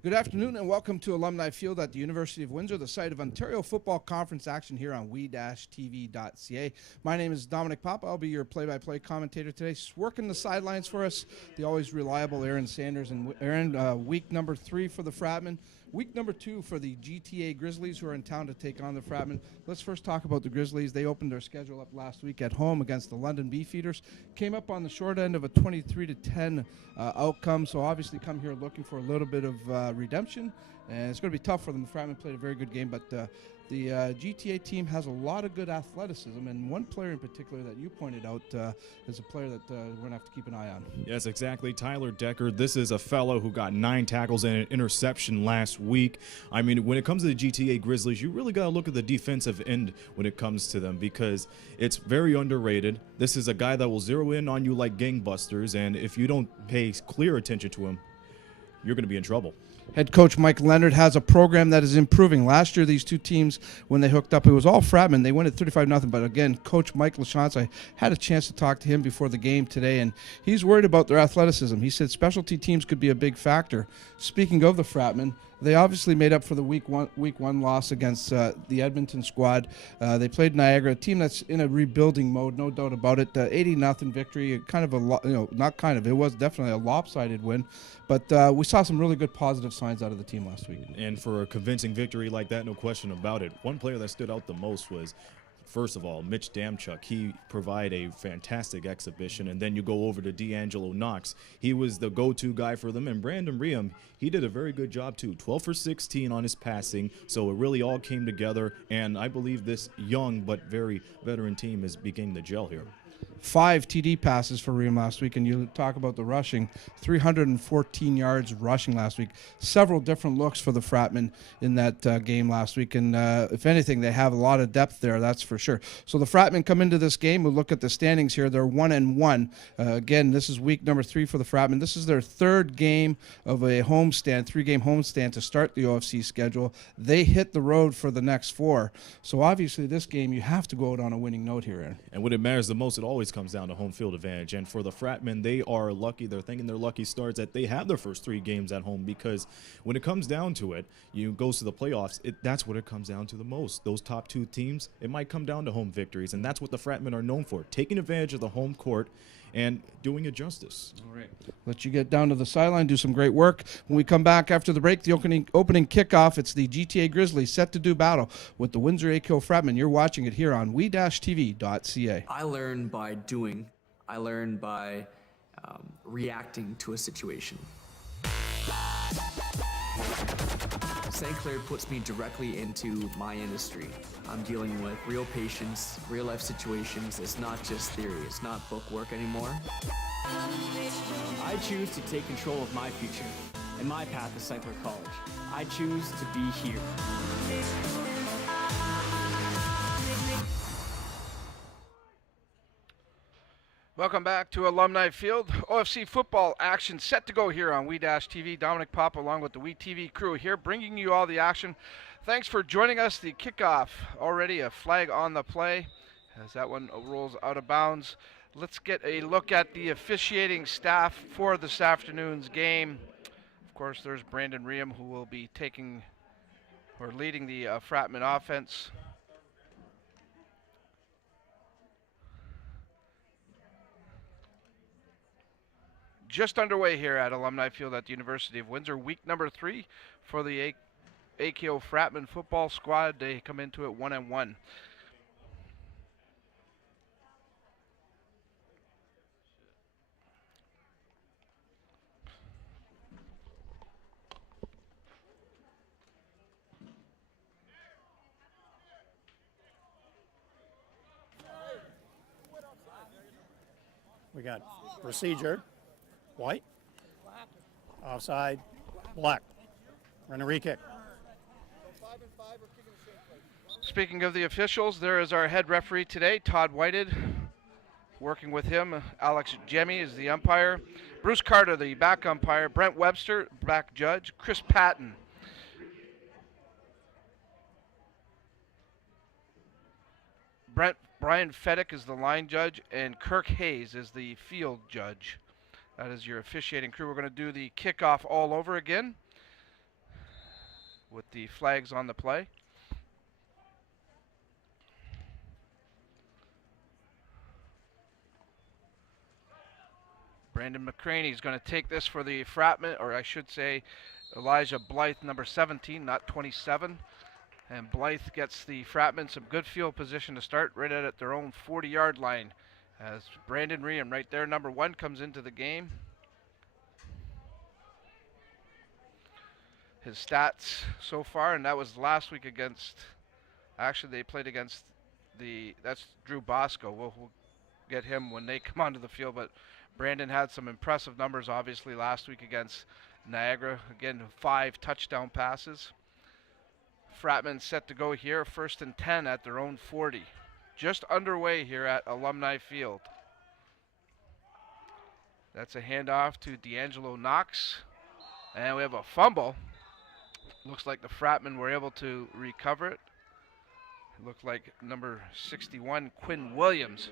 Good afternoon and welcome to Alumni Field at the University of Windsor, the site of Ontario Football Conference action here on we-tv.ca. My name is Dominic Papa. I'll be your play-by-play commentator today. Working the sidelines for us, the always reliable Aaron Sanders. And Aaron, week number 3 for the Fratmen. Week number 2 for the GTA Grizzlies, who are in town to take on the Fratmen. Let's first talk about the Grizzlies. They opened their schedule up last week at home against the London Beefeaters. Came up on the short end of a 23-10 outcome, so obviously come here looking for a little bit of redemption. And it's going to be tough for them. The Fratmen played a very good game, but the GTA team has a lot of good athleticism, and one player in particular that you pointed out is a player that we're going to have to keep an eye on. Yes, exactly. Tyler Decker. This is a fellow who got 9 tackles and an interception last week. I mean, when it comes to the GTA Grizzlies, you really got to look at the defensive end when it comes to them because it's very underrated. This is a guy that will zero in on you like gangbusters, and if you don't pay clear attention to him, you're going to be in trouble. Head coach Mike Leonard has a program that is improving. Last year, these two teams, when they hooked up, it was all Fratmen. They won at 35-0. But again, Coach Mike LaChance, I had a chance to talk to him before the game today, and he's worried about their athleticism. He said specialty teams could be a big factor. Speaking of the Fratmen, they obviously made up for the week one loss against the Edmonton squad. They played Niagara, a team that's in a rebuilding mode, no doubt about it. 80-0 victory, kind of it was definitely a lopsided win. But we saw some really good positive signs out of the team last week. And for a convincing victory like that, no question about it. One player that stood out the most was, first of all, Mitch Damchuk. He provided a fantastic exhibition. And then you go over to D'Angelo Knox. He was the go-to guy for them. And Brandon Riem, he did a very good job too. 12 for 16 on his passing. So it really all came together. And I believe this young but very veteran team is beginning to gel here. 5 TD passes for Riem last week, and you talk about the rushing, 314 yards rushing last week. Several different looks for the Fratmen in that game last week, and if anything, they have a lot of depth there, that's for sure. So the Fratmen come into this game. We'll look at the standings here. They're 1-1. Again, this is week number 3 for the Fratmen. This is their third game of a homestand, 3-game homestand to start the OFC schedule. They hit the road for the next 4. So obviously this game, you have to go out on a winning note here, Aaron. And when it matters the most, it always comes down to home field advantage. And for the Fratmen, they are lucky. They're thinking their lucky stars that they have their first 3 games at home, because when it comes down to it, you goes to the playoffs, that's what it comes down to the most. Those top 2 teams, it might come down to home victories, and that's what the Fratmen are known for, taking advantage of the home court and doing it justice. All right. Let you get down to the sideline, do some great work. When we come back after the break, the opening kickoff, it's the GTA Grizzlies set to do battle with the Windsor AKO Fratmen. You're watching it here on we-tv.ca. I learn by doing. I learn by reacting to a situation. St. Clair puts me directly into my industry. I'm dealing with real patients, real life situations. It's not just theory. It's not book work anymore. I choose to take control of my future, and my path is St. Clair College. I choose to be here. Welcome back to Alumni Field. OFC football action set to go here on We-TV. Dominic Papa along with the We-TV crew here bringing you all the action. Thanks for joining us. The kickoff, already a flag on the play as that one rolls out of bounds. Let's get a look at the officiating staff for this afternoon's game. Of course, there's Brandon Riem, who will be leading the Fratmen offense. Just underway here at Alumni Field at the University of Windsor. Week number 3 for the AKO Fratmen football squad. They come into it 1-1. We got procedure. White, offside, black. Run a re-kick. Speaking of the officials, there is our head referee today, Todd Whited. Working with him, Alex Jemmy is the umpire. Bruce Carter, the back umpire. Brent Webster, back judge. Chris Patton. Brian Feddick is the line judge, and Kirk Hayes is the field judge. That is your officiating crew. We're going to do the kickoff all over again. with the flags on the play. Brandon McCraney is going to take this for the Fratmen, or I should say Elijah Blythe, number 17, not 27. And Blythe gets the Fratmen some good field position to start right at their own 40-yard line. As Brandon Riem, right there, number 1, comes into the game. His stats so far, and that was last week against, actually they played against that's Drew Bosco. We'll get him when they come onto the field, but Brandon had some impressive numbers obviously last week against Niagara. Again, 5 touchdown passes. Fratmen set to go here, 1st and 10 at their own 40. Just underway here at Alumni Field. That's a handoff to D'Angelo Knox. And we have a fumble. Looks like the Fratmen were able to recover it. It looked like number 61, Quinn Williams,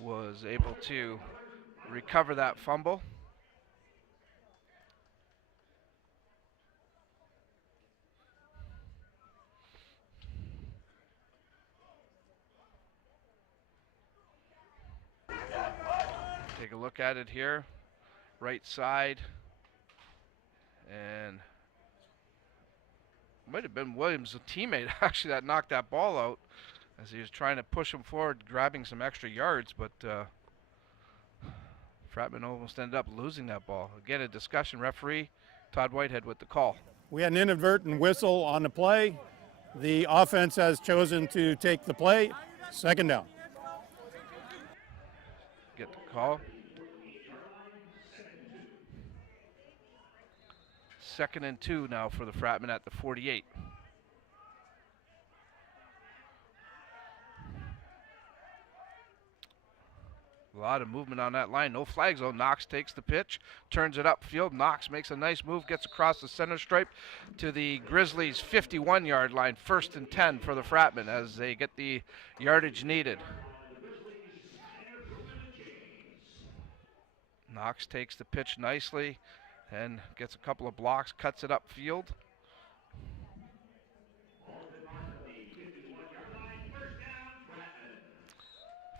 was able to recover that fumble. Take a look at it here, right side, and might have been Williams, a teammate actually, that knocked that ball out as he was trying to push him forward, grabbing some extra yards, but Fratmen almost ended up losing that ball. Again, a discussion. Referee Todd Whitehead with the call. We had an inadvertent whistle on the play. The offense has chosen to take the play. 2nd down. Get the call. 2nd and 2 now for the Fratmen at the 48. A lot of movement on that line. No flags though. Knox takes the pitch, turns it upfield. Knox makes a nice move, gets across the center stripe to the Grizzlies' 51-yard line. 1st and 10 for the Fratmen as they get the yardage needed. Knox takes the pitch nicely and gets a couple of blocks, cuts it upfield.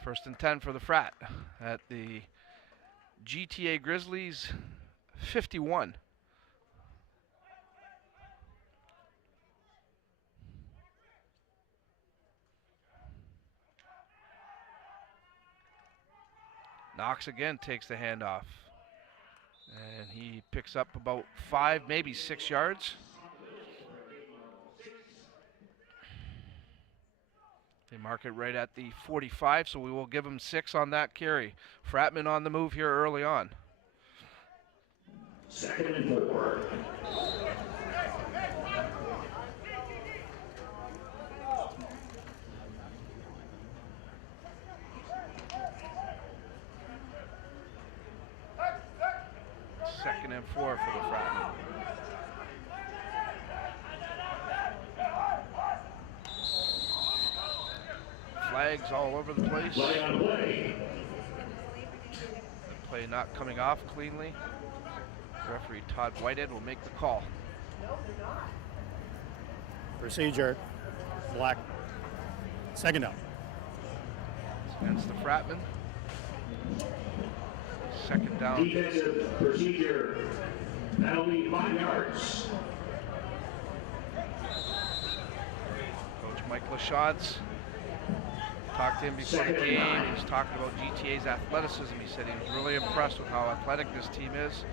First and 10 for the Frat at the GTA Grizzlies 51. Knox again takes the handoff. And he picks up about 5, maybe 6 yards. They mark it right at the 45, so we will give him 6 on that carry. Fratmen on the move here early on. 2nd and 4. Second and 4 for the Fratmen. Flags all over the place. The play not coming off cleanly. Referee Todd Whitehead will make the call. Procedure. Black. 2nd down. Against the Fratmen. 2nd down. Defensive procedure. Penalty 5 yards. Coach Mike Lachance talked to him before the game. He was talking about GTA's athleticism. He said he was really impressed with how athletic this team is.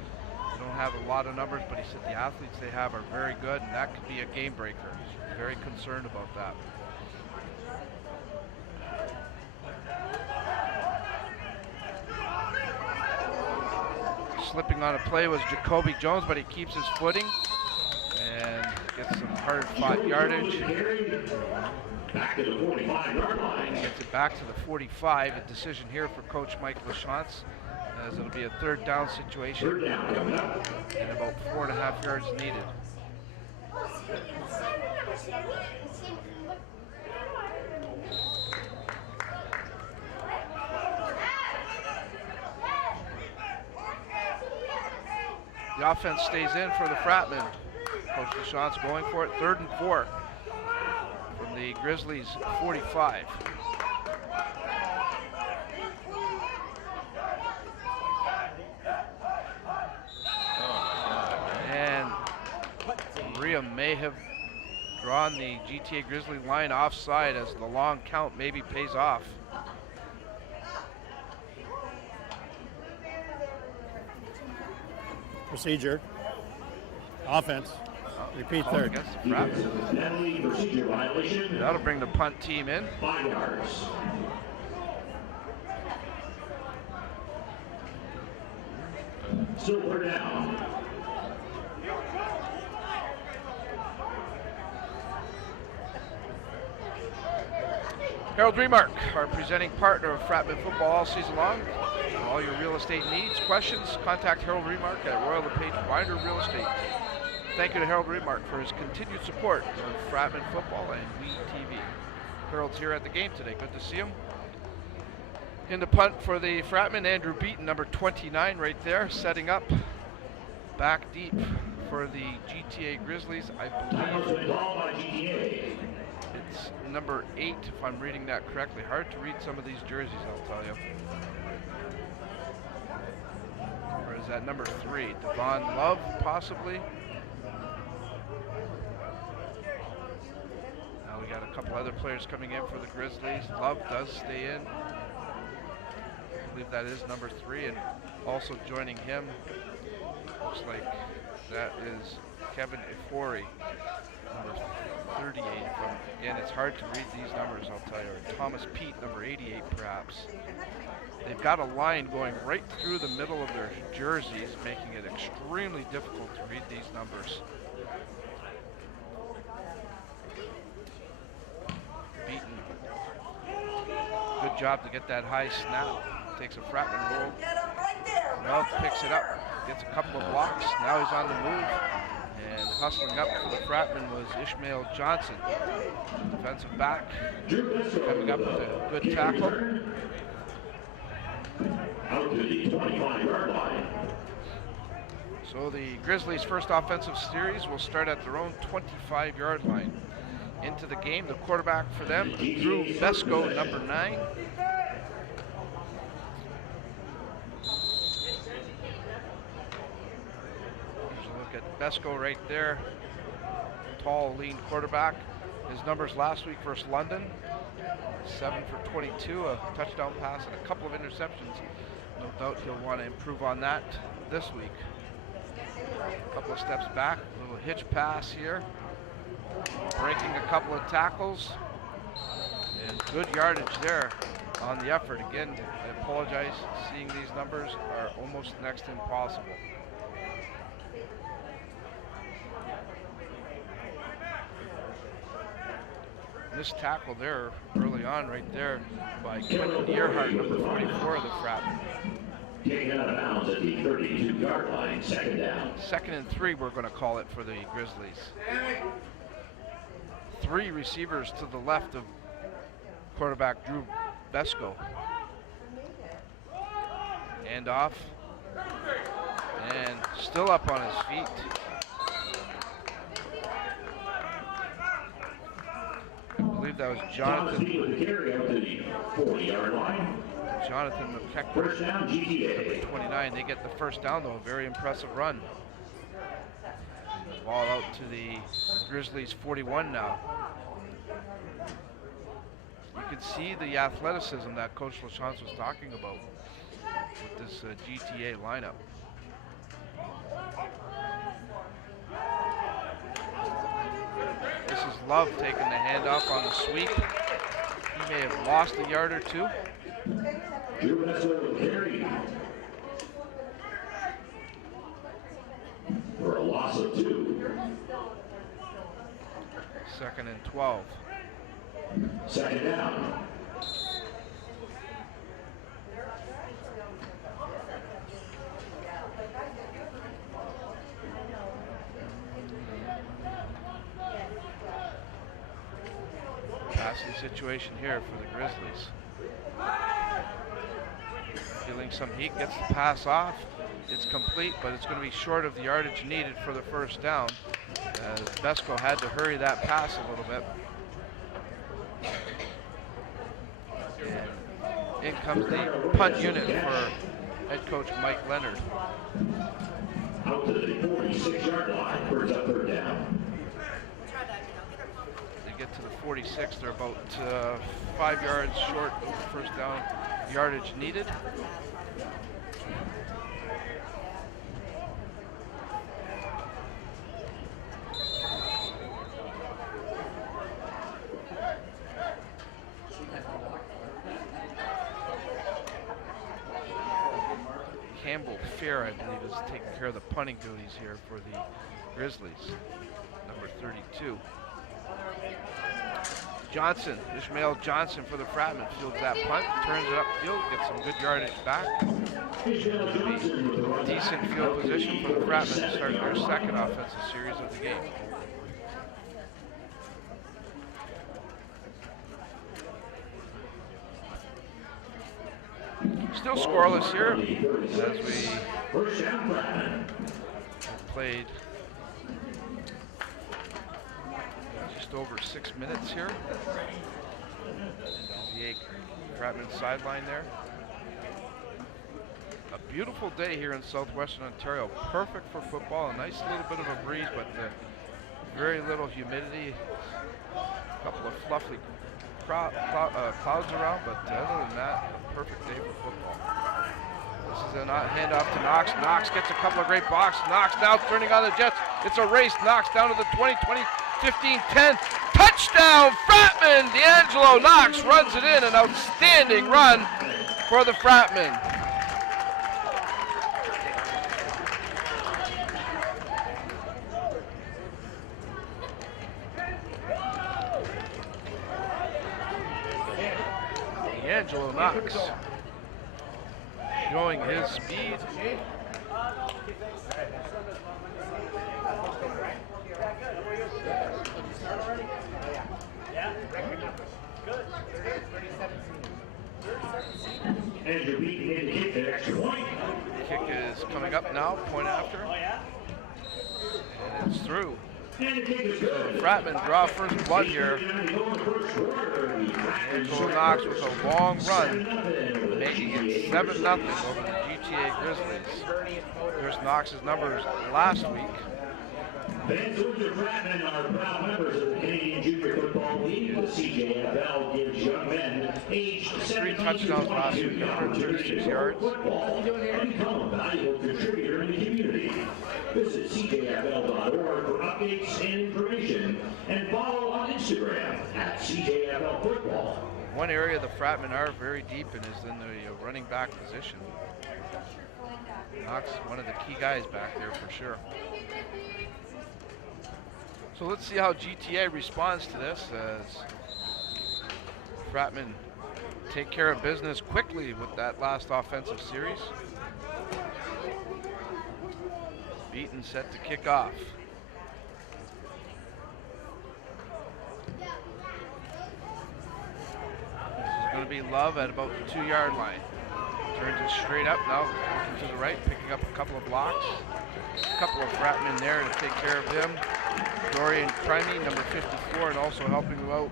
They don't have a lot of numbers, but he said the athletes they have are very good, and that could be a game breaker. He's very concerned about that. Slipping on a play was Jacoby Jones, but he keeps his footing and gets some hard-fought yardage. Back to the 45-yard line. Gets it back to the 45. A decision here for Coach Mike Lachance, as it'll be a 3rd down situation. Third down coming up. And about 4.5 yards needed. The offense stays in for the Fratmen. Coach LaChanze going for it. 3rd and 4 from the Grizzlies 45. And Maria may have drawn the GTA Grizzly line offside as the long count maybe pays off. Procedure. Offense. Repeat Called third. against the Fratmen. Penalty procedure violation. That'll bring the punt team in. 5 yards. Still third down. Harold Remark, our presenting partner of Fratmen football all season long. For all your real estate needs, questions, contact Harold Remark at Royal LePage Binder Real Estate. Thank you to Harold Remark for his continued support of Fratmen football and We TV. Harold's here at the game today. Good to see him. In the punt for the Fratmen, Andrew Beaton, number 29 right there, setting up back deep for the GTA Grizzlies. I Timeout's believe been called by GTA. it's number 8, if I'm reading that correctly. Hard to read some of these jerseys, I'll tell you. Or is that number 3? Devon Love, possibly? Now we got a couple other players coming in for the Grizzlies. Love does stay in. I believe that is number 3, and also joining him, looks like that is Kevin Ifori, number 38. Again, it's hard to read these numbers, I'll tell you. Or Thomas Pete, number 88, perhaps. They've got a line going right through the middle of their jerseys, making it extremely difficult to read these numbers. Beaton. Good job to get that high snap. Takes a Fratmen roll. Love picks it up, gets a couple of blocks. Now he's on the move. And hustling up for the Fratmen was Ishmael Johnson, defensive back, coming up with a good tackle. Out to the 25-yard line. So the Grizzlies' first offensive series will start at their own 25-yard line. Into the game, the quarterback for them, Drew Besco, number 9. Besco right there, tall, lean quarterback. His numbers last week versus London, 7 for 22, a touchdown pass and a couple of interceptions. No doubt he'll want to improve on that this week. A couple of steps back, a little hitch pass here, breaking a couple of tackles, and good yardage there on the effort. Again, I apologize, seeing these numbers are almost next to impossible. This tackle there early on right there by Quentin Earhart, number 44 of the Fratmen. Taken out of bounds at the 32-yard line, 2nd down. 2nd and 3 we're going to call it for the Grizzlies. 3 receivers to the left of quarterback Drew Besco. Hand off. And still up on his feet. I believe that was Jonathan. With the carry out to the 40-yard line. Jonathan McKechnie, First down, GTA. 29. They get the first down, though. A very impressive run. Ball out to the Grizzlies 41 now. You can see the athleticism that Coach LaChanze was talking about with this GTA lineup. This is Love taking the handoff on the sweep. He may have lost a yard or two. Drew Besco will carry for a loss of 2. 2nd and 12. 2nd down. Passing situation here for the Grizzlies. Feeling some heat, gets the pass off. It's complete, but it's going to be short of the yardage needed for the first down, as Besco had to hurry that pass a little bit. And in comes the punt unit for head coach Mike Leonard. Out to the 46-yard line, first up, third down. They get to the 46, they're about 5 yards short of the first down yardage needed. Campbell Fair, I believe, is taking care of the punting duties here for the Grizzlies, number 32. Johnson, Ishmael Johnson for the Fratmen, fields that punt, turns it upfield, gets some good yardage back. Decent field position for the Fratmen to start their second offensive series of the game. Still scoreless here as we played just over 6 minutes here. The Fratmen sideline there. A beautiful day here in southwestern Ontario. Perfect for football. A nice little bit of a breeze, but very little humidity. A couple of fluffy clouds around, but other than that, a perfect day for football. This is a handoff to Knox. Knox gets a couple of great blocks. Knox now turning on the Jets. It's a race. Knox down to the 20, 15, 10. Touchdown, Fratmen! D'Angelo Knox runs it in. An outstanding run for the Fratmen. D'Angelo Knox showing his speed. And you're beating in the kick at extra point. Kick is coming up now, point after. And it's through. So the Fratmen draw first blood here. Angelo Knox with a long run, making it 7-0 over the GTA Grizzlies. There's Knox's numbers last week. Windsor Fratmen are proud members of the Canadian Junior Football League. The CJFL gives young men aged 17 to 20 last week, the opportunity to yards. football and become a valuable contributor in the community. Visit CJFL.org for updates and information, and follow on Instagram at CJFL Football. One area the Fratmen are very deep in is in the running back position. Knox, one of the key guys back there for sure. So let's see how GTA responds to this as Fratmen take care of business quickly with that last offensive series. Beaton set to kick off. This is going to be Love at about the 2-yard line. Turns it straight up now, looking to the right, picking up a couple of blocks. A couple of Fratmen there to take care of him. Dorian Crimey, number 54, and also helping him out,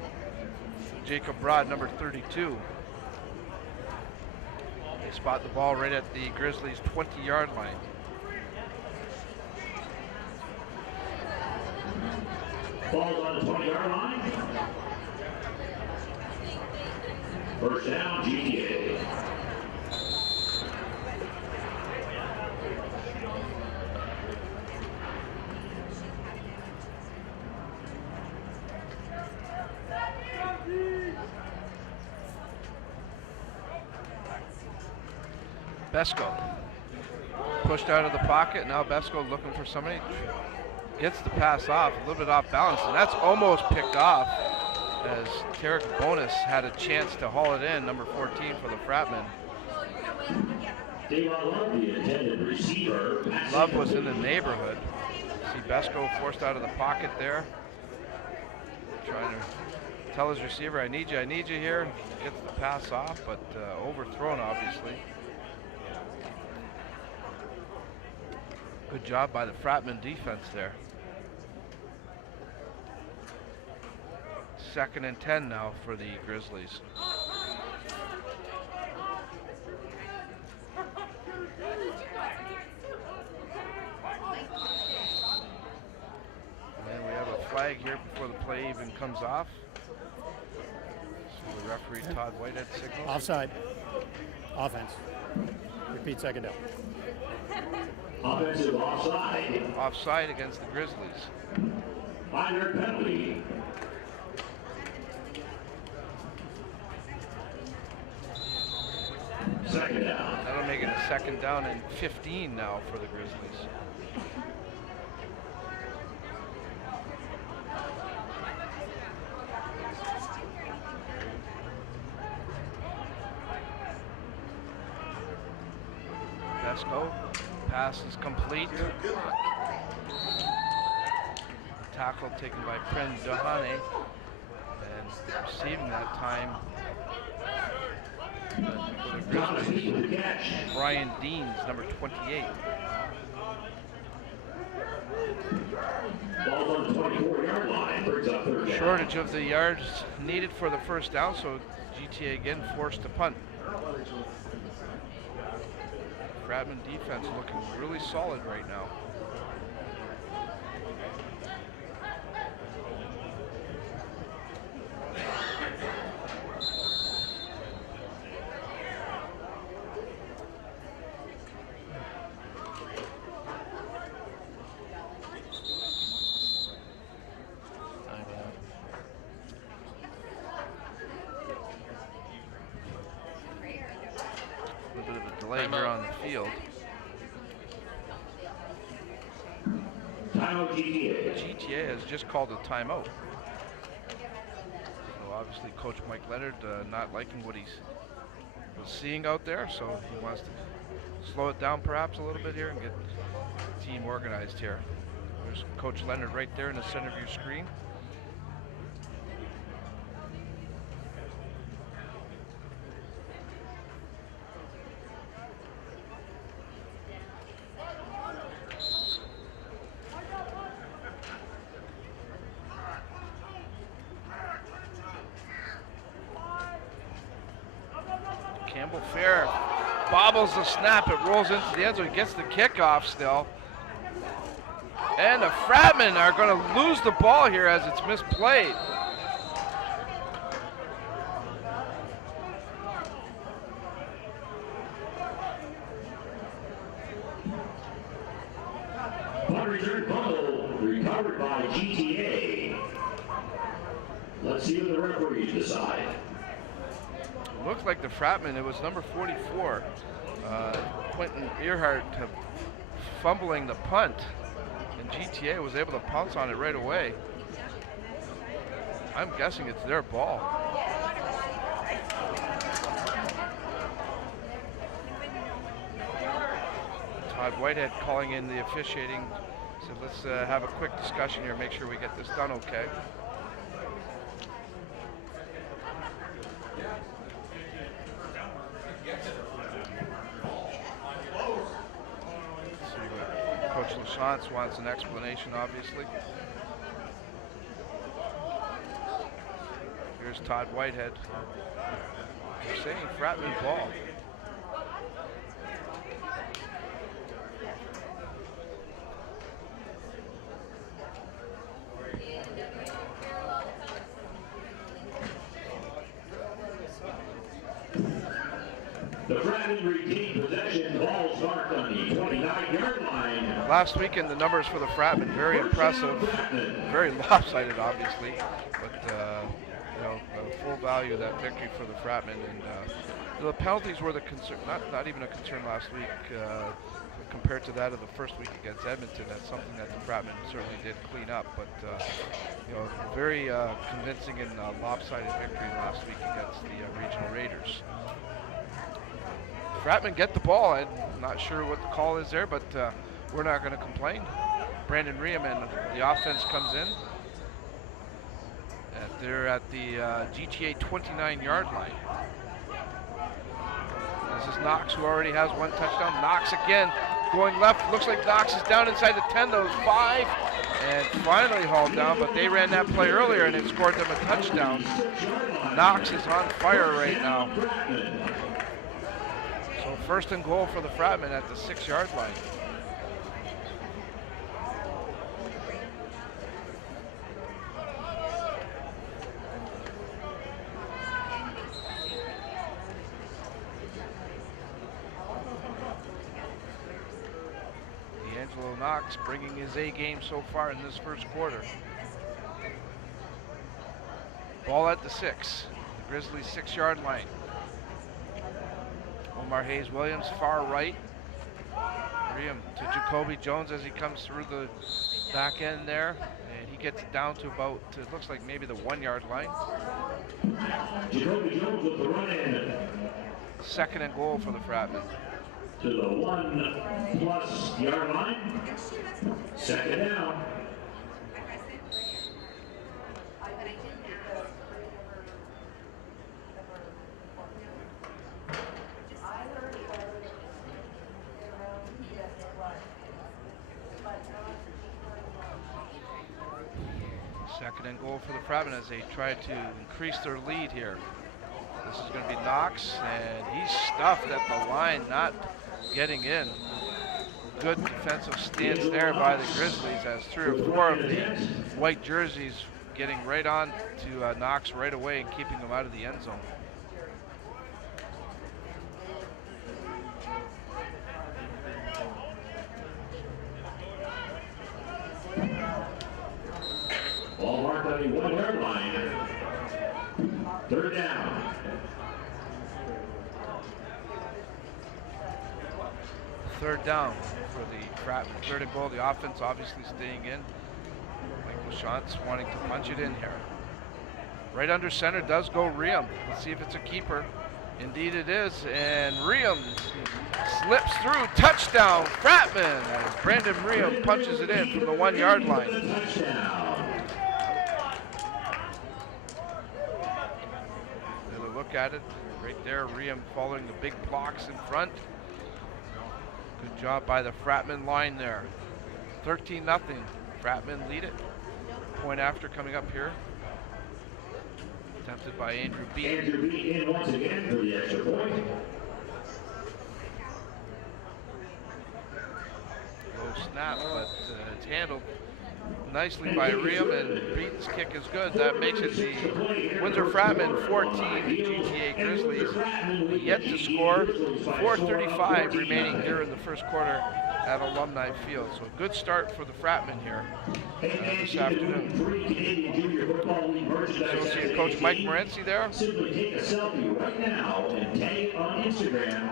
Jacob Broad, number 32. They spot the ball right at the Grizzlies' 20-yard line. Ball on the 20-yard line. First down, GTA. Besco pushed out of the pocket. Now Besco looking for somebody. Gets the pass off, a little bit off balance, and that's almost picked off as Tarek Bonus had a chance to haul it in, number 14 for the Fratmen. Love was in the neighborhood. See Besco forced out of the pocket there. Trying to tell his receiver, I need you here. Gets the pass off, but overthrown obviously. Good job by the Fratmen defense there. 2nd and 10 now for the Grizzlies. And we have a flag here before the play even comes off. So the referee, Todd Whitehead, signals. Offside. Offense. Repeat second down. Offensive offside. Offside against the Grizzlies. Minor penalty. Second down. That'll make it a 2nd down and 15 now for the Grizzlies. Vesco, pass is complete. Tackle taken by Pren Dahane, and receiving that time for the Grizzlies, Brian Deans, number 28. Ball on the 24-yard line, brings up 3rd down. Shortage of the yards needed for the 1st down, so GTA again forced to punt. Fratmen defense looking really solid right now. A little bit of a delay here on the field. Timeout GTA. GTA has just called a timeout. So obviously Coach Mike Leonard not liking what he's was seeing out there, so he wants to slow it down perhaps a little bit here and get the team organized here. There's Coach Leonard right there in the center of your screen. Campbell Fair bobbles the snap, it rolls into the end zone, he gets the kickoff still. And the Fratmen are going to lose the ball here as it's misplayed. Punt return fumble recovered by GTA. Let's see what the referees decide. Looks like the Fratmen, it was number 44, Quentin Earhart, fumbling the punt, and GTA was able to pounce on it right away. I'm guessing it's their ball. Todd Whitehead calling in the officiating, said let's have a quick discussion here, make sure we get this done okay. Coach LaChance wants an explanation, obviously. Here's Todd Whitehead. They're saying Fratman ball. The Fratmen regain possession. Ball's marked on the 29-yard line. Last weekend, the numbers for the Fratmen very impressive, very lopsided, obviously, but you know, full value of that victory for the Fratmen. And the penalties were the concern, not even a concern last week compared to that of the first week against Edmonton. That's something that the Fratmen certainly did clean up, but you know, very convincing and lopsided victory last week against the Regional Raiders. Fratmen get the ball. I'm not sure what the call is there, but we're not going to complain. Brandon Riemann, the offense comes in. And they're at the GTA 29-yard line. This is Knox, who already has one touchdown. Knox again going left. Looks like Knox is down inside the 10. Those 5, and finally hauled down. But they ran that play earlier, and it scored them a touchdown. Knox is on fire right now. So first and goal for the Fratmen at the 6-yard line. Knox bringing his A game so far in this first quarter. Ball at the 6, the Grizzlies 6-yard line. Omar Hayes Williams far right. Riem to Jacoby Jones as he comes through the back end there, and he gets down to about, it looks like maybe the 1-yard line. Jacoby Jones with the run in. Second and goal for the Fratmen. To the 1+ yard line. Second down. Second and goal for the Fratmen as they try to increase their lead here. This is going to be Knox, and he's stuffed at the line, not getting in. Good defensive stance there by the Grizzlies as 3 or 4 of the white jerseys getting right on to Knox right away and keeping him out of the end zone. Ball marked on the 1-yard line. Third down. Third down for the Fratmen. Third and goal. The offense obviously staying in. Michael Schantz wanting to punch it in here. Right under center does go Riem. Let's see if it's a keeper. Indeed it is, and Riem slips through. Touchdown, Fratmen! As Brandon Riem punches it in from the 1-yard line. Another look at it. Right there, Riem following the big blocks in front. Good job by the Fratmen line there. 13-0. Fratmen lead it. Point after coming up here. Attempted by Andrew Beaton. Andrew Beaton in once again for the extra point. Low snap, but it's handled nicely by Riem, and Beaton's kick is good. That makes it the Windsor Fratmen 14, the GTA Grizzlies yet to score. 4:35 remaining here in the first quarter at Alumni Field. So a good start for the Fratmen here this afternoon. Associate Coach Mike Morency there. Simply take a selfie right now and tag on Instagram.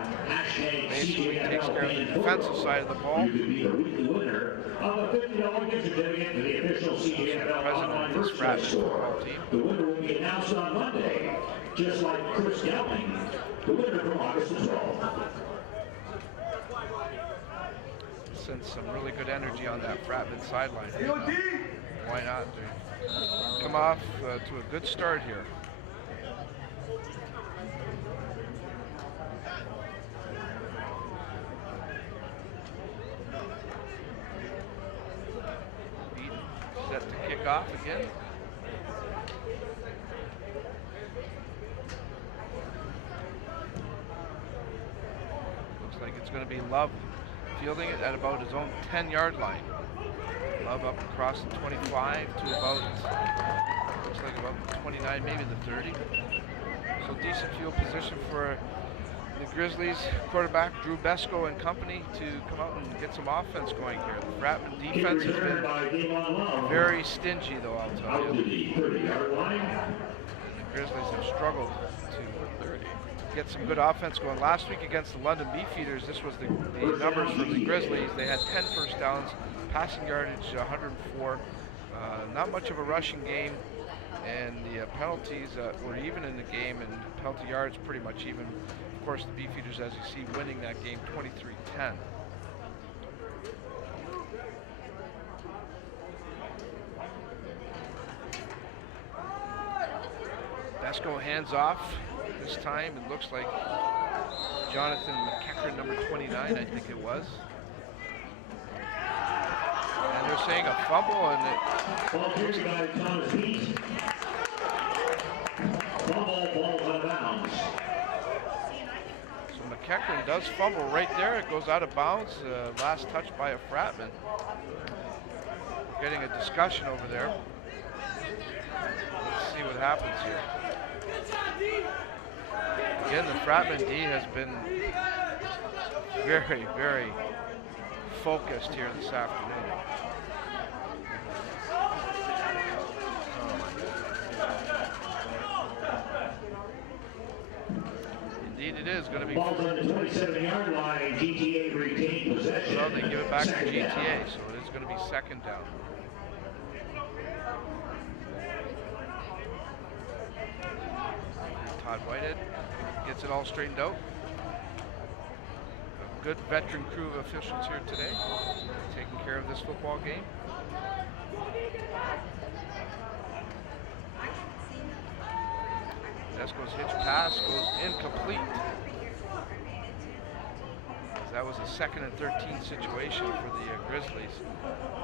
Basically takes care of the defensive side of the ball. You could be the weekly winner of a $50 gift certificate to the official CJFL online merchandise store. The winner will be announced on Monday, just like Chris Dowling, the winner from August 12th. Sends some really good energy on that Fratman sideline. Why not? They come off to a good start here. Beaton set to kick off again. Looks like it's going to be Love fielding it at about his own 10-yard line. Love up across the 25 to about, looks like about the 29, maybe the 30. So decent field position for the Grizzlies quarterback Drew Besco and company to come out and get some offense going here. The Fratman defense has been very stingy, though, I'll tell you. The Grizzlies have struggled to get some good offense going. Last week against the London Beefeaters, this was the numbers for the Grizzlies. They had 10 first downs, passing yardage 104. Not much of a rushing game, and the penalties were even in the game, and penalty yards pretty much even. Of course, the Beefeaters, as you see, winning that game 23-10. Besco hands off. This time it looks like Jonathan McEachran, number 29, I think it was. saying a fumble, and it Ball carried by Thomas Heat. Fumble, ball out of bounds. so McEachran does fumble right there. It goes out of bounds. Last touch by a Fratman. We're getting a discussion over there. Let's see what happens here. Again, the Fratman D has been very, very focused here this afternoon. Indeed, it is going to be. Ball's on the 27-yard line. GTA retained possession. Well, they give it back to Second GTA, down. so it is going to be second down. Todd Whitehead gets it all straightened out. A good veteran crew of officials here today, taking care of this football game. Esco's hitch pass goes incomplete. That was a 2nd and 13 situation for the Grizzlies.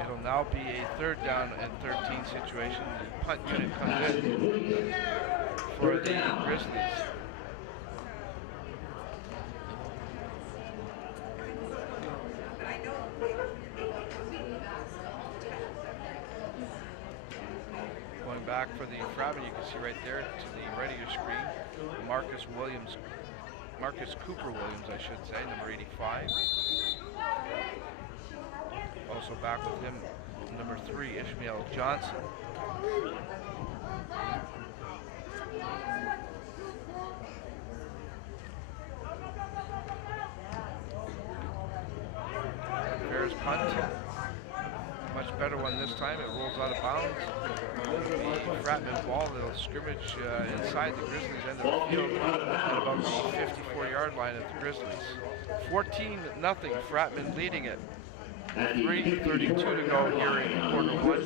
It'll now be a 3rd down and 13 situation. The punt unit comes in for the Grizzlies. Going back for the Fratmen, you can see right there to the right of your screen, Marcus Cooper Williams, I should say, number 85. Also back with him, number 3, Ishmael Johnson. Bears punt. Much better one this time. It rolls out of bounds. The Fratman ball, they'll scrimmage inside the Grizzlies end of the field at about the 54-yard line of the Grizzlies. 14-0, Fratman leading it. 3:32 to go here in quarter one.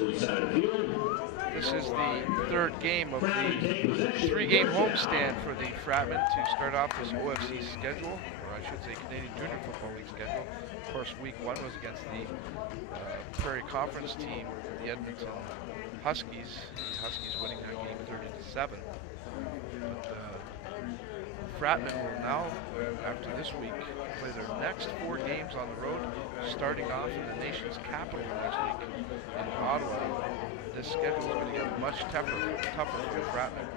This is the 3rd game of the 3-game homestand for the Fratmen to start off this OFC schedule, or I should say Canadian Junior Football League schedule. Of course, week 1 was against the Prairie Conference team, the Edmonton Huskies. The Huskies winning that game 30-7. But Fratmen will now, after this week, play their next 4 games on the road, starting off in the nation's capital next week in Ottawa. This schedule is going to get much tougher for the Fratmen.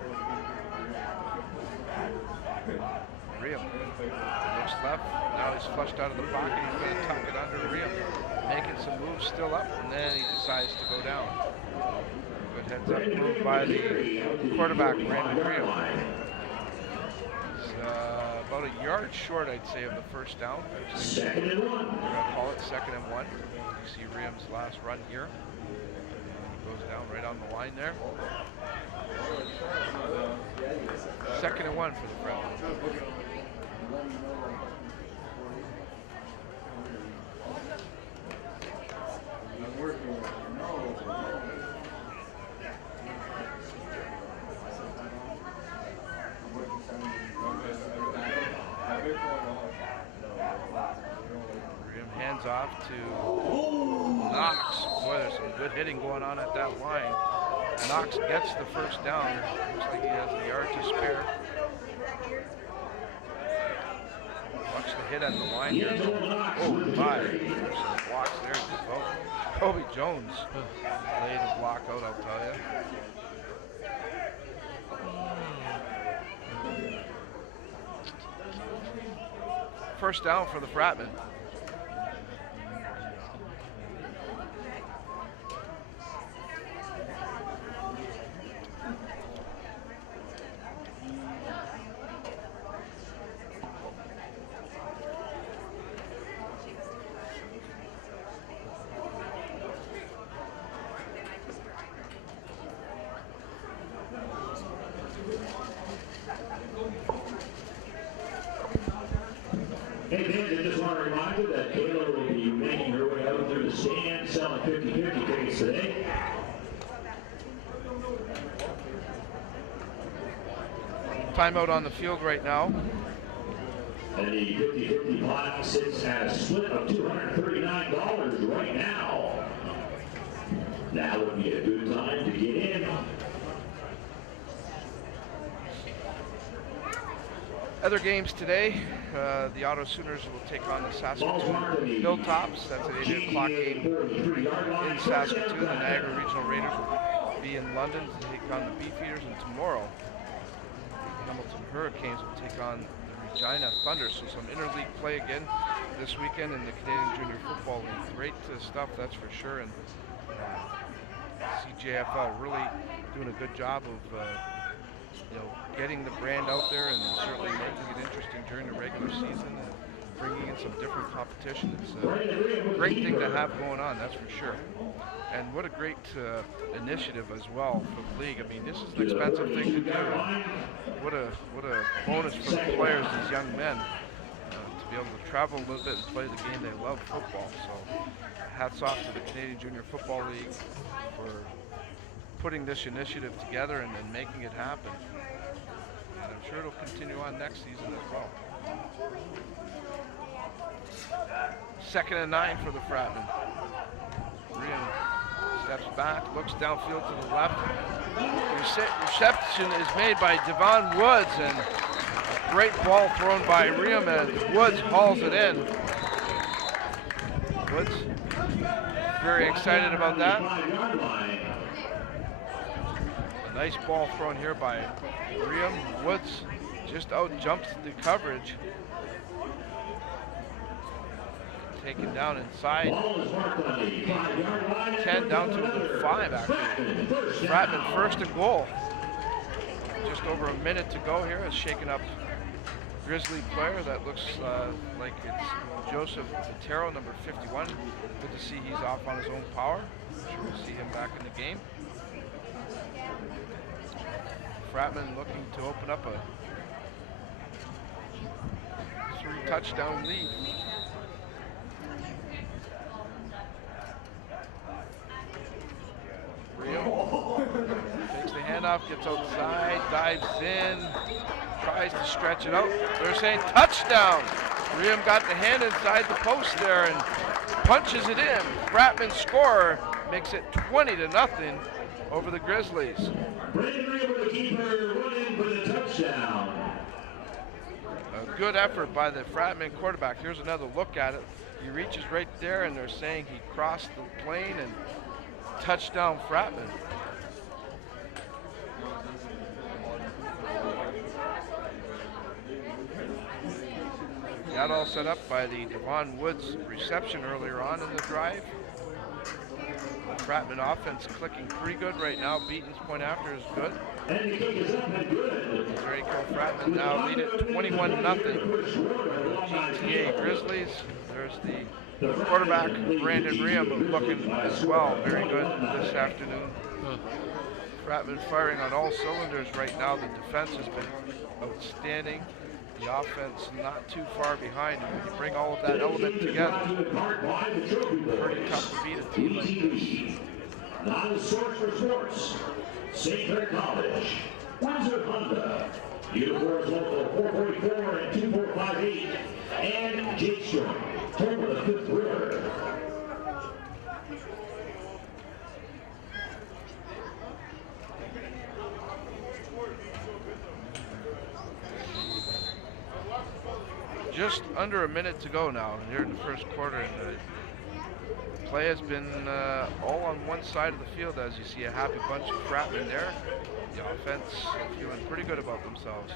Riem looks left, now he's flushed out of the pocket, he's going to tuck it under Riem, making some moves still up, and then he decides to go down. Good heads up move by the quarterback, Brandon Riem. About a yard short, I'd say, of the first down. Second and 1. We're going to call it 2nd and 1. You see Riem's last run here. He goes down right on the line there. 2nd and 1 for the Fratmen. Hands off to Knox. Boy, there's some good hitting going on at that line. Knox gets the first down. Looks like he has a yard to spare. Watch the hit at the line here. Oh my, there's some blocks there. Kobe Jones laid a block out, I'll tell you. First down for the Fratmen. Hey, fans, I just want to remind you that Kayla will be making her way out through the stand, selling 50-50 tickets today. Timeout on the field right now. And the 50-50 pot sits at a split of $239 right now. Now would be a good time to get in. Other games today, the Otto Sooners will take on the Saskatoon Hilltops. That's an 8 o'clock game in Saskatoon. The Niagara Regional Raiders will be in London to take on the Beefeaters, and tomorrow the Hamilton Hurricanes will take on the Regina Thunder. So some interleague play again this weekend in the Canadian Junior Football League. Great stuff, that's for sure. And CJFL really doing a good job of getting the brand out there and certainly making it interesting during the regular season and bringing in some different competition. It's a great thing to have going on, that's for sure. And what a great initiative as well for the league. I mean, this is an expensive thing to do. What a bonus for the players, these young men, to be able to travel a little bit and play the game they love, football. So hats off to the Canadian Junior Football League for putting this initiative together and making it happen. And I'm sure it'll continue on next season as well. 2nd and 9 for the Fratmen. Rian steps back, looks downfield to the left. Reception is made by Devon Woods, and a great ball thrown by Riam, and Woods hauls it in. Woods very excited about that. A nice ball thrown here by Riam. Woods just out jumps the coverage. Taken down inside. 10 down to 5 actually. Fratmen 1st and goal. Just over a minute to go here. Is shaking up Grizzly player that looks like it's Joseph Otero, number 51. Good to see he's off on his own power. I'm sure we'll see him back in the game. Fratmen looking to open up a 3-touchdown lead. Rio takes the handoff, gets outside, dives in, tries to stretch it out. They're saying touchdown. Riam got the hand inside the post there and punches it in. Fratman scorer makes it 20-0 over the Grizzlies. A good effort by the Fratman quarterback. Here's another look at it. He reaches right there and they're saying he crossed the plane and touchdown Fratman. That all set up by the Devon Woods reception earlier on in the drive. The Fratman offense clicking pretty good right now. Beaton's point after is good. There you go, Fratman now lead it 21-0. GTA Grizzlies. There's the quarterback, Brandon Riam, looking as well. Very good this afternoon. Fratman firing on all cylinders right now. The defense has been outstanding. The offense not too far behind. And when you bring all of that element together, pretty tough to beat a team like this. Now the source for sports. St. Clair College, Windsor Honda, uniforms local 444 and 2458, and Jake Joint, home of the Fifth River. Just under a minute to go now here in the first quarter, and the play has been all on one side of the field. As you see, a happy bunch of Fratmen there. The offense feeling pretty good about themselves.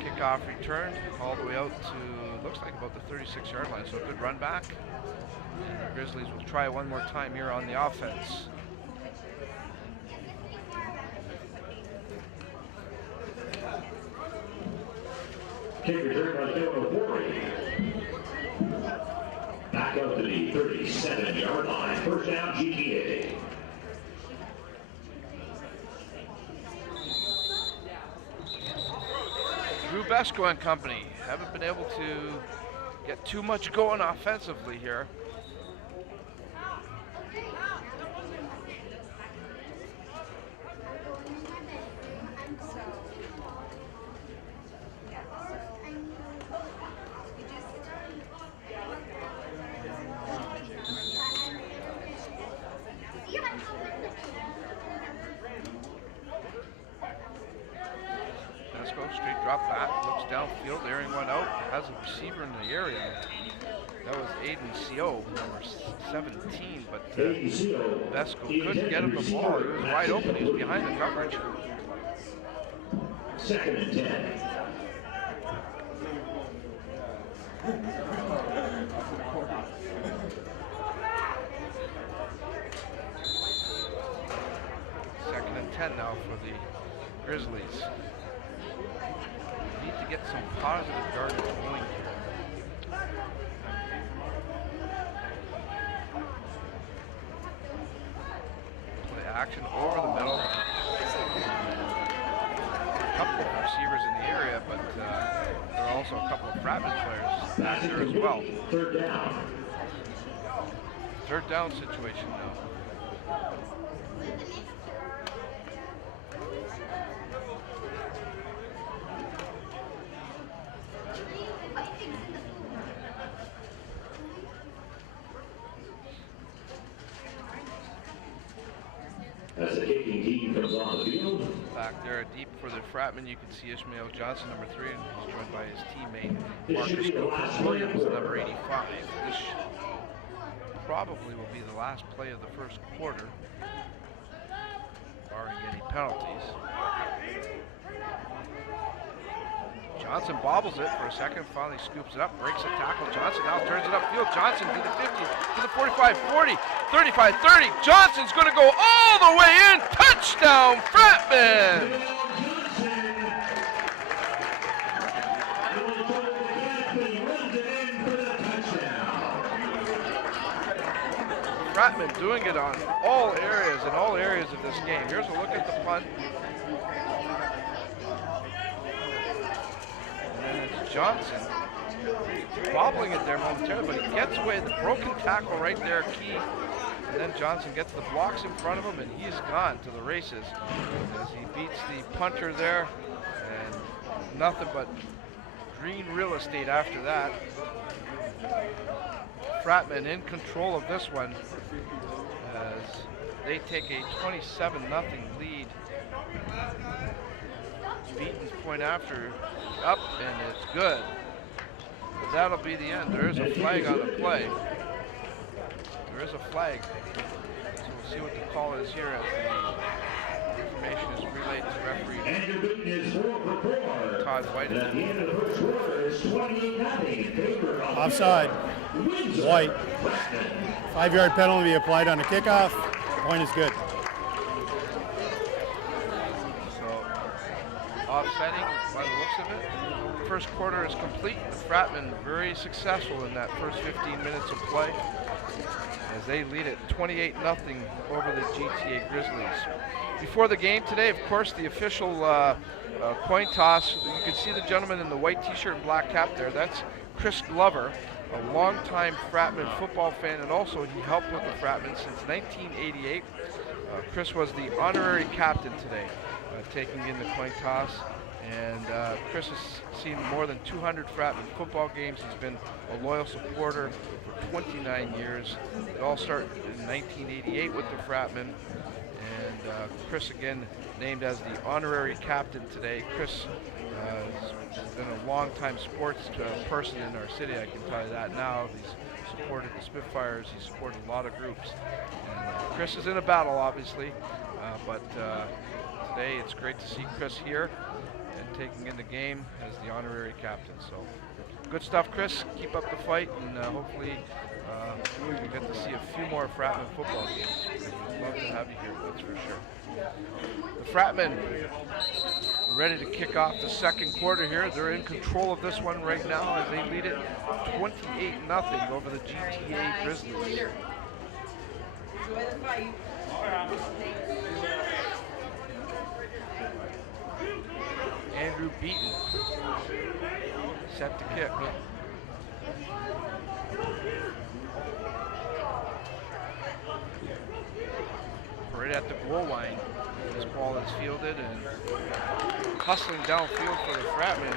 Kickoff returned all the way out to, looks like about the 36-yard line, so a good run back. And the Grizzlies will try one more time here on the offense. Kick return by Kevin Forey. Back up to the 37-yard line. First down, GTA. Drew Besko and company haven't been able to get too much going offensively here. Vesco, straight drop back, looks downfield, airing one out, has a receiver in the area. That was Aiden CO, number 17, but Vesco couldn't get him the ball. He was wide open, he was behind the coverage. 2nd and 10. Second and 10 now for the Grizzlies. Need to get some positive yardage going here. Play action over the middle. A couple of receivers in the area, but there are also a couple of Fratmen players back there as well. 3rd down. 3rd down situation now. As the kicking team comes on the field. Back there deep for the Fratmen, you can see Ishmael Johnson, number 3, and he's joined by his teammate Marcus Williams, number 85. This probably will be the last play of the first quarter, barring any penalties. Johnson bobbles it for a second, finally scoops it up, breaks a tackle. Johnson now turns it upfield. Johnson to the 50, to the 45, 40, 35, 30. Johnson's going to go all the way in. Touchdown, Fratmen! Fratmen doing it on all areas, in all areas of this game. Here's a look at the punt. And it's Johnson bobbling it there momentarily, but he gets away. The broken tackle right there, key. And then Johnson gets the blocks in front of him, and he's gone to the races as he beats the punter there. And nothing but green real estate after that. Fratmen in control of this one as they take a 27-0 lead. Beaton's point after up, and it's good. But that'll be the end. There is a flag on the play. There is a flag. So we'll see what the call is here as the information is relayed to referee Todd White. At the end of the first quarter is 28-0. Offside. White. 5-yard penalty be applied on a kickoff. Point is good. So offsetting by the looks of it. First quarter is complete. The Fratmen very successful in that first 15 minutes of play as they lead it 28-0 over the GTA Grizzlies. Before the game today, of course, the official coin toss. You can see the gentleman in the white t-shirt and black cap there. That's Chris Glover, a longtime Fratmen football fan, and also he helped with the Fratmen since 1988. Chris was the honorary captain today, taking in the coin toss. And Chris has seen more than 200 Fratmen football games. He's been a loyal supporter for 29 years. It all started in 1988 with the Fratmen. And Chris again named as the honorary captain today. Chris has been a long-time sports person in our city, I can tell you that now. He's supported the Spitfires, he's supported a lot of groups. And Chris is in a battle, obviously, but today it's great to see Chris here and taking in the game as the honorary captain. So good stuff, Chris. Keep up the fight, and hopefully we get to see a few more Fratmen football games. We'd love to have you here, that's for sure. The Fratmen ready to kick off the second quarter here. They're in control of this one right now as they lead it 28-0 over the GTA Grizzlies. Enjoy the fight. Andrew Beaton set to kick. Right at the goal line, this ball is fielded and hustling downfield for the Fratmen.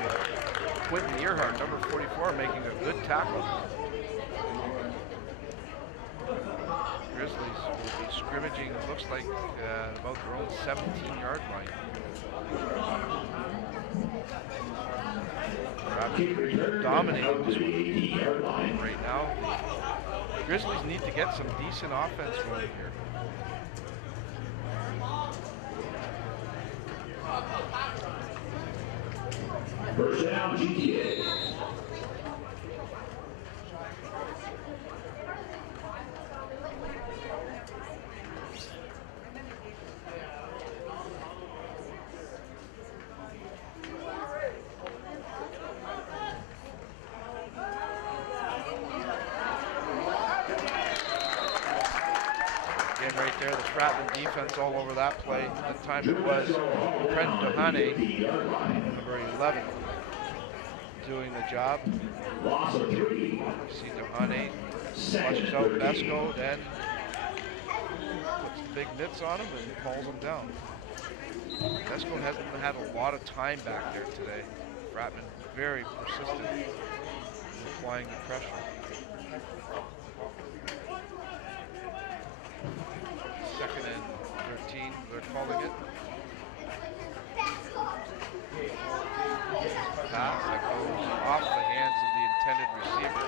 Quentin Earhart, number 44, making a good tackle. Grizzlies will be scrimmaging, it looks like, about their own 17-yard line. dominating this one right now. The Grizzlies need to get some decent offense going here. First down, GTA. Right there, the Fratmen defense all over that play. That time it was Brent Dohane, number 11, doing the job. See Dohane flushes out Besco, then puts the big mitts on him and calls him down. Besco hasn't had a lot of time back there today. Fratmen very persistent in applying the pressure. Second and 13, they're calling it. Pass that goes off the hands of the intended receiver.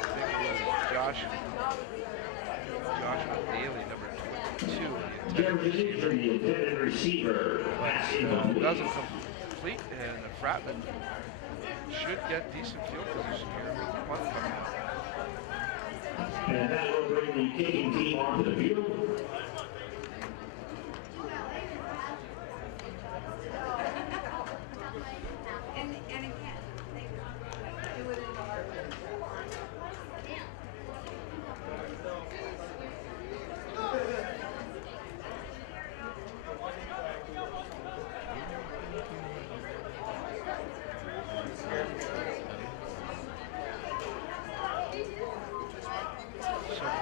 I think it was Joshua Daly, number 22, the intended receiver. But it doesn't complete, and the Fratmen should get decent field position here with the punt coming out. And that will bring the kicking team onto the field.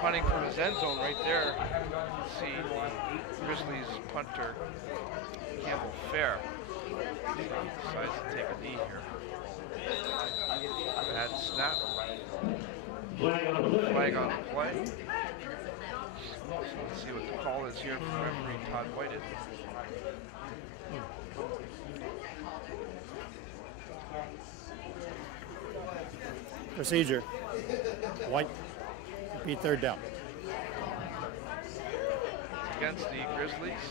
Punting from his end zone right there. You can see the Grizzlies punter Campbell Fair decides to take a knee here. Bad snap. Flag on the play. Let's see what the call is here from referee Todd Whited. Procedure. White. Repeat third down. Against the Grizzlies.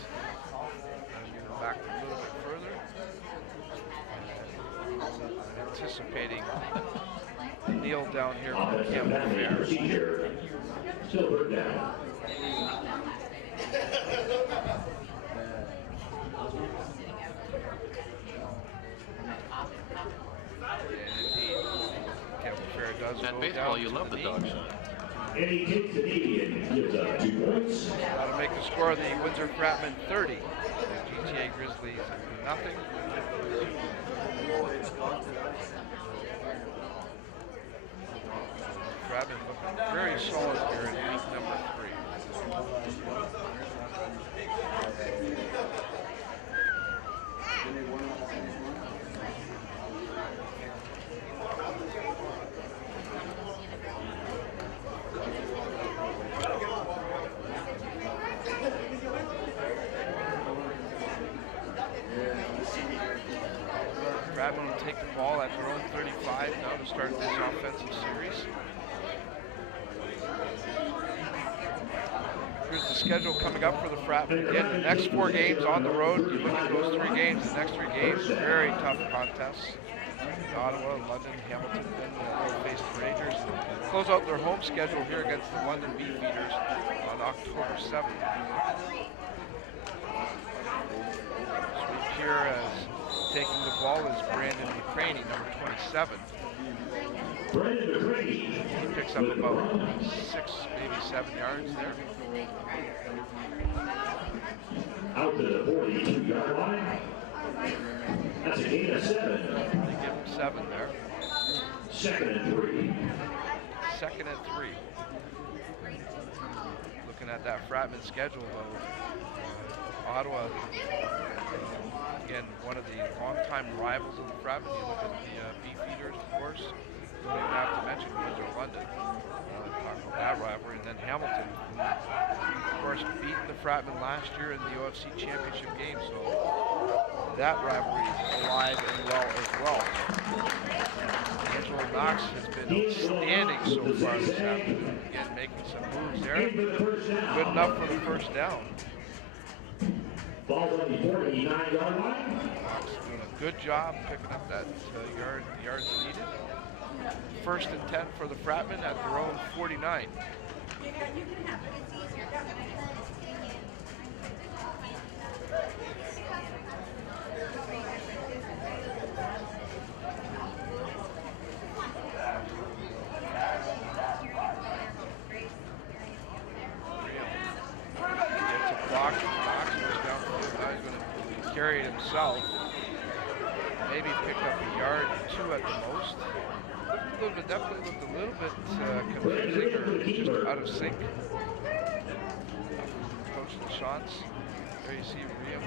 Go back a little bit further. Anticipating kneel down here from Campbell Fair. Silver down. Campbell Fair does At go baseball, down you to love the dog shot. And he takes the knee and gives up 2 points. That'll make the score of the Windsor Fratmen 30. The GTA Grizzlies nothing. Fratmen looking very solid here in week number 3. Fratmen will take the ball at their own 35 now to start this offensive series. Here's the schedule coming up for the Fratmen. Again, the next 4 games on the road. You look at those 3 games, the next 3 games, very tough contests. Ottawa, London, Hamilton, then they'll face the Rangers. Close out their home schedule here against the London Beefeaters on October 7th. Sweep here as taking the ball is Brandon McCraney, number 27. Brandon McCraney. He picks up about 6, maybe 7 yards there. Out to the 42-yard line. That's a gain of 7. They give him 7 there. Second and 3. Second and 3. Looking at that Fratmen schedule though, Ottawa, again, one of the longtime rivals of the Fratmen. You look at the Beefeaters, of course. You don't even have to mention Windsor, London. Talk about that rivalry, and then Hamilton, course, beaten the Fratmen last year in the OFC Championship game, so that rivalry is alive and well as well. Angelo Knox has been outstanding so far this afternoon. Again, making some moves there. Good enough for the first down. Ball on the 49-yard line. Knox doing a good job picking up that yards needed. First and 10 for the Fratmen at their own 49. Carry it himself. Maybe picked up a yard or two at the most. Definitely looked a little bit confusing or just out of sync. Coach LaChance. There you see Riam.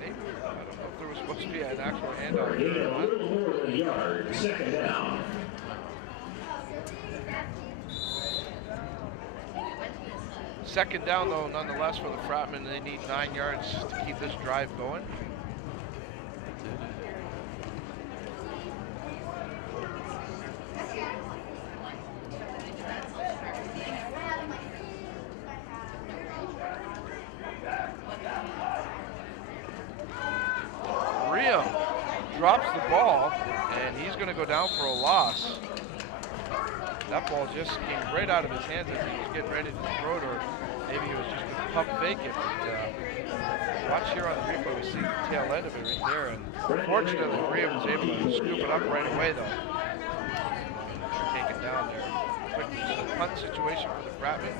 Maybe, I don't know if there was supposed to be an actual handoff here. A little more than a yard. Second down. Second down, though, nonetheless, for the Fratmen. They need 9 yards to keep this drive going. Riam drops the ball, and he's going to go down for a loss. That ball just came right out of his hands as he was getting ready to throw it, or maybe he was just going to pump fake it. But watch here on the replay, we see the tail end of it right there. And fortunately, Riam was able to scoop it up right away, though. Take it down there. Quick punt situation for the Fratmen.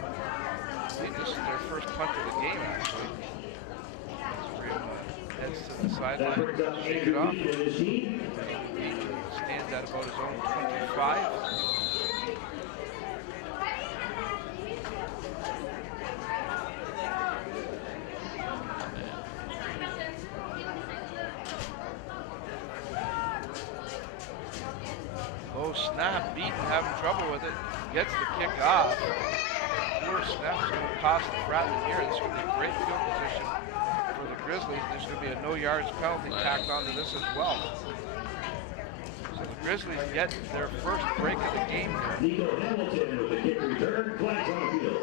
I think this is their first punt of the game, actually. Riam heads to the sideline, shake it off. Stands at about his own 25. Low snap, Beaton having trouble with it. Gets the kick off. Poor snap's going to cost the Fratmen here. This would be a great field position for the Grizzlies. There's going to be a no yards penalty tacked onto this as well. So the Grizzlies get their first break of the game here. Nico Hamilton with the kick return. Flags on the field.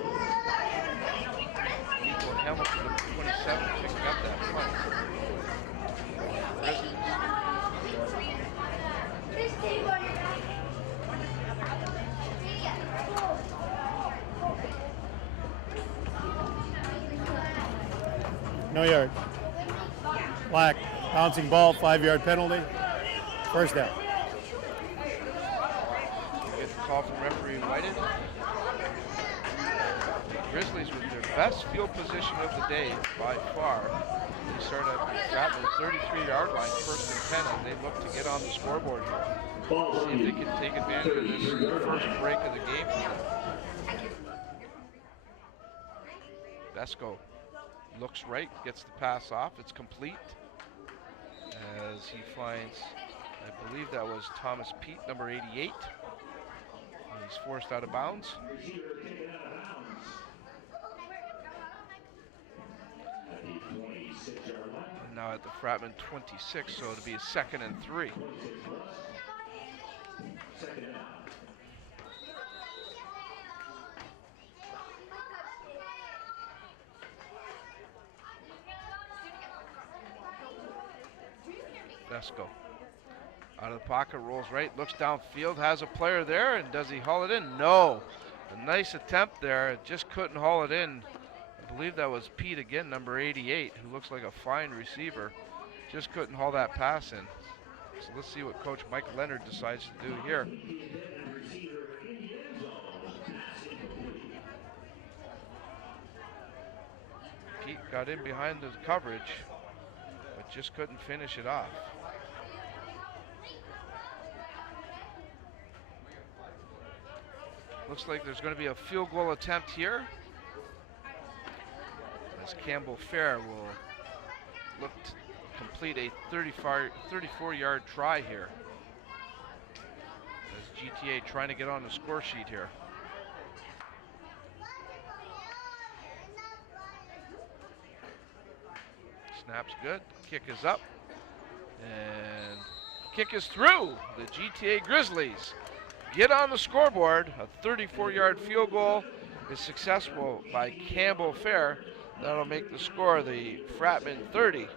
Nico Hamilton with the 27 picking up that punt. Grizzlies. No yard. Black, bouncing ball, 5-yard penalty. First down. Get the call from referee Whited. The Grizzlies with their best field position of the day by far. They start at the Fratmen 33-yard line, first and 10, and they look to get on the scoreboard here. See if they can take advantage of this first break of the game. Vesco looks right, gets the pass off. It's complete as he finds, I believe that was Thomas Pete, number 88. And he's forced out of bounds. And now at the Fratmen 26, so it'll be a 2nd and 3. Vesco out of the pocket, rolls right, looks downfield, has a player there, and does he haul it in? No. A nice attempt there, just couldn't haul it in. I believe that was Pete again, number 88, who looks like a fine receiver. Just couldn't haul that pass in. So let's see what Coach Mike Leonard decides to do here. Pete got in behind the coverage, but just couldn't finish it off. Looks like there's going to be a field goal attempt here, as Campbell Fair will look to complete a 34-yard try here. As GTA trying to get on the score sheet here. Snap's good. Kick is up. And kick is through. The GTA Grizzlies get on the scoreboard. A 34-yard field goal is successful by Campbell Fair. That'll make the score the Fratmen 30.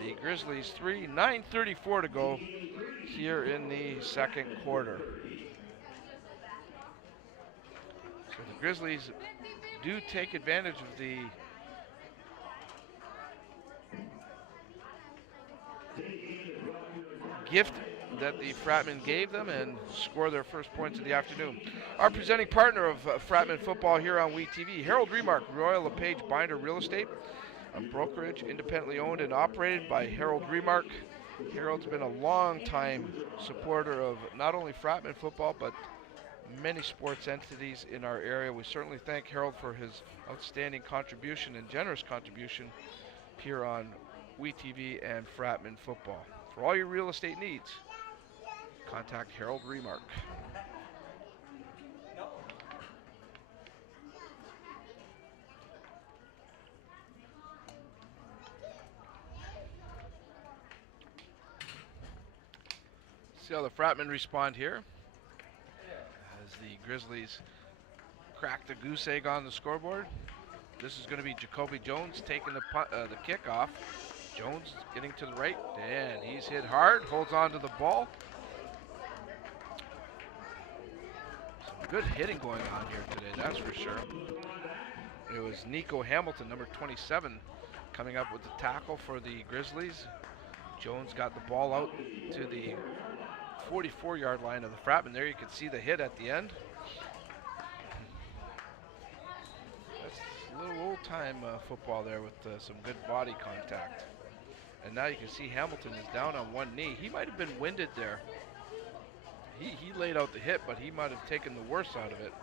The Grizzlies 3, 9:34 to go here in the second quarter. So the Grizzlies do take advantage of the gift that the Fratmen gave them and score their first points of the afternoon. Our presenting partner of Fratmen football here on WeTV, Harold Remark, Royal LePage Binder Real Estate, a brokerage independently owned and operated by Harold Remark. Harold's been a long-time supporter of not only Fratmen football, but many sports entities in our area. We certainly thank Harold for his outstanding contribution and generous contribution here on WeTV and Fratmen football. For all your real estate needs, contact Harold Remark. See how the Fratmen respond here as the Grizzlies crack the goose egg on the scoreboard. This is going to be Jacoby Jones taking the kickoff. Jones getting to the right, and he's hit hard, holds on to the ball. Some good hitting going on here today, that's for sure. It was Nico Hamilton, number 27, coming up with the tackle for the Grizzlies. Jones got the ball out to the 44-yard line of the Fratmen. There you can see the hit at the end. That's a little old-time football there with some good body contact. And now you can see Hamilton is down on one knee. He might have been winded there. He laid out the hit, but he might have taken the worst out of it.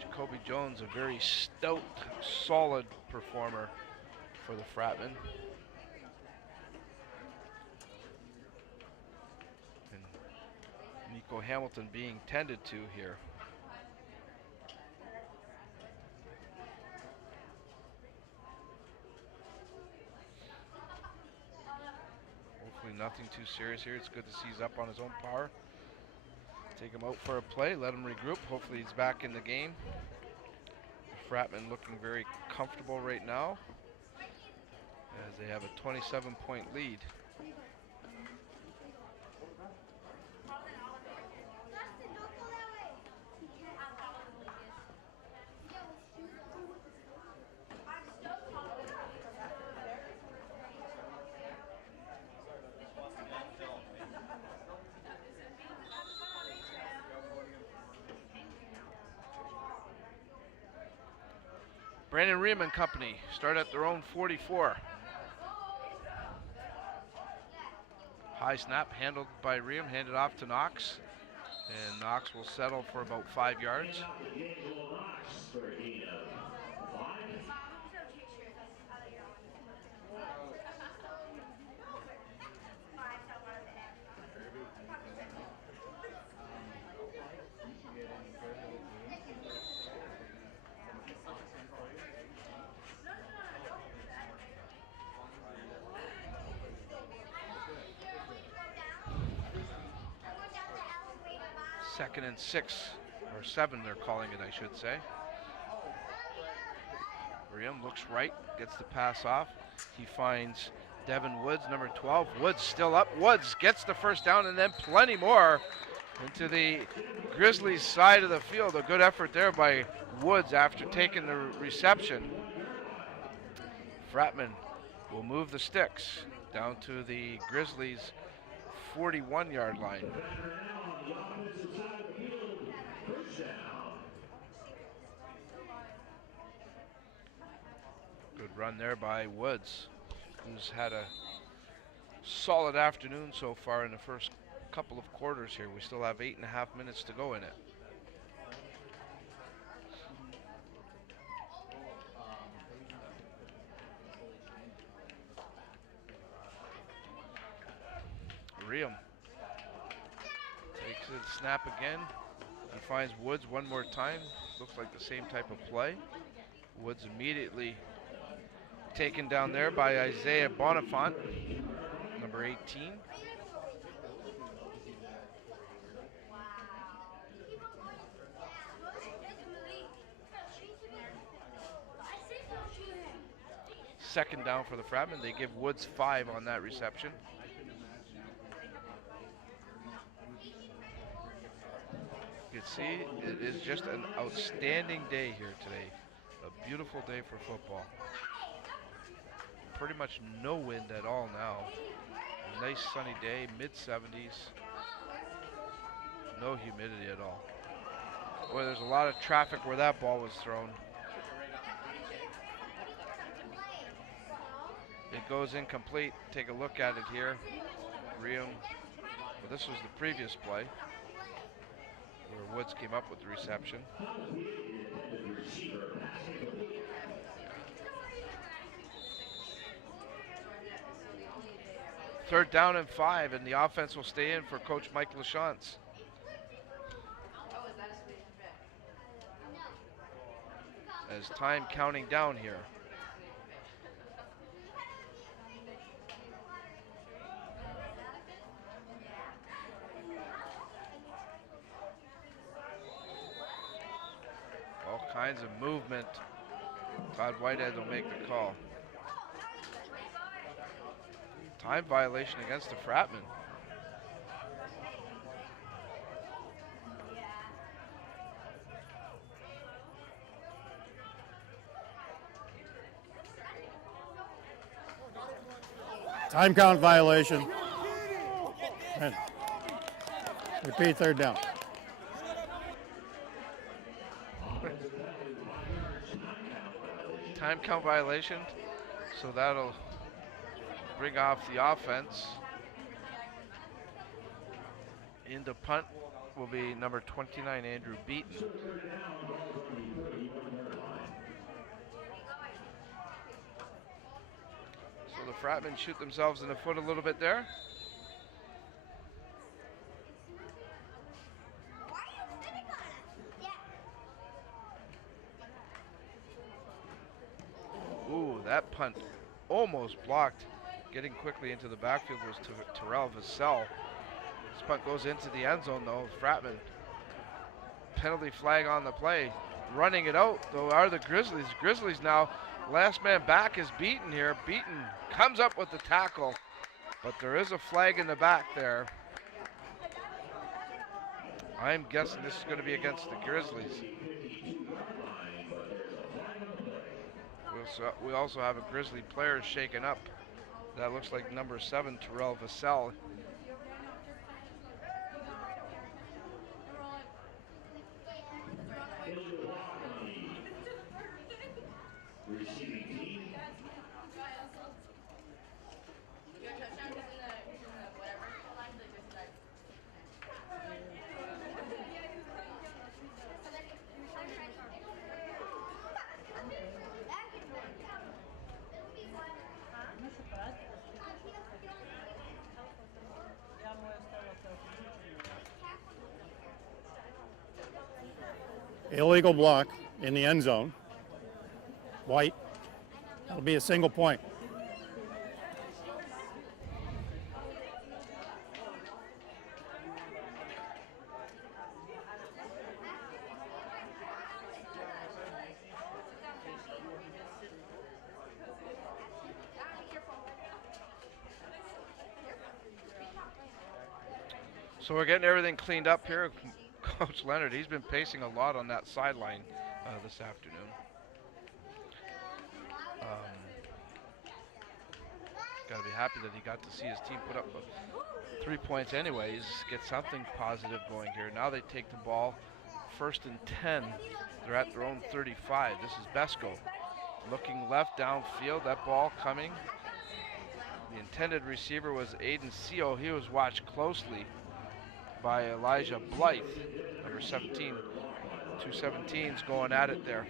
Jacoby Jones, a very stout, solid performer for the Fratmen. And Nico Hamilton being tended to here. Nothing too serious here. It's good to see he's up on his own power. Take him out for a play, let him regroup. Hopefully he's back in the game. The Fratmen looking very comfortable right now as they have a 27-point lead. Brandon Riem and company start at their own 44. High snap handled by Riem, handed off to Knox. And Knox will settle for about 5 yards. Second and 6, or 7 they're calling it, I should say. Riem looks right, gets the pass off. He finds Devin Woods, number 12. Woods still up. Woods gets the first down and then plenty more into the Grizzlies side of the field. A good effort there by Woods after taking the reception. Fratmen will move the sticks down to the Grizzlies' 41-yard line. Good run there by Woods, who's had a solid afternoon so far in the first couple of quarters here. We still have 8.5 minutes to go in it. Riem takes the snap again. He finds Woods one more time. Looks like the same type of play. Woods immediately taken down there by Isaiah Bonifant, number 18. Second down for the Fratmen. They give Woods 5 on that reception. You can see it is just an outstanding day here today. A beautiful day for football. Pretty much no wind at all now. A nice sunny day, mid-70s. No humidity at all. Boy, there's a lot of traffic where that ball was thrown. It goes incomplete. Take a look at it here. Well, this was the previous play where Woods came up with the reception. Third down and 5, and the offense will stay in for Coach Mike LaChance. As time counting down here. All kinds of movement. Todd Whitehead will make the call. Time violation against the Fratmen. Time count violation. And repeat, third down. Time count violation, so that'll bring off the offense. In the punt will be number 29, Andrew Beaton. So the Fratmen shoot themselves in the foot a little bit there. Ooh, that punt almost blocked. Getting quickly into the backfield was Terrell Vassell. This punt goes into the end zone though. Fratmen. Penalty flag on the play. Running it out though are the Grizzlies. Grizzlies now, last man back is Beaton here. Beaton comes up with the tackle, but there is a flag in the back there. I'm guessing this is going to be against the Grizzlies. We also have a Grizzly player shaken up. That looks like number 7, Terrell Vassell. Illegal block in the end zone. White. That'll be a single point. So we're getting everything cleaned up here. Coach Leonard, he's been pacing a lot on that sideline this afternoon. Got to be happy that he got to see his team put up 3 points anyways, get something positive going here. Now they take the ball, 1st and 10. They're at their own 35. This is Besco looking left downfield, that ball coming. The intended receiver was Aiden Seo. He was watched closely by Elijah Blythe, number 17. 2 17s going at it there.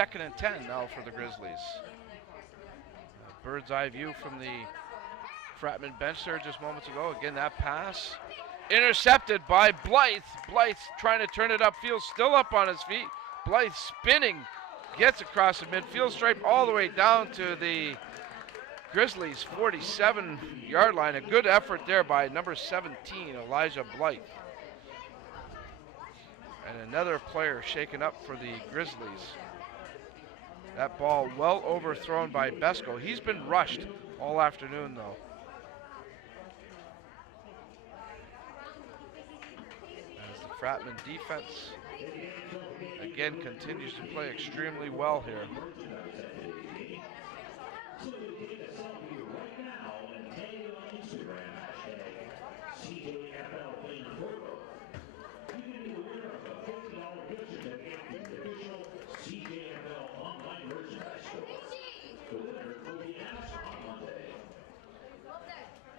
2nd and 10 now for the Grizzlies. Bird's eye view from the Fratmen bench there just moments ago. Again, that pass intercepted by Blythe. Blythe trying to turn it upfield, still up on his feet. Blythe spinning, gets across the midfield stripe all the way down to the Grizzlies' 47-yard line. A good effort there by number 17, Elijah Blythe. And another player shaken up for the Grizzlies. That ball well overthrown by Besco. He's been rushed all afternoon, though. As the Fratmen defense, again, continues to play extremely well here.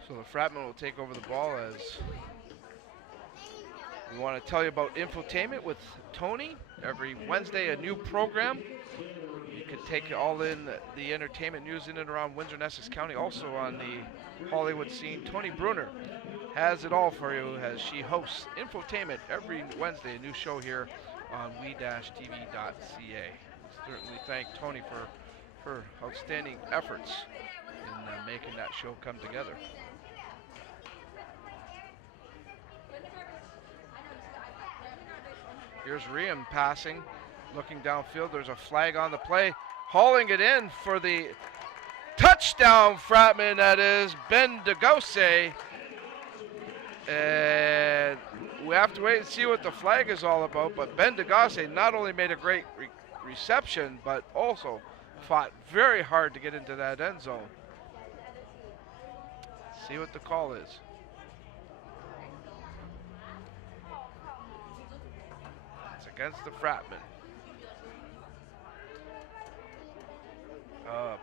So the Fratmen will take over the ball as we want to tell you about infotainment with Tony. Every Wednesday, a new program. You can take all in the entertainment news in and around Windsor and Essex County. Also on the Hollywood scene, Tony Bruner has it all for you as she hosts infotainment every Wednesday, a new show here on we-tv.ca. Certainly thank Tony for her outstanding efforts in making that show come together. Here's Riem passing, looking downfield. There's a flag on the play. Hauling it in for the touchdown, Fratman. That is Ben Degose. And we have to wait and see what the flag is all about. But Ben Degose not only made a great reception, but also fought very hard to get into that end zone. See what the call is. Against the Fratmen.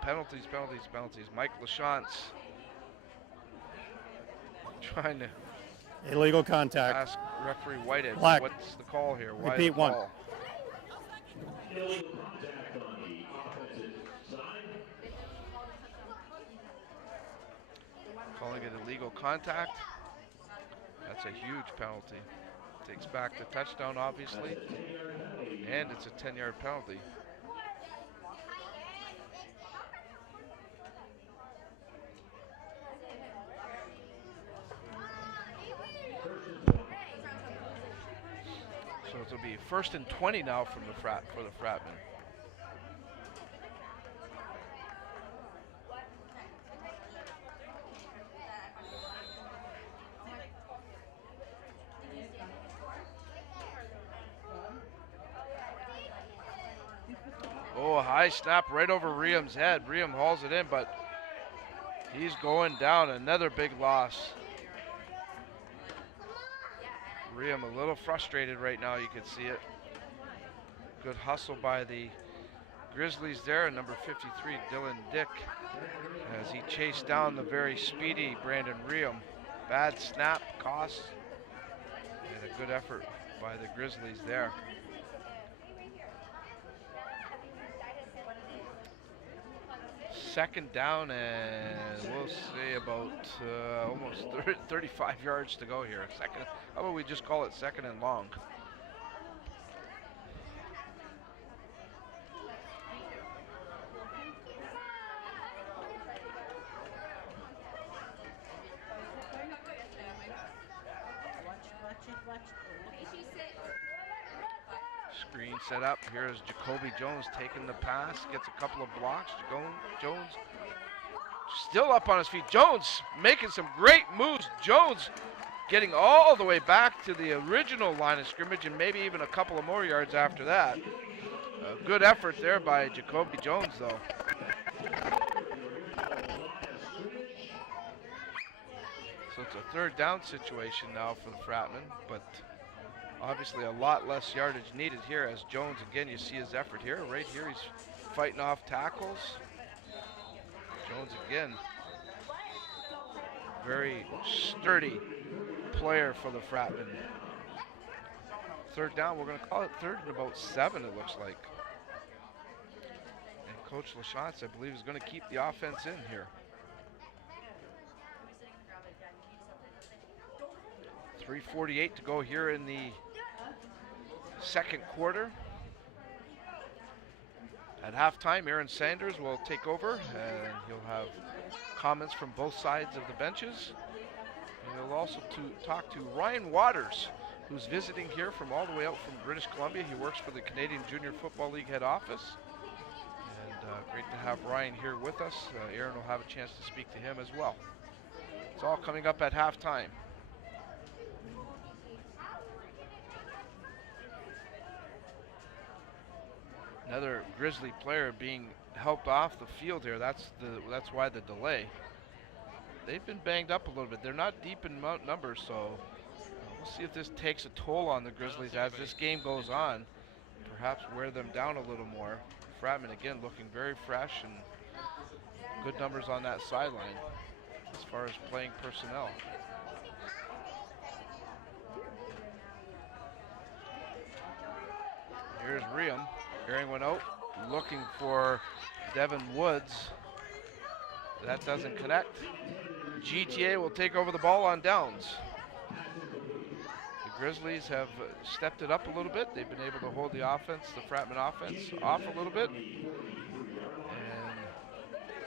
Penalties. Mike LaChance trying to Illegal contact. ask referee Whitehead, Black. what's the call here? Why Repeat the one. call? Illegal contact on the offensive side. Calling it illegal contact. That's a huge penalty. Takes back the touchdown, obviously, and it's a 10-yard penalty. So it'll be 1st and 20 now from the for the Fratmen. Oh, high snap right over Riem's head. Riem hauls it in, but he's going down. Another big loss. Riem a little frustrated right now, you can see it. Good hustle by the Grizzlies there, and number 53, Dylan Dick, as he chased down the very speedy Brandon Riem. Bad snap, cost, and a good effort by the Grizzlies there. Second down, and we'll say about almost 35 yards to go here. Second, how about we just call it 2nd and long? Screen set up. Here's Jacoby Jones taking the pass, gets a couple of blocks. Jones still up on his feet. Jones making some great moves. Jones getting all the way back to the original line of scrimmage and maybe even a couple of more yards after that. A good effort there by Jacoby Jones, though. So it's a 3rd down situation now for the Fratmen, but obviously a lot less yardage needed here as Jones, again, you see his effort here. Right here, he's fighting off tackles. Jones, again, very sturdy player for the Fratmen. 3rd down, we're going to call it 3rd and about 7, it looks like. Coach LaChance, I believe, is going to keep the offense in here. 3:48 to go here in the second quarter. At halftime, Aaron Sanders will take over, and he'll have comments from both sides of the benches. And he'll also talk to Ryan Waters, who's visiting here from all the way out from British Columbia. He works for the Canadian Junior Football League head office. And great to have Ryan here with us. Aaron will have a chance to speak to him as well. It's all coming up at halftime. Another Grizzly player being helped off the field here. That's why the delay. They've been banged up a little bit. They're not deep in numbers, so we'll see if this takes a toll on the Grizzlies as this game goes on. Perhaps wear them down a little more. Fratmen again looking very fresh and good numbers on that sideline as far as playing personnel. Here's Riem. Herring went out looking for Devin Woods. That doesn't connect. GTA will take over the ball on downs. The Grizzlies have stepped it up a little bit. They've been able to hold the offense, the Fratmen offense, off a little bit. And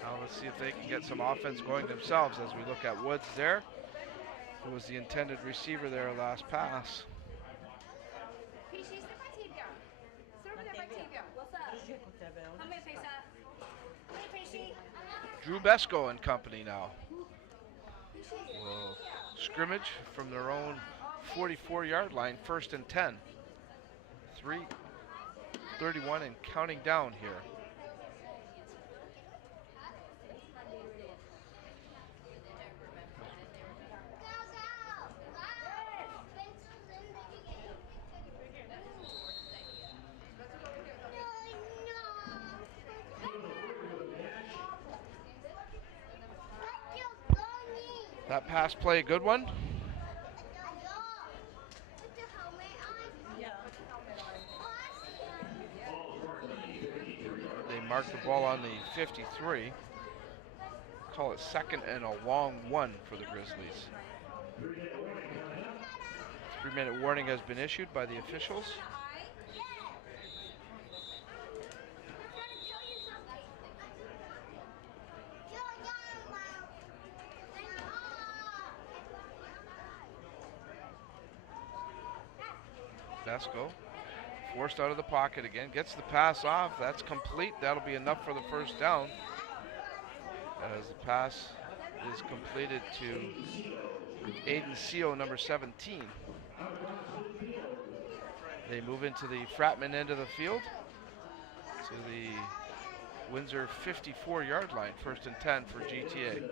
now let's see if they can get some offense going themselves as we look at Woods there, who was the intended receiver there last pass. Drew Besco and company now will scrimmage from their own 44-yard line, 1st and 10. 3:31 and counting down here. That pass play, a good one. They mark the ball on the 53. Call it 2nd and a long one for the Grizzlies. 3-minute warning has been issued by the officials. Besco forced out of the pocket again, gets the pass off, that's complete, that'll be enough for the first down as the pass is completed to Aiden Seo, number 17. They move into the Fratmen end of the field to the Windsor 54-yard line, 1st and 10 for GTA.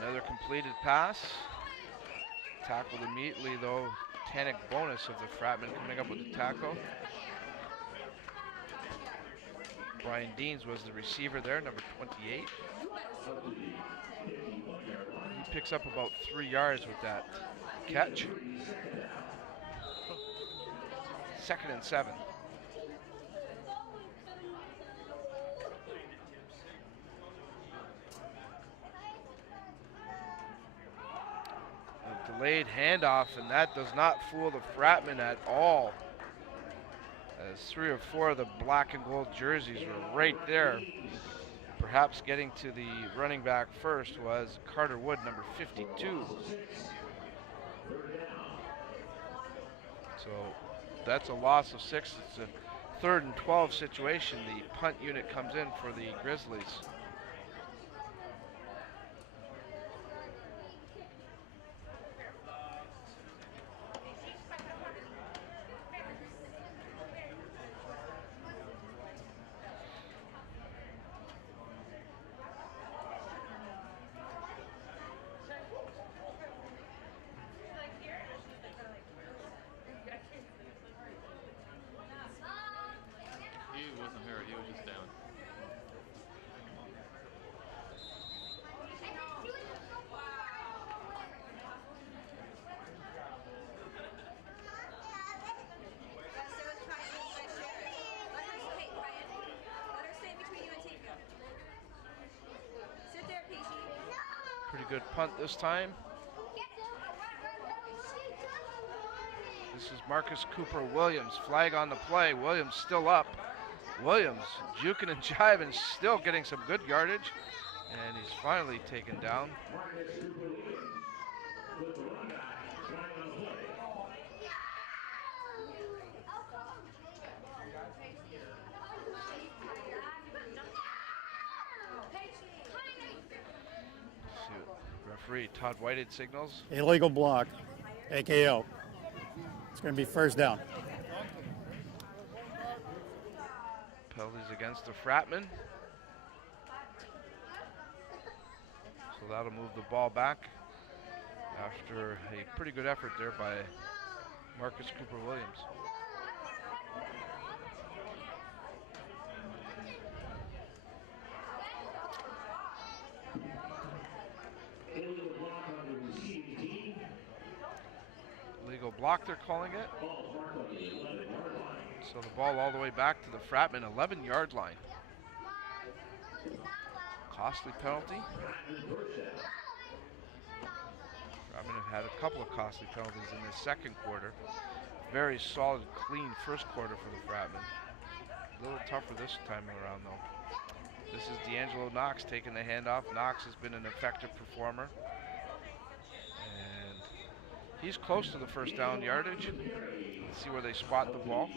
Another completed pass. Tackled immediately though. Tannic Bonus of the Fratmen coming up with the tackle. Brian Deans was the receiver there, number 28. He picks up about 3 yards with that catch. 2nd and 7. Delayed handoff, and that does not fool the Fratmen at all, as 3 or 4 of the black and gold jerseys were right there. Perhaps getting to the running back first was Carter Wood, number 52. So that's a loss of 6. It's a 3rd and 12 situation. The punt unit comes in for the Grizzlies. Pretty good punt this time. This is Marcus Cooper Williams. Flag on the play. Williams still up. Williams juking and jiving, still getting some good yardage. And he's finally taken down. Referee Todd Whitehead signals. Illegal block, AKO. It's going to be first down. Penalties against the Fratmen. So that'll move the ball back after a pretty good effort there by Marcus Cooper Williams. Illegal block, they're calling it. So the ball all the way back to the Fratmen 11-yard line. Costly penalty. Fratmen have had a couple of costly penalties in the second quarter. Very solid, clean first quarter for the Fratmen. A little tougher this time around though. This is D'Angelo Knox taking the handoff. Knox has been an effective performer. And he's close to the first down yardage. Let's see where they spot the ball.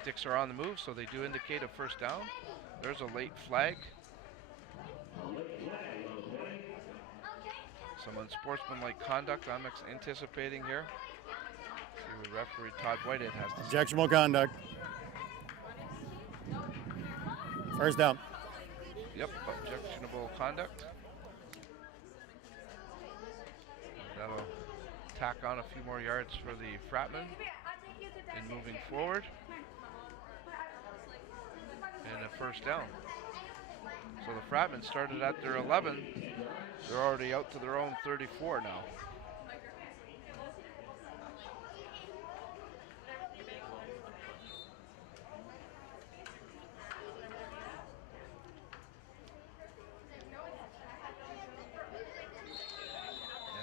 Sticks are on the move, so they do indicate a first down. There's a late flag. Some unsportsmanlike conduct I'm anticipating here. See what referee Todd Whitehead has to say. Objectionable conduct. First down. Yep, objectionable conduct. That'll tack on a few more yards for the Fratmen in moving forward. And a first down. So the Fratmen started at their 11. They're already out to their own 34 now.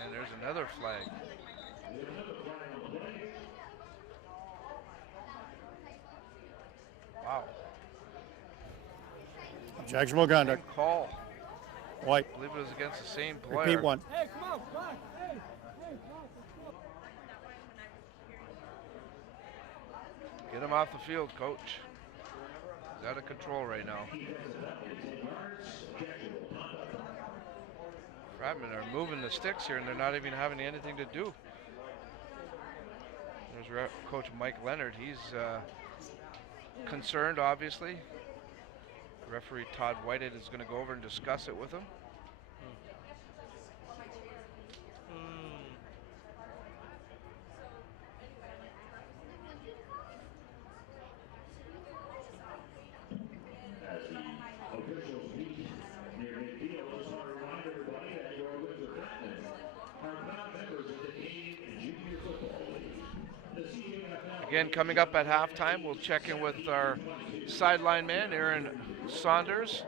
And there's another flag. Wow. Objectionable conduct. Same call. White. I believe it was against the same player. Repeat one. Get him off the field, coach. He's out of control right now. Fratmen are moving the sticks here, and they're not even having anything to do. There's Coach Mike Leonard. He's concerned, obviously. Referee Todd Whitehead is going to go over and discuss it with him. As the officials meet near midfield, just want to remind everybody that your Windsor Fratmen are proud members of the Canadian Junior Football League. The CJFL. Again, coming up at halftime, we'll check in with our sideline man, Aaron Saunders.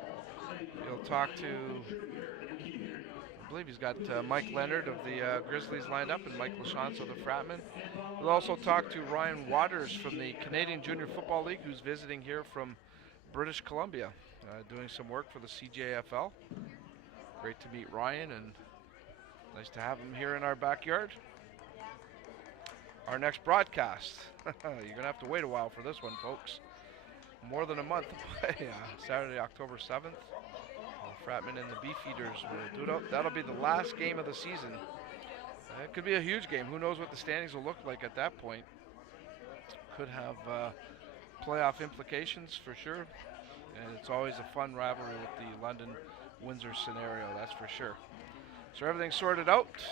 He'll talk to, I believe he's got Mike Leonard of the Grizzlies lined up and Mike LaChance of the Fratmen. We'll also talk to Ryan Waters from the Canadian Junior Football League, who's visiting here from British Columbia, doing some work for the CJFL. Great to meet Ryan, and nice to have him here in our backyard. Our next broadcast, you're going to have to wait a while for this one, folks. More than a month away. Saturday, October 7th. Fratmen and the Beefeaters will do it. That'll be the last game of the season. It could be a huge game. Who knows what the standings will look like at that point. Could have playoff implications for sure. And it's always a fun rivalry with the London-Windsor scenario, that's for sure. So everything's sorted out.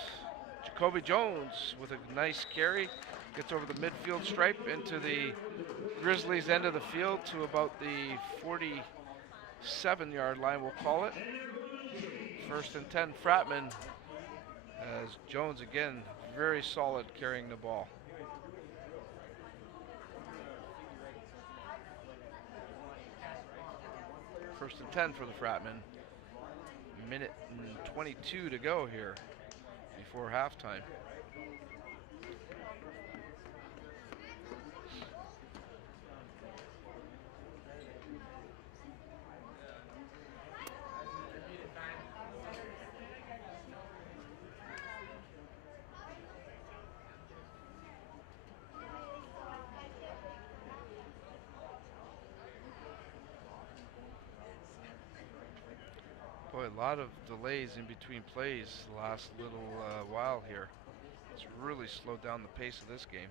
Jacoby Jones with a nice carry. Gets over the midfield stripe into the Grizzlies' end of the field to about the 47-yard line, we'll call it. First and 10, Fratmen as Jones again, very solid carrying the ball. First and 10 for the Fratmen. Minute and 22 to go here before halftime. Boy, a lot of delays in between plays the last little while here. It's really slowed down the pace of this game.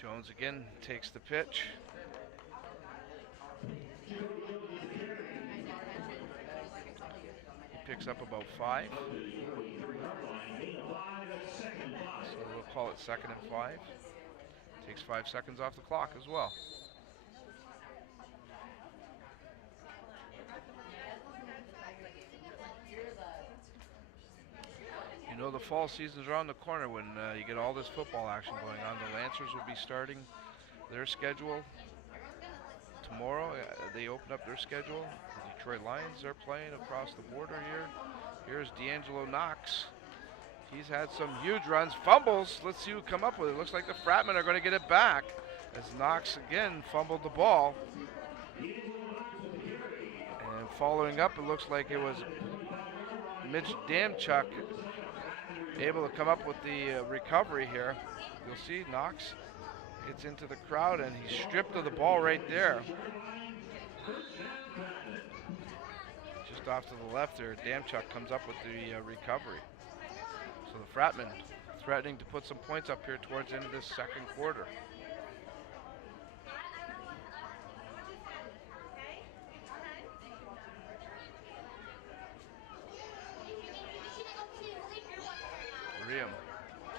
Jones again takes the pitch. He picks up about 5. So we'll call it 2nd and 5. Takes 5 seconds off the clock as well. You know, the fall season's around the corner when you get all this football action going on. The Lancers will be starting their schedule tomorrow. They open up their schedule. The Detroit Lions are playing across the border here. Here's D'Angelo Knox. He's had some huge runs, fumbles. Let's see who come up with it. Looks like the Fratmen are going to get it back as Knox again fumbled the ball. And following up, it looks like it was Mitch Damchuk able to come up with the recovery here. You'll see Knox gets into the crowd and he's stripped of the ball right there. Just off to the left there, Damchuk comes up with the recovery. So the Fratmen threatening to put some points up here towards the end of this second quarter.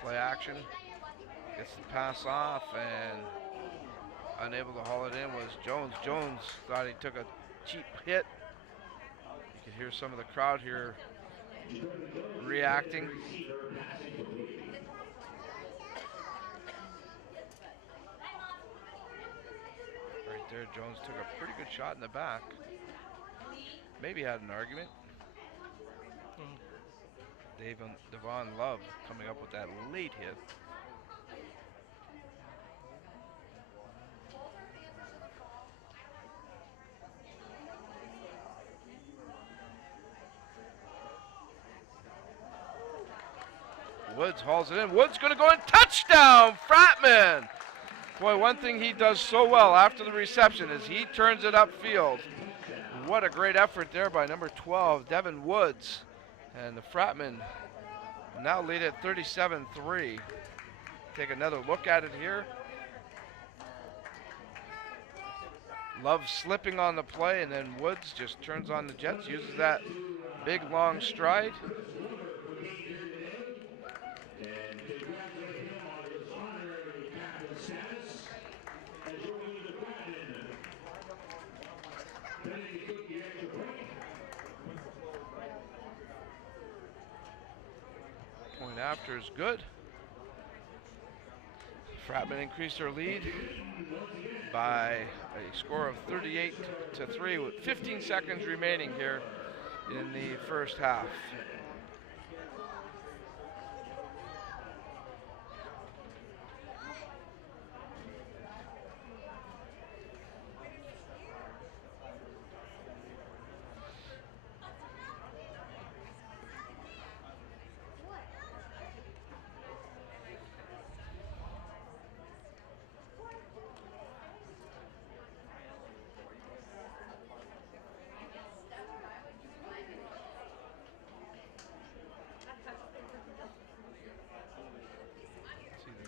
Play action, gets the pass off and unable to haul it in was Jones. Jones thought he took a cheap hit. You can hear some of the crowd here reacting. Right there, Jones took a pretty good shot in the back. Maybe had an argument. Devon Love coming up with that late hit. Woods hauls it in. Woods going to go in. Touchdown, Fratmen! Boy, one thing he does so well after the reception is he turns it upfield. What a great effort there by number 12, Devin Woods. And the Fratmen now lead at 37-3. Take another look at it here. Love slipping on the play, and then Woods just turns on the jets, uses that big long stride. Point after is good. Fratmen increased their lead by a score of 38-3 with 15 seconds remaining here in the first half.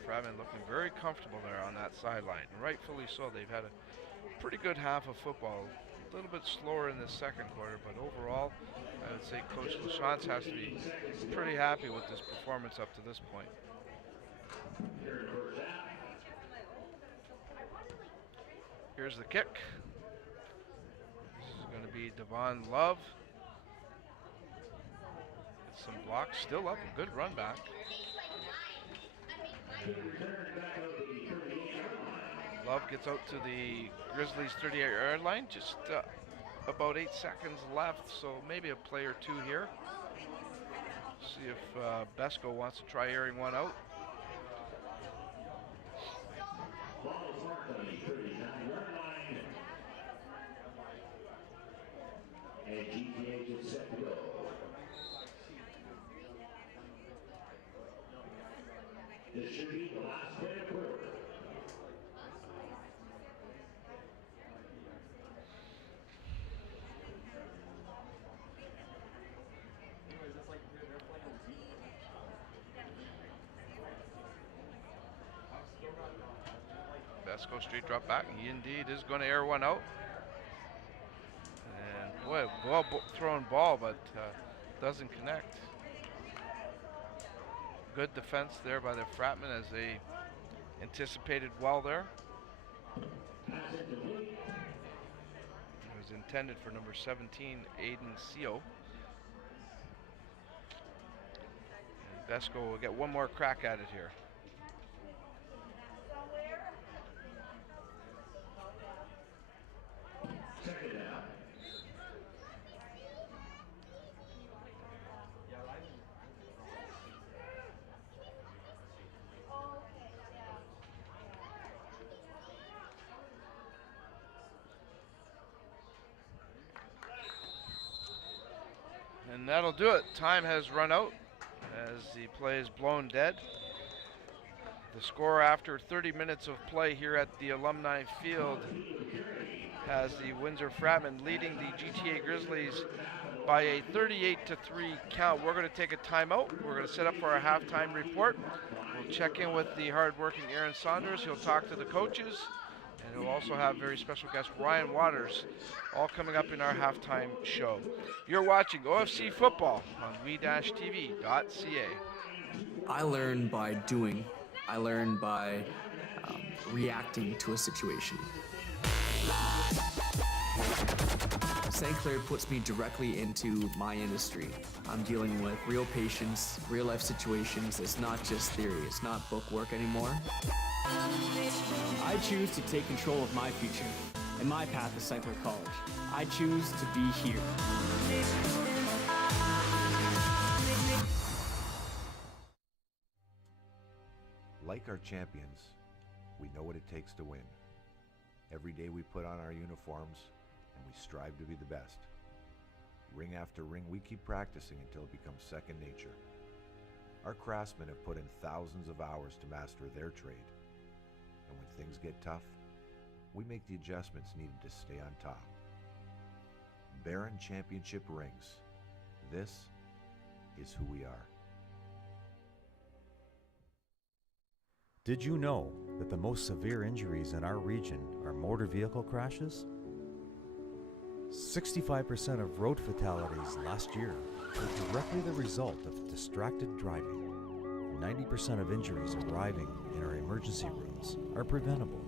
Fratmen looking very comfortable there on that sideline, and rightfully so. They've had a pretty good half of football. A little bit slower in the second quarter, but overall, I would say Coach LaChance has to be pretty happy with this performance up to this point. Here's the kick. This is going to be Devon Love. Get some blocks, still up, a good run back. Love gets out to the Grizzlies 38-yard line, just about 8 seconds left, so maybe a play or two here. See if Besco wants to try airing one out. And GTA is set to go. This should be the last play of quarter. Besco straight drop back. He indeed is going to air one out. And boy, well thrown ball, but doesn't connect. Good defense there by the Fratmen as they anticipated well there. It was intended for number 17, Aiden Seo. And Besco will get one more crack at it here. Second down. And that'll do it. Time has run out as the play is blown dead. The score after 30 minutes of play here at the Alumni Field has the Windsor Fratmen leading the GTA Grizzlies by a 38-3 count. We're going to take a timeout. We're going to set up for our halftime report. We'll check in with the hardworking Aaron Saunders. He'll talk to the coaches. And we'll also have very special guest Ryan Waters, all coming up in our halftime show. You're watching OFC Football on we-tv.ca. I learn by doing. I learn by reacting to a situation. St. Clair puts me directly into my industry. I'm dealing with real patients, real life situations. It's not just theory. It's not book work anymore. I choose to take control of my future and my path to St. Clair College. I choose to be here. Like our champions, we know what it takes to win. Every day we put on our uniforms and we strive to be the best. Ring after ring, we keep practicing until it becomes second nature. Our craftsmen have put in thousands of hours to master their trade. And when things get tough, we make the adjustments needed to stay on top. Baron Championship rings. This is who we are. Did you know that the most severe injuries in our region are motor vehicle crashes? 65% of road fatalities last year were directly the result of distracted driving. 90% of injuries arriving in our emergency rooms are preventable.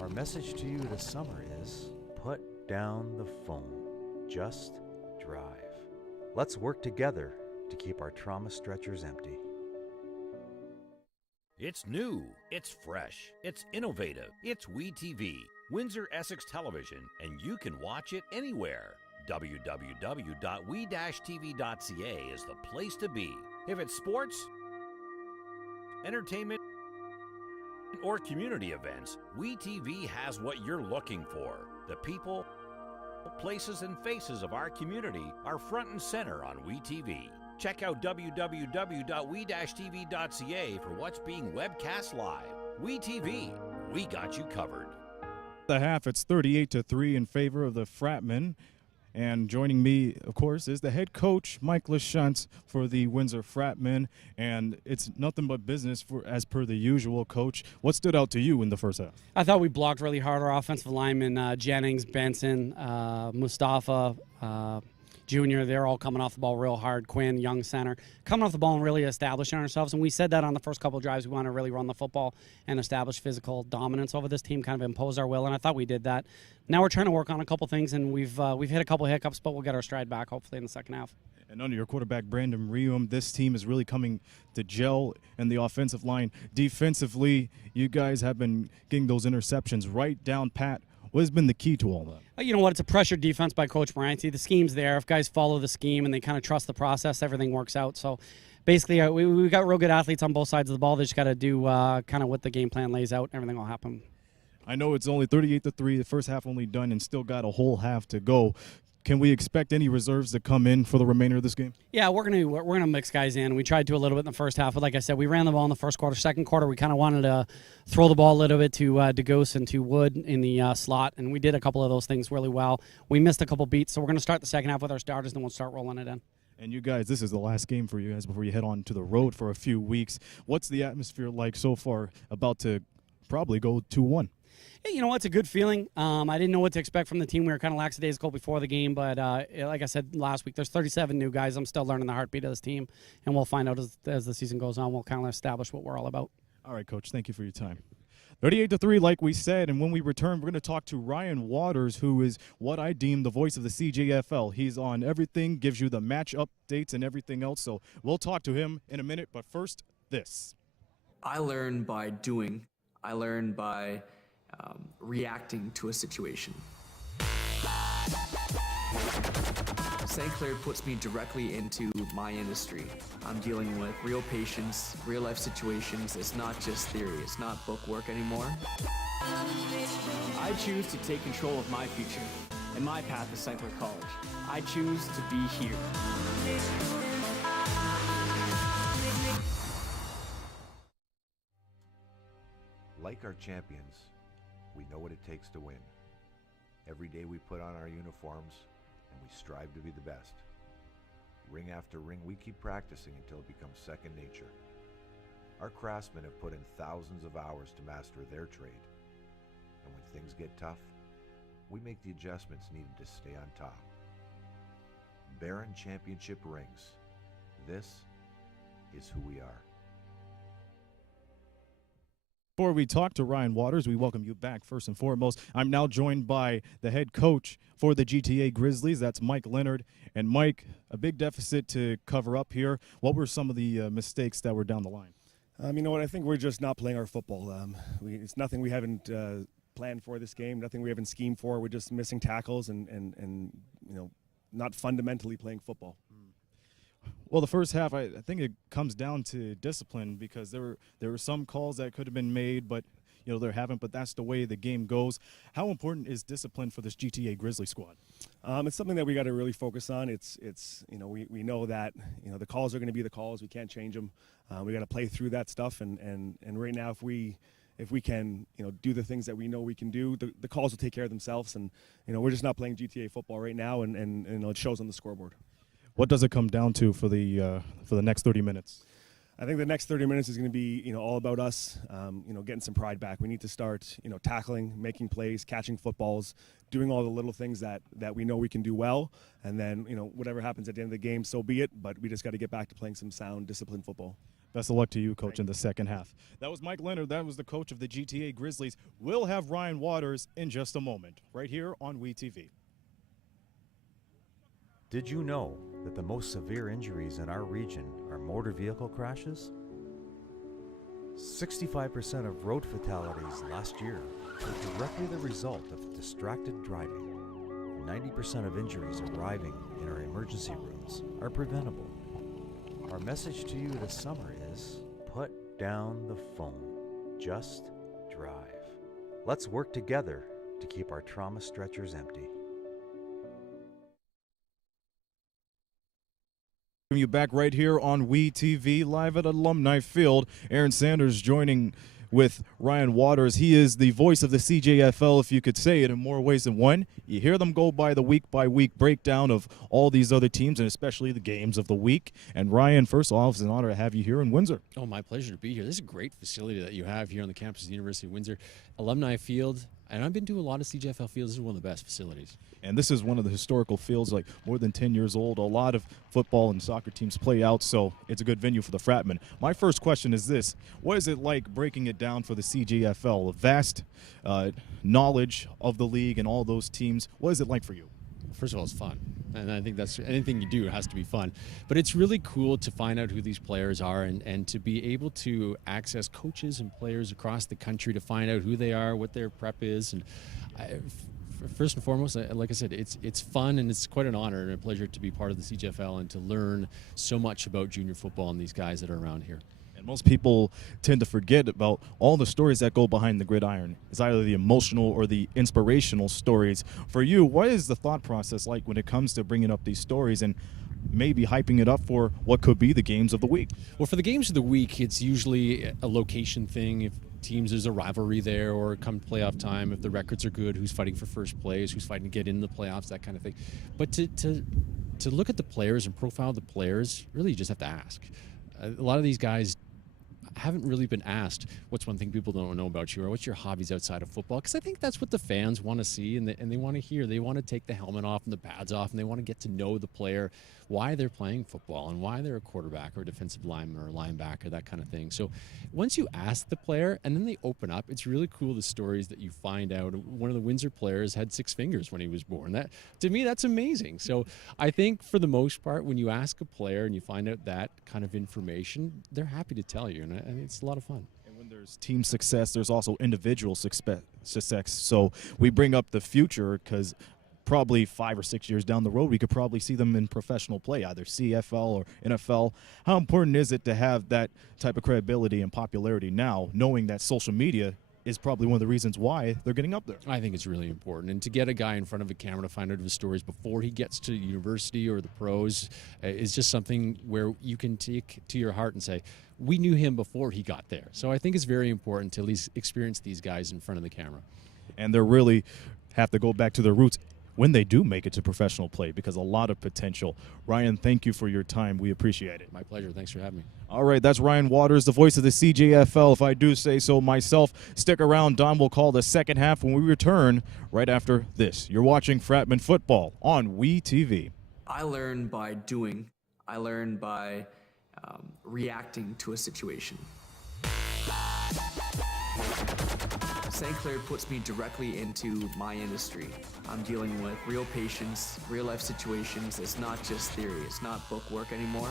Our message to you this summer is, put down the phone. Just drive. Let's work together to keep our trauma stretchers empty. It's new, it's fresh, it's innovative, it's WeTV, Windsor Essex Television, and you can watch it anywhere. www.we-tv.ca is the place to be. If it's sports, entertainment, or community events, WeTV has what you're looking for. The people, places, and faces of our community are front and center on WeTV. Check out www.we-tv.ca for what's being webcast live. WeTV, we got you covered. The half, it's 38-3 in favor of the Fratmen. And joining me, of course, is the head coach, Mike LaChance, for the Windsor Fratmen. And it's nothing but business as per the usual, Coach. What stood out to you in the first half? I thought we blocked really hard. Our offensive linemen, Jennings, Benson, Mustafa, Junior, they're all coming off the ball real hard. Quinn, young center, coming off the ball and really establishing ourselves. And we said that on the first couple of drives. We want to really run the football and establish physical dominance over this team, kind of impose our will. And I thought we did that. Now we're trying to work on a couple things, and we've hit a couple of hiccups, but we'll get our stride back hopefully in the second half. And under your quarterback, Brandon Reum, this team is really coming to gel in the offensive line. Defensively, you guys have been getting those interceptions right down pat. What has been the key to all that? You know what? It's a pressured defense by Coach Moranti. The scheme's there. If guys follow the scheme and they kind of trust the process, everything works out. So basically, we've got real good athletes on both sides of the ball. They just got to do kind of what the game plan lays out. Everything will happen. I know it's only 38-3, the first half only done, and still got a whole half to go. Can we expect any reserves to come in for the remainder of this game? Yeah, we're gonna mix guys in. We tried to a little bit in the first half, but like I said, we ran the ball in the first quarter. Second quarter, we kind of wanted to throw the ball a little bit to DeGose and to Wood in the slot, and we did a couple of those things really well. We missed a couple beats, so we're gonna start the second half with our starters, and we'll start rolling it in. And you guys, this is the last game for you guys before you head on to the road for a few weeks. What's the atmosphere like so far? About to probably go 2-1. Hey, you know what? It's a good feeling. I didn't know what to expect from the team. We were kind of lackadaisical before the game, but like I said last week, there's 37 new guys. I'm still learning the heartbeat of this team, and we'll find out as the season goes on. We'll kind of establish what we're all about. All right, Coach. Thank you for your time. 38-3, like we said, and when we return, we're going to talk to Ryan Waters, who is what I deem the voice of the CJFL. He's on everything, gives you the match updates and everything else, so we'll talk to him in a minute, but first, this. I learn by doing. I learn by reacting to a situation. St. Clair puts me directly into my industry. I'm dealing with real patients, real life situations. It's not just theory, it's not book work anymore. I choose to take control of my future, and my path is St. Clair College. I choose to be here. Like our champions, we know what it takes to win. Every day we put on our uniforms and we strive to be the best. Ring after ring, we keep practicing until it becomes second nature. Our craftsmen have put in thousands of hours to master their trade. And when things get tough, we make the adjustments needed to stay on top. Baron Championship rings. This is who we are. Before we talk to Ryan Waters, we welcome you back first and foremost. I'm now joined by the head coach for the GTA Grizzlies. That's Mike Leonard. And Mike, a big deficit to cover up here. What were some of the mistakes that were down the line? You know what? I think we're just not playing our football. It's nothing we haven't planned for this game, nothing we haven't schemed for. We're just missing tackles and you know, not fundamentally playing football. Well, the first half, I think it comes down to discipline because there were some calls that could have been made, but you know there haven't. But that's the way the game goes. How important is discipline for this GTA Grizzly squad? It's something that we got to really focus on. It's you know we know that you know the calls are going to be the calls. We can't change them. We got to play through that stuff. And right now, if we can you know do the things that we know we can do, the calls will take care of themselves. And you know we're just not playing GTA football right now, and you know, it shows on the scoreboard. What does it come down to for the next 30 minutes? I think the next 30 minutes is going to be, you know, all about us, you know, getting some pride back. We need to start, you know, tackling, making plays, catching footballs, doing all the little things that we know we can do well. And then, you know, whatever happens at the end of the game, so be it. But we just got to get back to playing some sound, disciplined football. Best of luck to you, Coach, in the second half. That was Mike Leonard. That was the coach of the GTA Grizzlies. We'll have Ryan Waters in just a moment, right here on WeTV. Did you know that the most severe injuries in our region are motor vehicle crashes? 65% of road fatalities last year were directly the result of distracted driving. 90% of injuries arriving in our emergency rooms are preventable. Our message to you this summer is, put down the phone. Just drive. Let's work together to keep our trauma stretchers empty. You back right here on WeTV, live at Alumni Field. Aaron Sanders joining with Ryan Waters. He is the voice of the CJFL, if you could say it in more ways than one. You hear them go by the week-by-week breakdown of all these other teams, and especially the games of the week. And Ryan, first of all, it's an honor to have you here in Windsor. Oh, my pleasure to be here. This is a great facility that you have here on the campus of the University of Windsor. Alumni Field, and I've been to a lot of CJFL fields. This is one of the best facilities. And this is one of the historical fields, like more than 10 years old. A lot of football and soccer teams play out, so it's a good venue for the Fratmen. My first question is this. What is it like breaking it down for the CJFL? A vast knowledge of the league and all those teams. What is it like for you? First of all, it's fun. And I think that's anything you do has to be fun. But it's really cool to find out who these players are and to be able to access coaches and players across the country to find out who they are, what their prep is. And first and foremost, like I said, it's fun and it's quite an honor and a pleasure to be part of the CJFL and to learn so much about junior football and these guys that are around here. And most people tend to forget about all the stories that go behind the gridiron. It's either the emotional or the inspirational stories. For you, what is the thought process like when it comes to bringing up these stories and maybe hyping it up for what could be the games of the week? Well, for the games of the week, it's usually a location thing. If teams, there's a rivalry there, or come playoff time, if the records are good, who's fighting for first place, who's fighting to get in the playoffs, that kind of thing. But to look at the players and profile the players, really you just have to ask. A lot of these guys haven't really been asked what's one thing people don't know about you or what's your hobbies outside of football, because I think that's what the fans want to see and they want to hear. They want to take the helmet off and the pads off and they want to get to know the player, why they're playing football and why they're a quarterback or a defensive lineman or a linebacker, that kind of thing. So once you ask the player and then they open up, it's really cool the stories that you find out. One of the Windsor players had 6 fingers when he was born. That, to me, that's amazing. So I think for the most part, when you ask a player and you find out that kind of information, they're happy to tell you, and it's a lot of fun. And when there's team success, there's also individual success. So we bring up the future because probably 5 or 6 years down the road, we could probably see them in professional play, either CFL or NFL. How important is it to have that type of credibility and popularity now, knowing that social media is probably one of the reasons why they're getting up there? I think it's really important. And to get a guy in front of a camera to find out his stories before he gets to university or the pros is just something where you can take to your heart and say, we knew him before he got there. So I think it's very important to at least experience these guys in front of the camera. And they really have to go back to their roots when they do make it to professional play, because a lot of potential. Ryan, thank you for your time. We appreciate it. My pleasure. Thanks for having me. All right, that's Ryan Waters, the voice of the CJFL, if I do say so myself. Stick around. Don will call the second half when we return right after this. You're watching Fratmen Football on WeTV. I learn by doing. I learn by reacting to a situation. St. Clair puts me directly into my industry. I'm dealing with real patients, real life situations. It's not just theory. It's not book work anymore.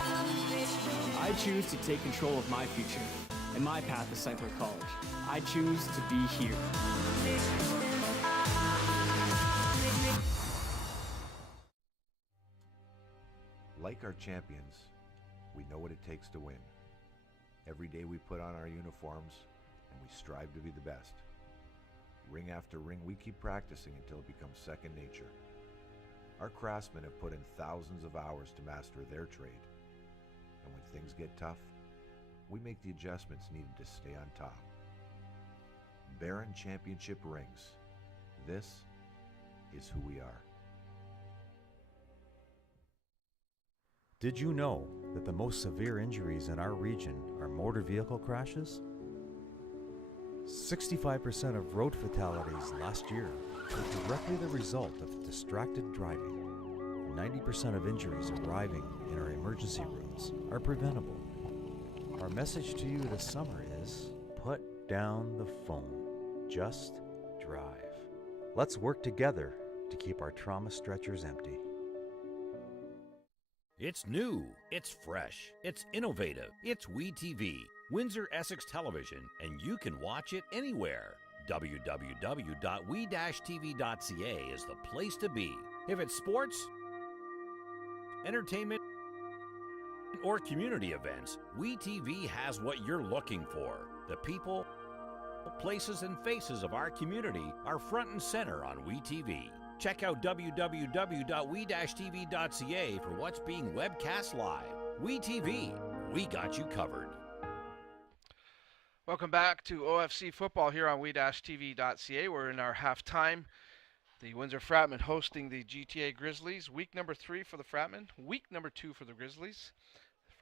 I choose to take control of my future, and my path is St. Clair College. I choose to be here. Like our champions, we know what it takes to win. Every day we put on our uniforms and we strive to be the best. Ring after ring, we keep practicing until it becomes second nature. Our craftsmen have put in thousands of hours to master their trade. And when things get tough, we make the adjustments needed to stay on top. Baron Championship rings. This is who we are. Did you know that the most severe injuries in our region are motor vehicle crashes? 65% of road fatalities last year were directly the result of distracted driving. 90% of injuries arriving in our emergency rooms are preventable. Our message to you this summer is, put down the phone. Just drive. Let's work together to keep our trauma stretchers empty. It's new, it's fresh, it's innovative, it's WeTV, Windsor Essex Television, and you can watch it anywhere. www.we-tv.ca is the place to be. If it's sports, entertainment, or community events, WeTV has what you're looking for. The people, places, and faces of our community are front and center on WeTV. Check out www.we-tv.ca for what's being webcast live. WeTV, we got you covered. Welcome back to OFC football here on we-tv.ca. We're in our halftime. The Windsor Fratmen hosting the GTA Grizzlies. Week number 3 for the Fratmen. Week number 2 for the Grizzlies.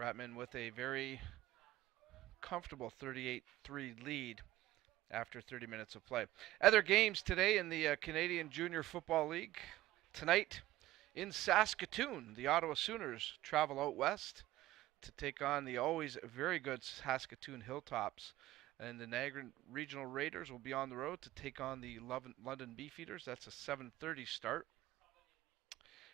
Fratmen with a very comfortable 38-3 lead after 30 minutes of play. Other games today in the Canadian Junior Football League. Tonight in Saskatoon, the Ottawa Sooners travel out west to take on the always very good Saskatoon Hilltops. And the Niagara Regional Raiders will be on the road to take on the London Beefeaters. That's a 7:30 start.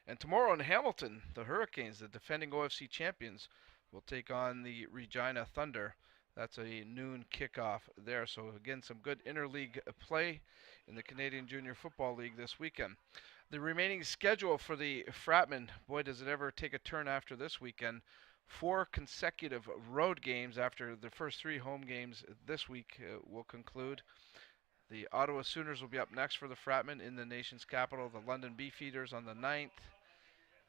And tomorrow in Hamilton, the Hurricanes, the defending OFC champions, will take on the Regina Thunder. That's a noon kickoff there. So again, some good interleague play in the Canadian Junior Football League this weekend. The remaining schedule for the Fratmen, boy, does it ever take a turn after this weekend. 4 consecutive road games after the first 3 home games this week will conclude. The Ottawa Sooners will be up next for the Fratmen in the nation's capital. The London Beefeaters on the 9th.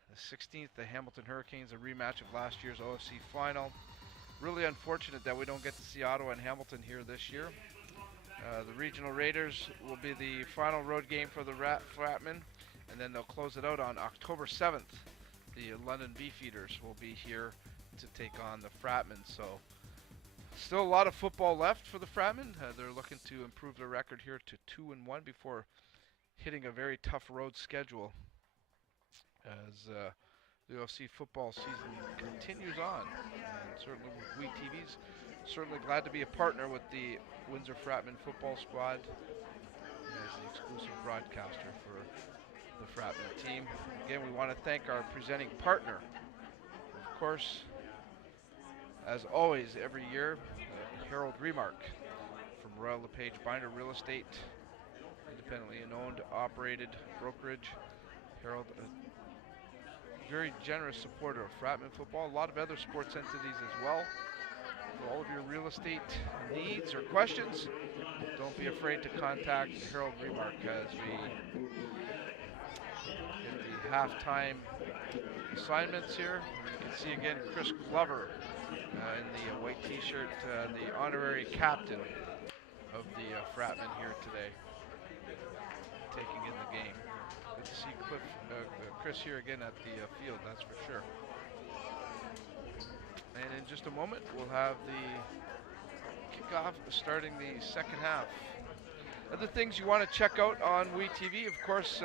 The 16th, the Hamilton Hurricanes, a rematch of last year's OFC final. Really unfortunate that we don't get to see Ottawa and Hamilton here this year. The Regional Raiders will be the final road game for the Fratmen, and then they'll close it out on October 7th. The London Beefeaters will be here to take on the Fratmen. So still a lot of football left for the Fratmen. They're looking to improve their record here to 2-1 before hitting a very tough road schedule as the UFC football season continues on. And certainly with WeTV's certainly glad to be a partner with the Windsor Fratmen football squad as the exclusive broadcaster for the Fratmen team. Again, we want to thank our presenting partner, of course, as always, every year, Harold Remark from Royal LePage Binder Real Estate, independently owned, operated brokerage. Harold, a very generous supporter of Fratmen football, a lot of other sports entities as well. For all of your real estate needs or questions, don't be afraid to contact Harold Remark as we get the halftime assignments here. You can see again Chris Glover in the white t-shirt, the honorary captain of the Fratmen here today, taking in the game. Good to see Chris here again at the field, that's for sure. And in just a moment, we'll have the kickoff starting the second half. Other things you want to check out on WeTV, of course,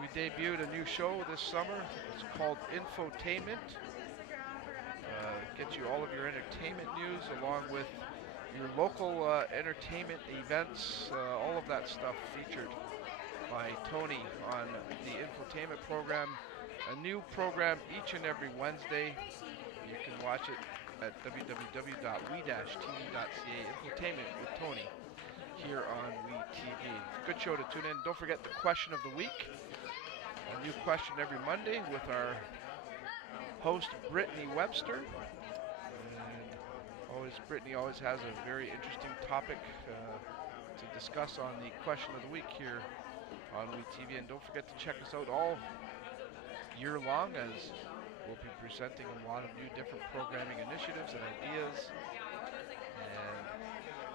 we debuted a new show this summer. It's called Infotainment. Gets you all of your entertainment news along with your local entertainment events, all of that stuff featured by Tony on the infotainment program. A new program each and every Wednesday. You can watch it at www.we-tv.ca. Infotainment with Tony here on WeTV. Good show to tune in. Don't forget the question of the week. A new question every Monday with our host Brittany Webster. And Brittany always has a very interesting topic to discuss on the question of the week here on WeTV. And don't forget to check us out all year long, as we'll be presenting a lot of new different programming initiatives and ideas, and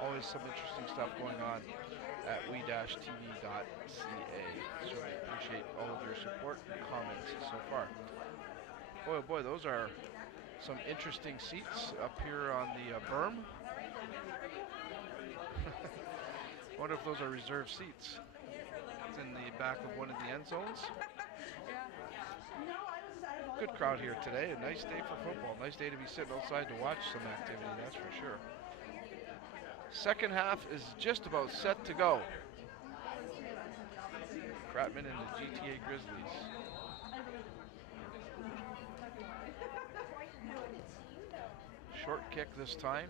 always some interesting stuff going on at we-tv.ca. Certainly appreciate all of your support and comments so far. Boy, oh boy, those are some interesting seats up here on the berm. Wonder if those are reserved seats. It's in the back of one of the end zones. Good crowd here today. A nice day for football. Nice day to be sitting outside to watch some activity, that's for sure. Second half is just about set to go. Fratmen and the GTA Grizzlies. Short kick this time.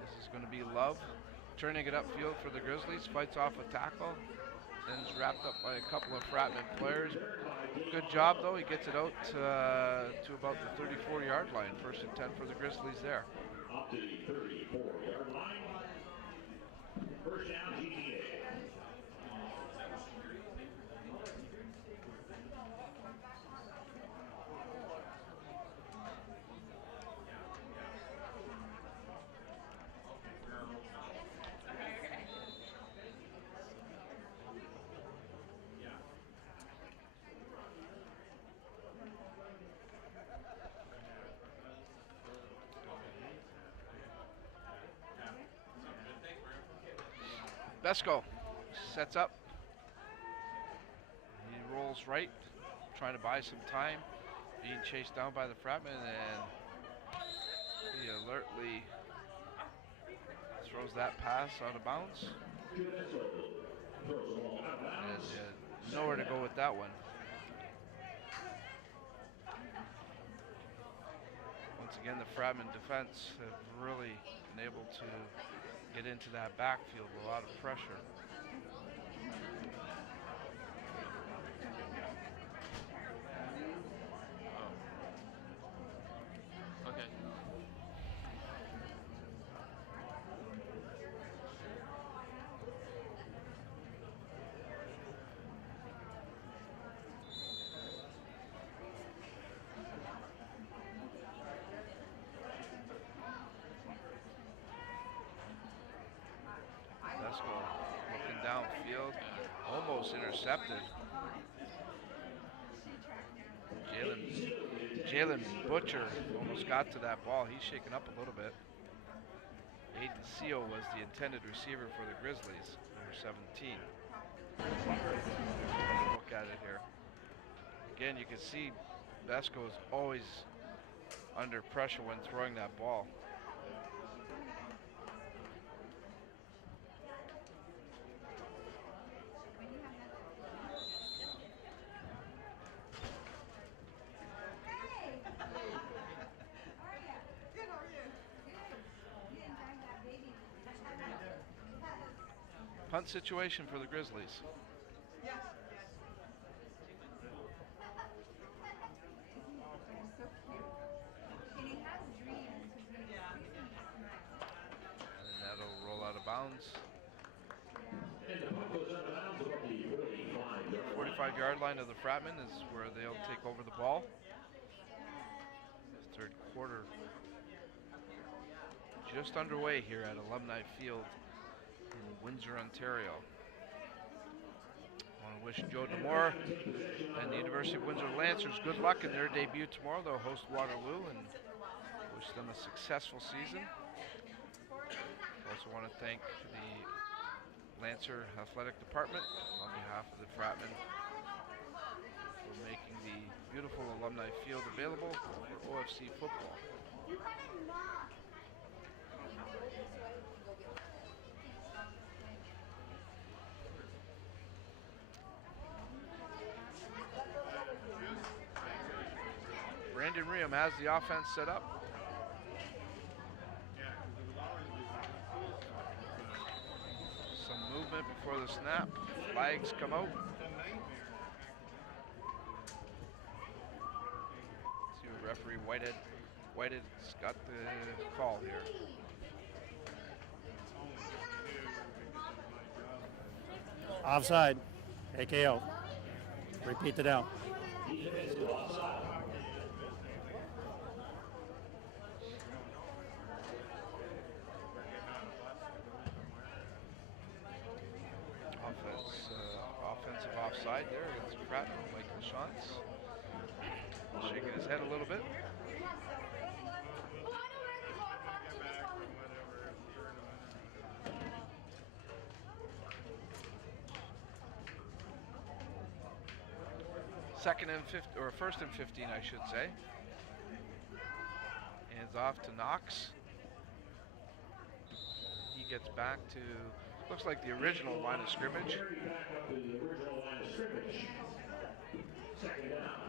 This is going to be Love turning it upfield for the Grizzlies. Fights off a tackle. Then is wrapped up by a couple of Fratmen players. Good job though. He gets it out to about the 34-yard line. 1st and 10 for the Grizzlies there. Up to the 34-yard line. First down, GTA. Besko sets up. He rolls right, trying to buy some time. Being chased down by the Fratmen, and he alertly throws that pass out of bounds. And nowhere to go with that one. Once again, the Fratmen defense have really been able to get into that backfield with a lot of pressure. Okay. Besko looking downfield, almost intercepted. Jalen Butcher almost got to that ball. He's shaken up a little bit. Aiden Seal was the intended receiver for the Grizzlies, number 17. Look at it here. Again, you can see Besko is always under pressure when throwing that ball. Punt situation for the Grizzlies. And that'll roll out of bounds. 45-yard line of the Fratmen is where they'll take over the ball. Third quarter just underway here at Alumni Field in Windsor, Ontario. I want to wish Joe Demore and the University of Windsor Lancers good luck in their debut tomorrow. They'll host Waterloo, and wish them a successful season. I also want to thank the Lancer Athletic Department on behalf of the Fratmen for making the beautiful Alumni Field available for OFC football. Brandon Riem has the offense set up. Some movement before the snap. Flags come out. See what referee Whitehead's got the call here. Offside. AKO. Repeat it out. Offensive offside there against Fratmen, Michael Shantz. Shaking his head a little bit. First and 15, I should say. Hands off to Knox. He gets back to, looks like the original line of scrimmage. Second down.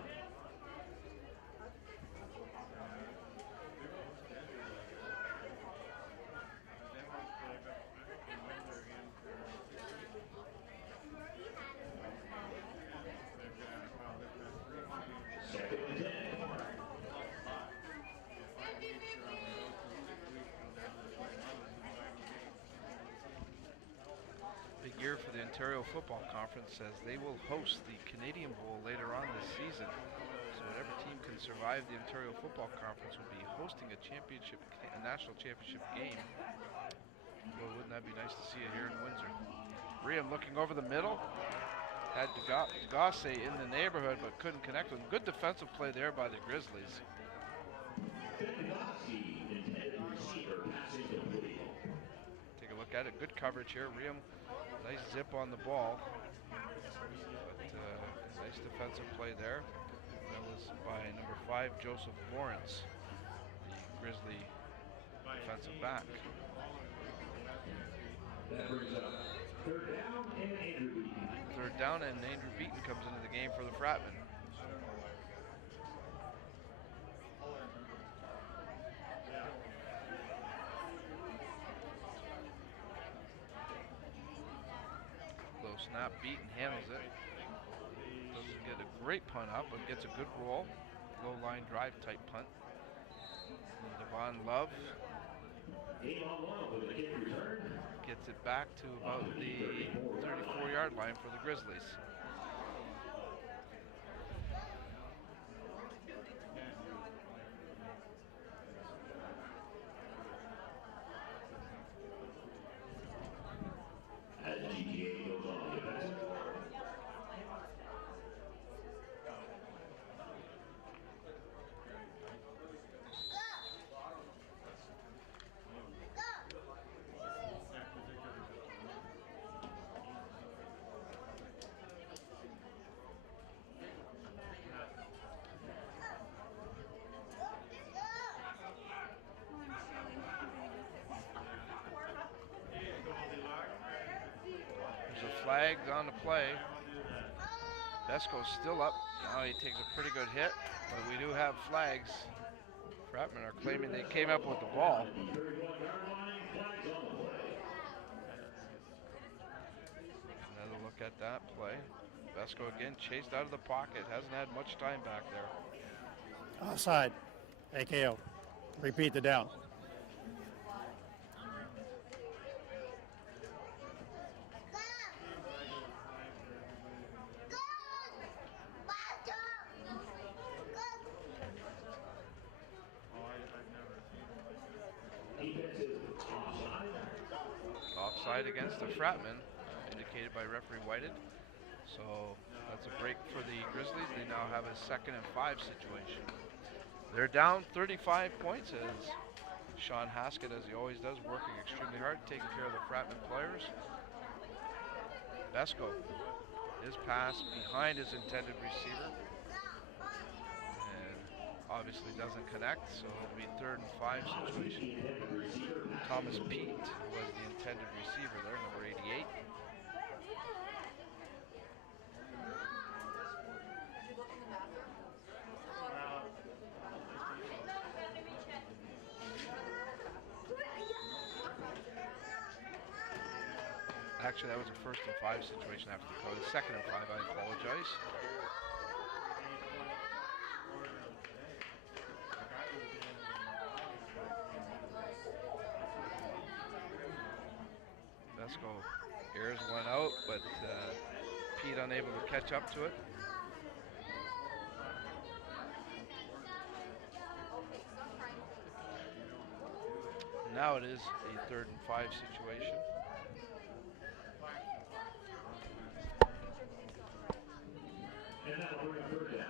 Big year for the Ontario Football Conference, as they will host the Canadian Bowl later on this season. So whatever team can survive the Ontario Football Conference will be hosting a national championship game. Well, wouldn't that be nice to see it here in Windsor? Riem looking over the middle. Had Degasse in the neighborhood, but couldn't connect with him. Good defensive play there by the Grizzlies. Take a look at it. Good coverage here. Riem Nice zip on the ball. But nice defensive play there. That was by number 5, Joseph Lawrence, the Grizzly defensive back. That brings up third down and Andrew Beaton. Third down, and Andrew Beaton comes into the game for the Fratmen. Low snap, Beaton handles it. Doesn't get a great punt up, but gets a good roll. Low line drive type punt. And Devon Love gets it back to about the 34-yard line for the Grizzlies. As GTA goes on the offensive. There's a flag on the play. Besco's still up. Now he takes a pretty good hit, but we do have flags. Fratmen are claiming they came up with the ball. Another look at that play. Besco again chased out of the pocket. Hasn't had much time back there. Offside. AKO. Repeat the down. Offside against the Fratmen, indicated by referee Whited. So that's a break for the Grizzlies. They now have a 2nd and 5 situation. They're down 35 points as Sean Haskett, as he always does, working extremely hard, taking care of the Fratmen players. Besco, his pass behind his intended receiver. And obviously doesn't connect, so it'll be 3rd and 5 situation. Thomas Pete was the intended receiver there, number 88. Actually, that was a 1st and 5 situation after the call. The 2nd and 5, I apologize. Besco airs one out, but Pete unable to catch up to it. Now it is a 3rd and 5 situation. And that'll bring third down.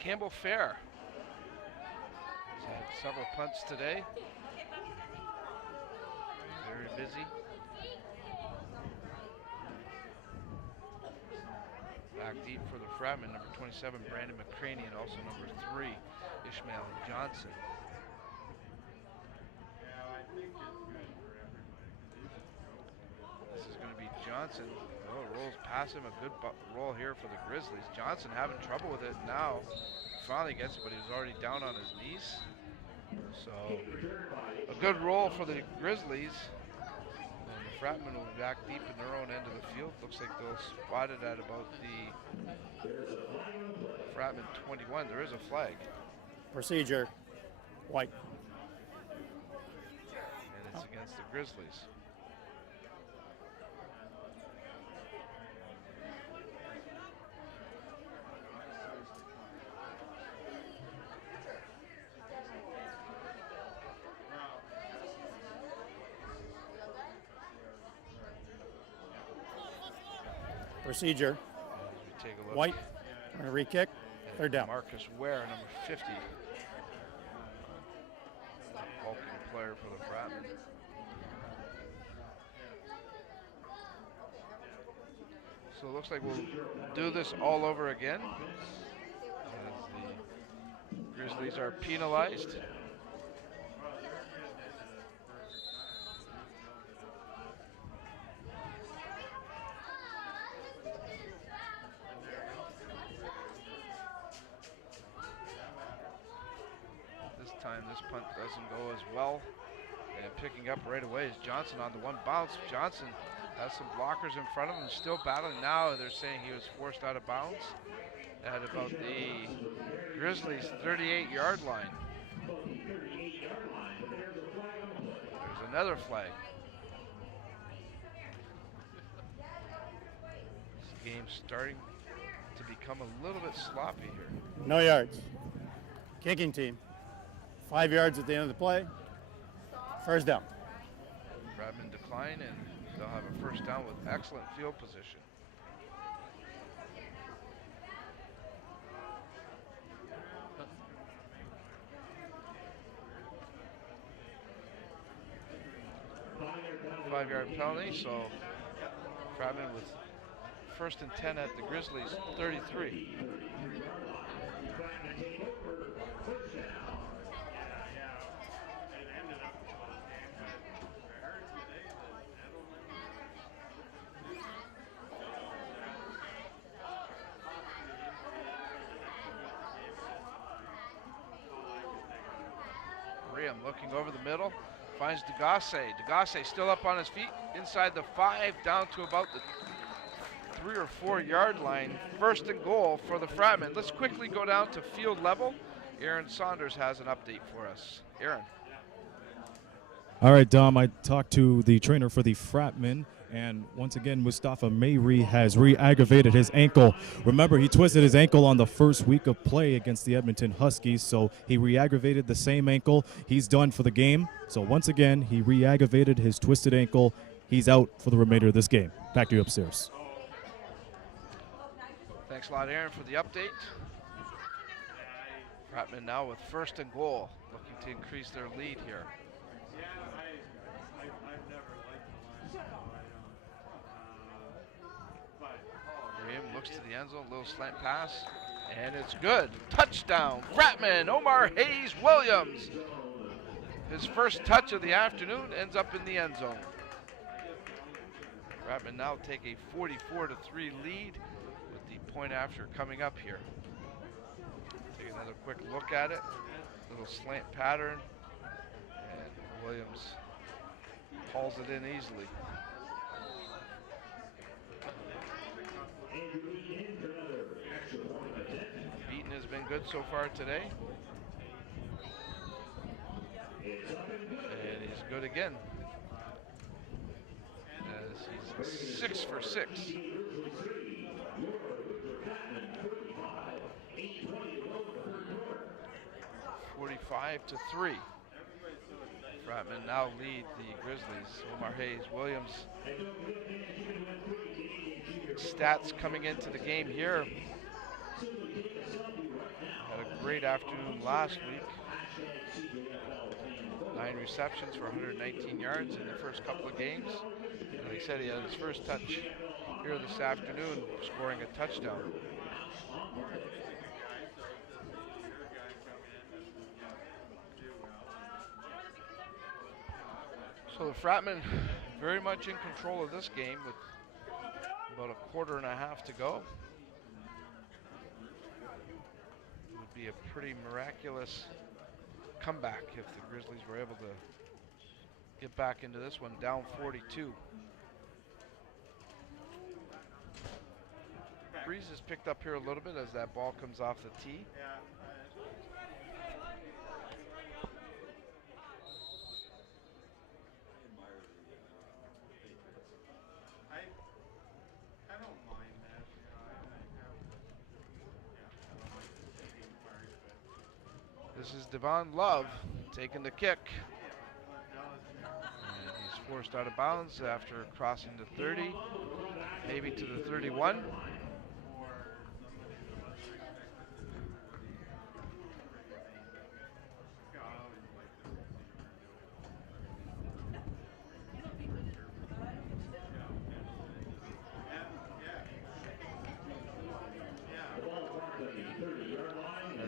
Campbell Fair has had several punts today. Very busy. Back deep for the Fratmen, number 27, Brandon McCraney, and also number 3, Ishmael Johnson. This is going to be Johnson. Oh, rolls past him. A good roll here for the Grizzlies. Johnson having trouble with it now. Finally gets it, but he was already down on his knees. So a good roll for the Grizzlies. And the Fratmen will be back deep in their own end of the field. Looks like they'll spot it at about the Fratmen 21. There is a flag. Procedure. White. And it's against the Grizzlies. Procedure. As we take a look. White. On a re-kick. Third down. Marcus Ware, number 50. Bulking player for the Fratmen. So it looks like we'll do this all over again as the Grizzlies are penalized. This time this punt doesn't go as well. And picking up right away is Johnson on the one bounce. Johnson has some blockers in front of him, still battling. Now they're saying he was forced out of bounds at about the Grizzlies' 38-yard line. There's another flag. This game's starting to become a little bit sloppy here. No yards. Kicking team. 5 yards at the end of the play. First down. Fratmen decline, and they'll have a first down with excellent field position. Five-yard penalty, so Fratmen with first and 10 at the Grizzlies' 33. Looking over the middle, finds Degasse. Degasse still up on his feet, inside the 5, down to about the 3 or 4 yard line. First and goal for the Fratmen. Let's quickly go down to field level. Aaron Saunders has an update for us. Aaron. All right, Dom, I talked to the trainer for the Fratmen, and once again, Mustafa Mayri has re-aggravated his ankle. Remember, he twisted his ankle on the first week of play against the Edmonton Huskies, so he re-aggravated the same ankle. He's done for the game. So once again, he re-aggravated his twisted ankle. He's out for the remainder of this game. Back to you upstairs. Thanks a lot, Aaron, for the update. Fratmen now with first and goal, looking to increase their lead here. Looks to the end zone, little slant pass, and it's good. Touchdown, Fratmen, Omar Hayes Williams. His first touch of the afternoon ends up in the end zone. Fratmen now take a 44-3 lead with the point after coming up here. Take another quick look at it. Little slant pattern, and Williams hauls it in easily. Beaton has been good so far today. And he's good again. As he's 6 for 6. 45-3. Fratmen now lead the Grizzlies. Omar Hayes Williams. Stats coming into the game here. Had a great afternoon last week. 9 receptions for 119 yards in the first couple of games. And he said he had his first touch here this afternoon, scoring a touchdown. So the Fratmen very much in control of this game with about a quarter and a half to go. It would be a pretty miraculous comeback if the Grizzlies were able to get back into this one, down 42. Breeze has picked up here a little bit as that ball comes off the tee. This is Devon Love taking the kick. And he's forced out of bounds after crossing the 30, maybe to the 31.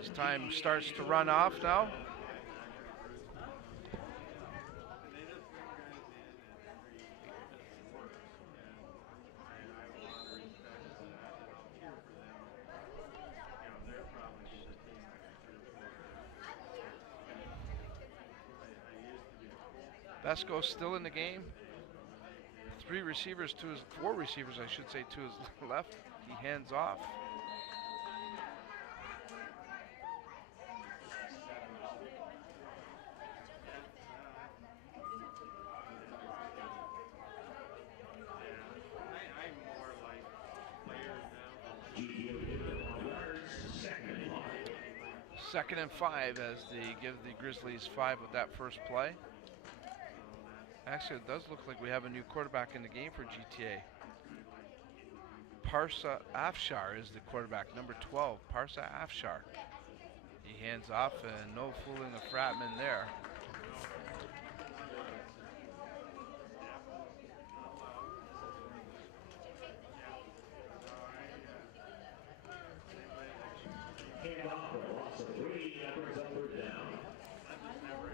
As time starts to run off now. Vesco's still in the game. Four receivers to his left. He hands off. Second and 5 as they give the Grizzlies 5 with that first play. Actually, it does look like we have a new quarterback in the game for GTA. Parsa Afshar is the quarterback, number 12, Parsa Afshar. He hands off and no fooling the Fratmen there.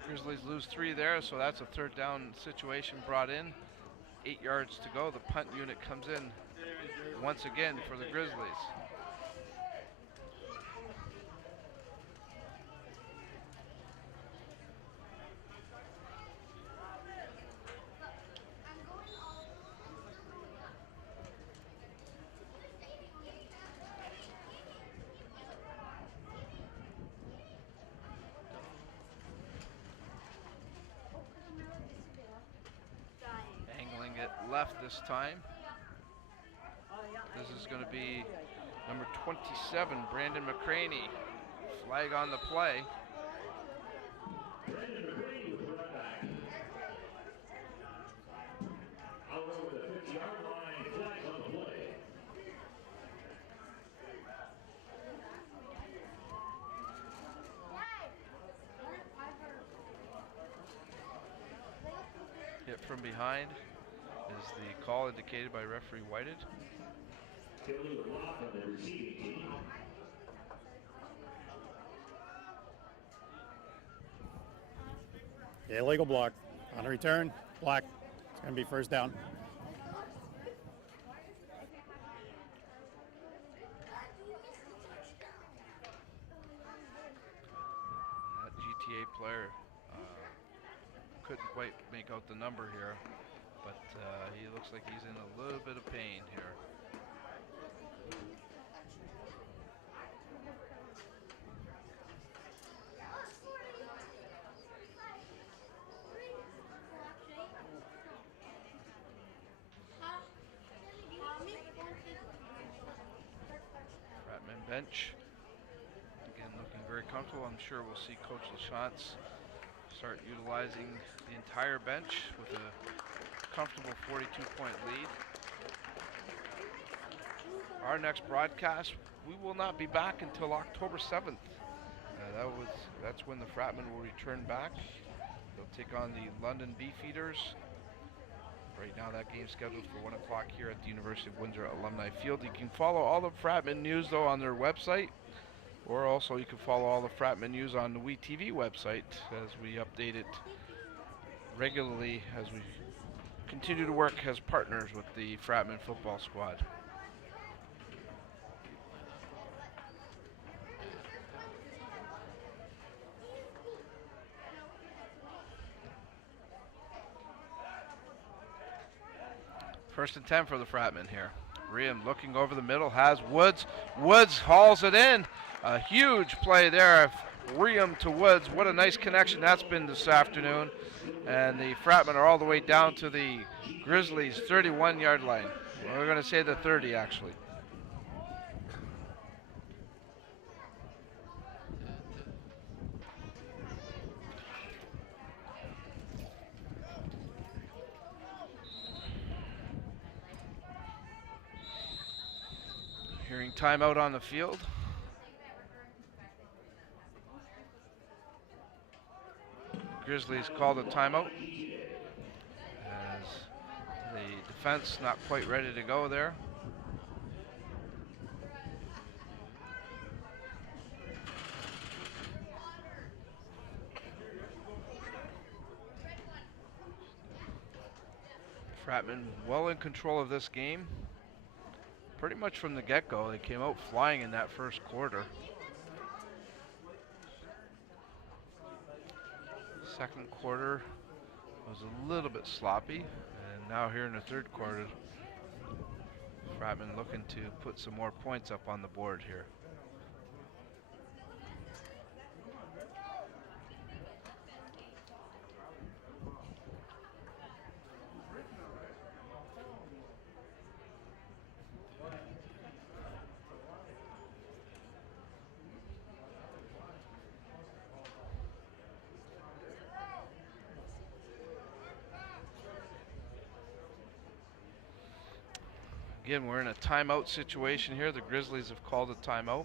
Grizzlies lose 3 there, so that's a third down situation brought in. 8 yards to go. The punt unit comes in once again for the Grizzlies. Left this time. This is going to be number 27, Brandon McCraney. Flag on the play. Brandon McCraney with the right back. Out over the 50-yard line, flag on the play. Hit from behind is the call indicated by referee Whited. Illegal block. On a return, black. It's going to be first down. That GTA player couldn't quite make out the number here, but he looks like he's in a little bit of pain here. Fratmen bench, again looking very comfortable. I'm sure we'll see Coach LaChance start utilizing the entire bench with a comfortable 42-point lead. Our next broadcast, we will not be back until October 7th. That's when the Fratmen will return back. They'll take on the London Beefeaters. Right now that game's scheduled for 1 o'clock here at the University of Windsor Alumni Field. You can follow all the Fratmen news though on their website, or also you can follow all the Fratmen news on the WeTV website as we update it regularly as we continue to work as partners with the Fratmen football squad. First and 10 for the Fratmen here. Riem looking over the middle, has Woods. Woods hauls it in. A huge play there. Riem to Woods. What a nice connection that's been this afternoon. And the Fratmen are all the way down to the Grizzlies' 31-yard line. We're going to say the 30, actually. Hearing timeout on the field. Grizzlies called a timeout as the defense not quite ready to go there. Fratmen well in control of this game. Pretty much from the get-go, they came out flying in that first quarter. Second quarter was a little bit sloppy, and now here in the third quarter, Fratmen looking to put some more points up on the board here. Again, we're in a timeout situation here. The Grizzlies have called a timeout.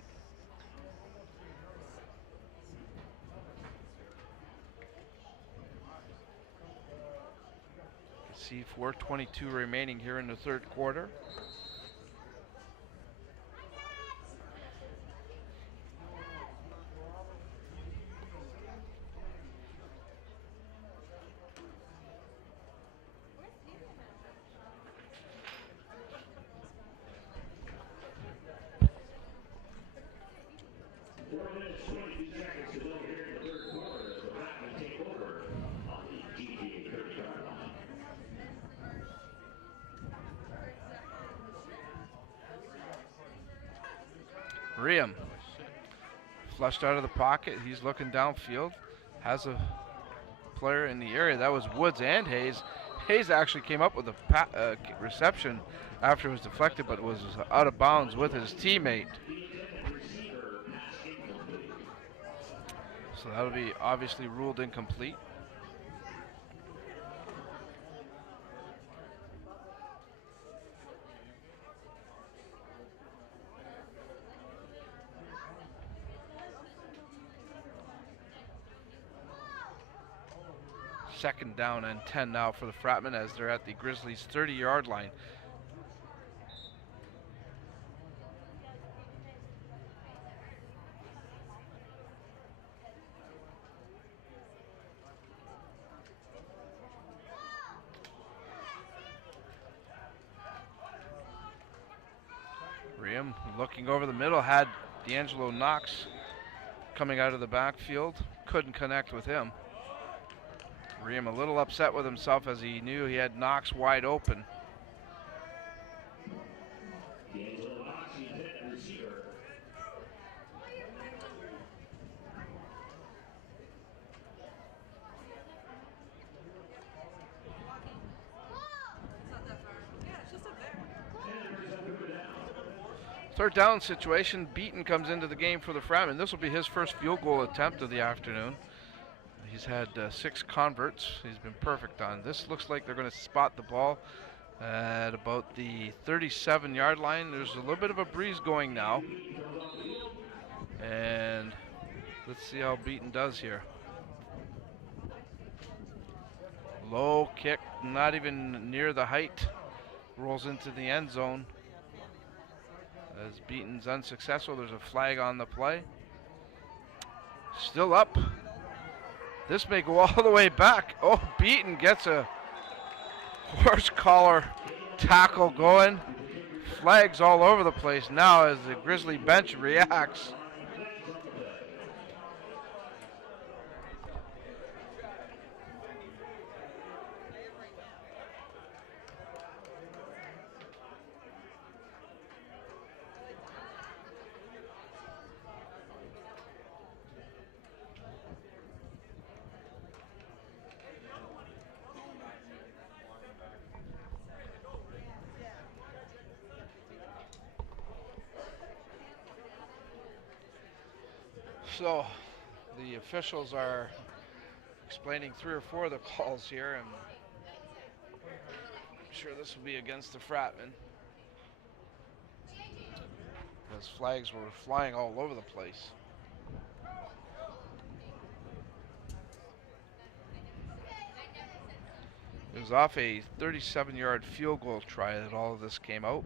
You can see 4:22 remaining here in the third quarter. Riem flushed out of the pocket. He's looking downfield. Has a player in the area. That was Woods and Hayes. Hayes actually came up with a reception after it was deflected, but was out of bounds with his teammate. So that'll be obviously ruled incomplete. Second down and 10 now for the Fratmen as they're at the Grizzlies' 30-yard line. Riem looking over the middle, had D'Angelo Knox coming out of the backfield, couldn't connect with him. Riem a little upset with himself as he knew he had Knox wide open. Third down situation, Beaton comes into the game for the Fratmen. This will be his first field goal attempt of the afternoon. He's had 6 converts. He's been perfect on. This looks like they're going to spot the ball at about the 37-yard line. There's a little bit of a breeze going now. And let's see how Beaton does here. Low kick, not even near the height. Rolls into the end zone. As Beaton's unsuccessful, there's a flag on the play. Still up. This may go all the way back. Oh, Beaton gets a horse collar tackle going. Flags all over the place now as the Grizzly bench reacts. So the officials are explaining 3 or 4 of the calls here, and I'm sure this will be against the Fratmen. as flags were flying all over the place. It was off a 37-yard field goal try that all of this came out.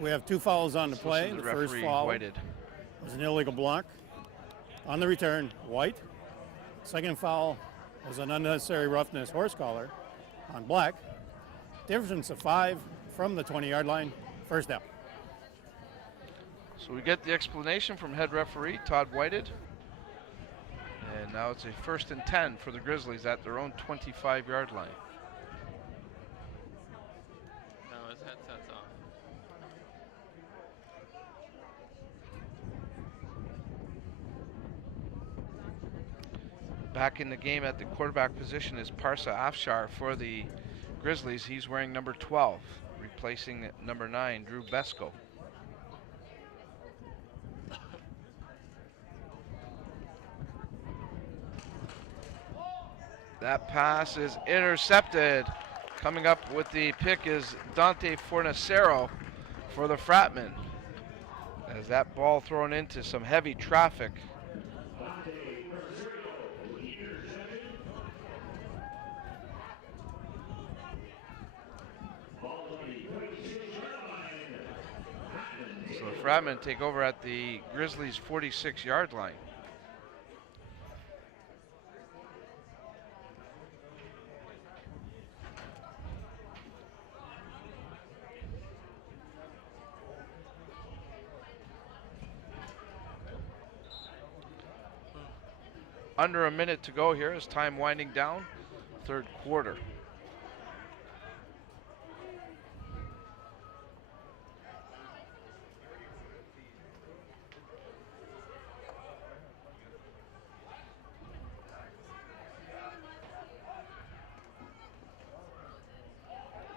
We have 2 fouls on the play. The first foul whited. was an illegal block. On the return, white. Second foul was an unnecessary roughness horse collar on black. Difference of 5 from the 20-yard line, first down. So we get the explanation from head referee Todd Whited. And now it's a 1st and 10 for the Grizzlies at their own 25-yard line. No, his headset's off. Back in the game at the quarterback position is Parsa Afshar for the Grizzlies. He's wearing number 12, replacing number 9, Drew Besko. That pass is intercepted. Coming up with the pick is Dante Fornacero for the Fratmen. As that ball thrown into some heavy traffic. So the Fratmen take over at the Grizzlies' 46-yard line. Under a minute to go here as time winding down, 3rd quarter.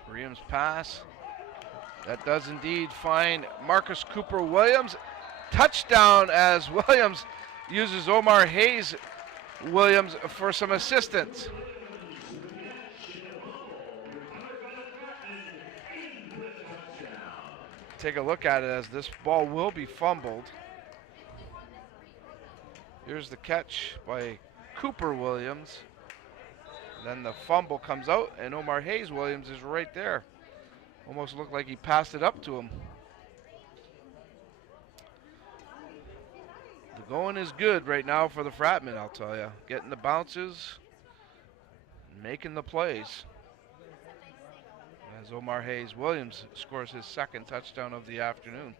Williams pass. That does indeed find Marcus Cooper Williams. Touchdown as Williams uses Omar Hayes Williams for some assistance. Take a look at it as this ball will be fumbled. Here's the catch by Cooper Williams. Then the fumble comes out and Omar Hayes Williams is right there. Almost looked like he passed it up to him. The going is good right now for the Fratmen, I'll tell you. Getting the bounces, making the plays. As Omar Hayes Williams scores his 2nd touchdown of the afternoon.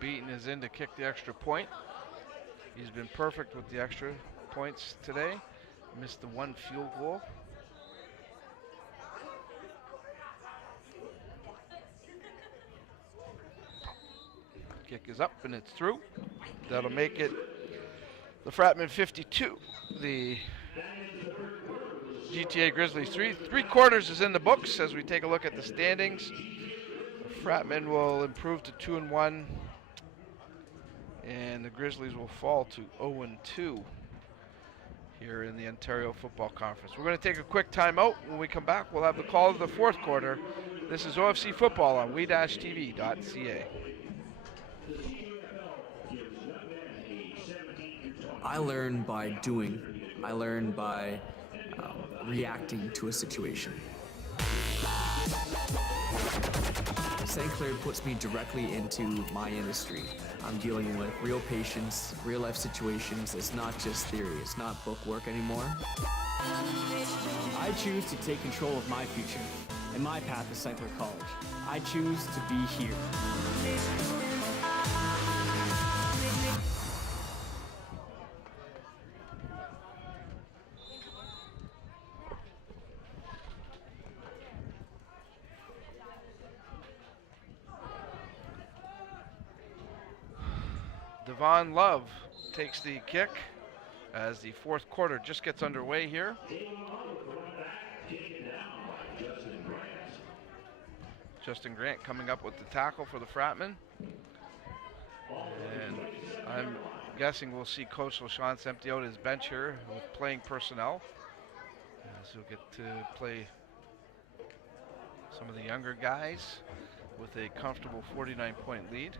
Beaton is in to kick the extra point. He's been perfect with the extra points today. Missed the 1 field goal. Kick is up and it's through. That'll make it the Fratmen 52. The GTA Grizzlies 3. 3 quarters is in the books as we take a look at the standings. The Fratmen will improve to 2-1. And the Grizzlies will fall to 0-2 here in the Ontario Football Conference. We're going to take a quick timeout. When we come back, we'll have the call of the 4th quarter. This is OFC Football on we-tv.ca. I learn by doing. I learn by reacting to a situation. St. Clair puts me directly into my industry. I'm dealing with real patients, real life situations. It's not just theory, it's not book work anymore. I choose to take control of my future, and my path is St. Clair College. I choose to be here. Devon Love takes the kick as the 4th quarter just gets underway here. Justin Grant coming up with the tackle for the Fratmen. And I'm guessing we'll see Coach LaChance empty out his bench here with playing personnel. So he'll get to play some of the younger guys with a comfortable 49-point lead.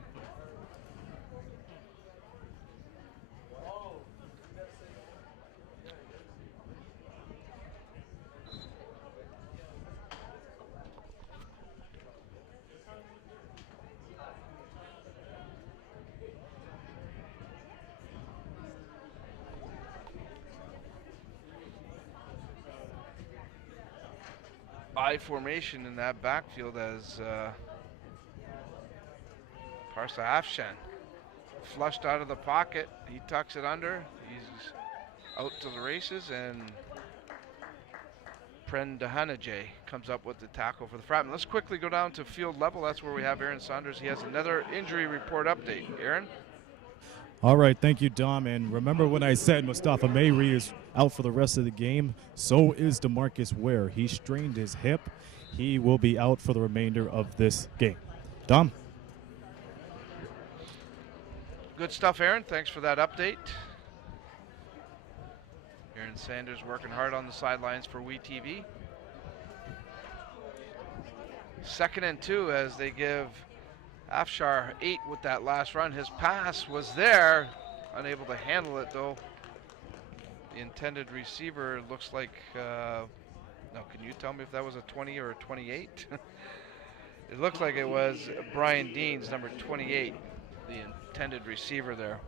I formation in that backfield as Parsa Afshan flushed out of the pocket. He tucks it under. He's out to the races, and Pren Dahanajay comes up with the tackle for the Fratmen. Let's quickly go down to field level. That's where we have Aaron Saunders. He has another injury report update. Aaron? All right, thank you, Dom. And remember when I said Mustafa Mayri is out for the rest of the game? So is DeMarcus Ware. He strained his hip. He will be out for the remainder of this game. Dom? Good stuff, Aaron. Thanks for that update. Aaron Sanders working hard on the sidelines for WeTV. 2nd and 2 as they give Afshar 8 with that last run. His pass was there, unable to handle it though. The intended receiver looks like, now can you tell me if that was a 20 or a 28? It looks like it was Brian Deans, number 28, the intended receiver there.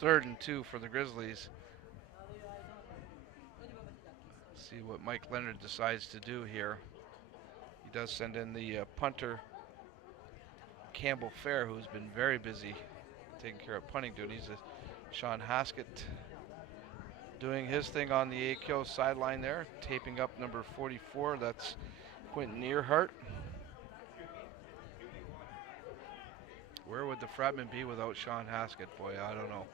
3rd and 2 for the Grizzlies. See what Mike Leonard decides to do here. He does send in the punter, Campbell Fair, who's been very busy taking care of punting duties. Sean Haskett doing his thing on the AKO sideline there, taping up number 44. That's Quentin Earhart. Where would the Fratmen be without Sean Haskett? Boy, I don't know.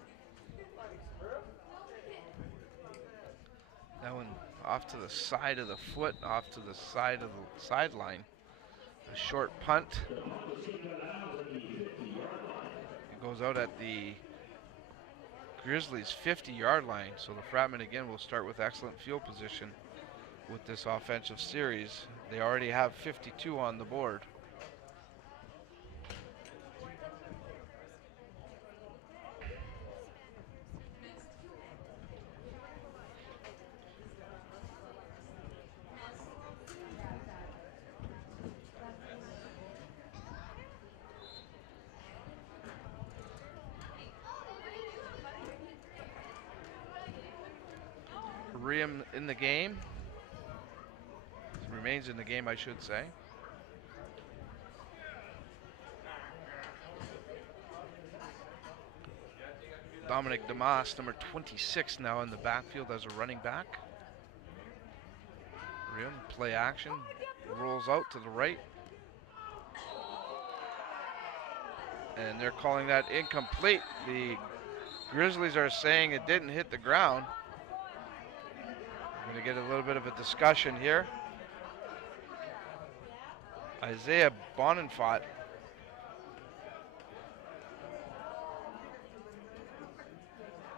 That one off to the side of the foot, off to the side of the sideline. A short punt. It goes out at the Grizzlies' 50-yard line. So the Fratmen again will start with excellent field position with this offensive series. They already have 52 on the board. Riem in the game. Remains in the game, I should say. Dominic Damas, number 26, now in the backfield as a running back. Riem, play action, rolls out to the right. And they're calling that incomplete. The Grizzlies are saying it didn't hit the ground. We're going to get a little bit of a discussion here. Isaiah Bonenfant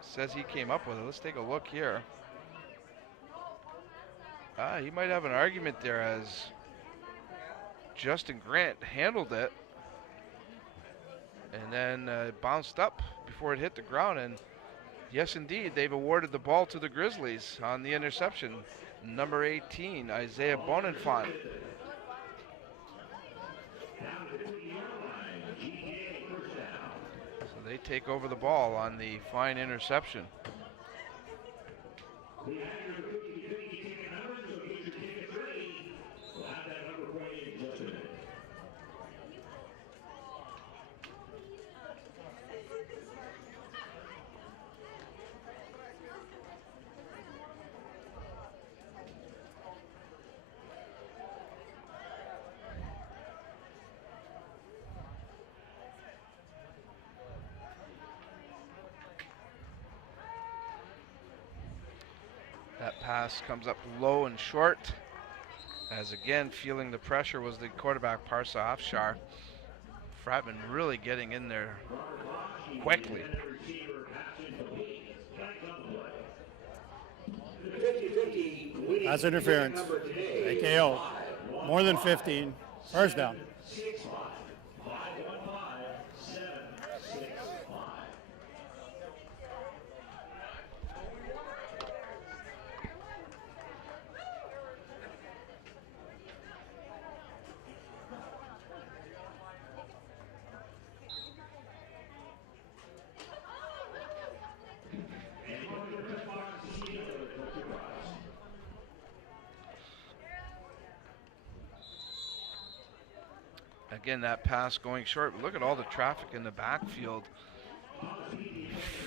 says he came up with it. Let's take a look here. He might have an argument there as Justin Grant handled it and then bounced up before it hit the ground. And yes, indeed, they've awarded the ball to the Grizzlies on the interception. Number 18, Isaiah Bonenfant. So they take over the ball on the fine interception. That Pass comes up low and short. As again, feeling the pressure was the quarterback, Parsa Afshar. Fratmen really getting in there quickly. Pass interference. AKO. More than 15. First down. Again, that pass going short. Look at all the traffic in the backfield.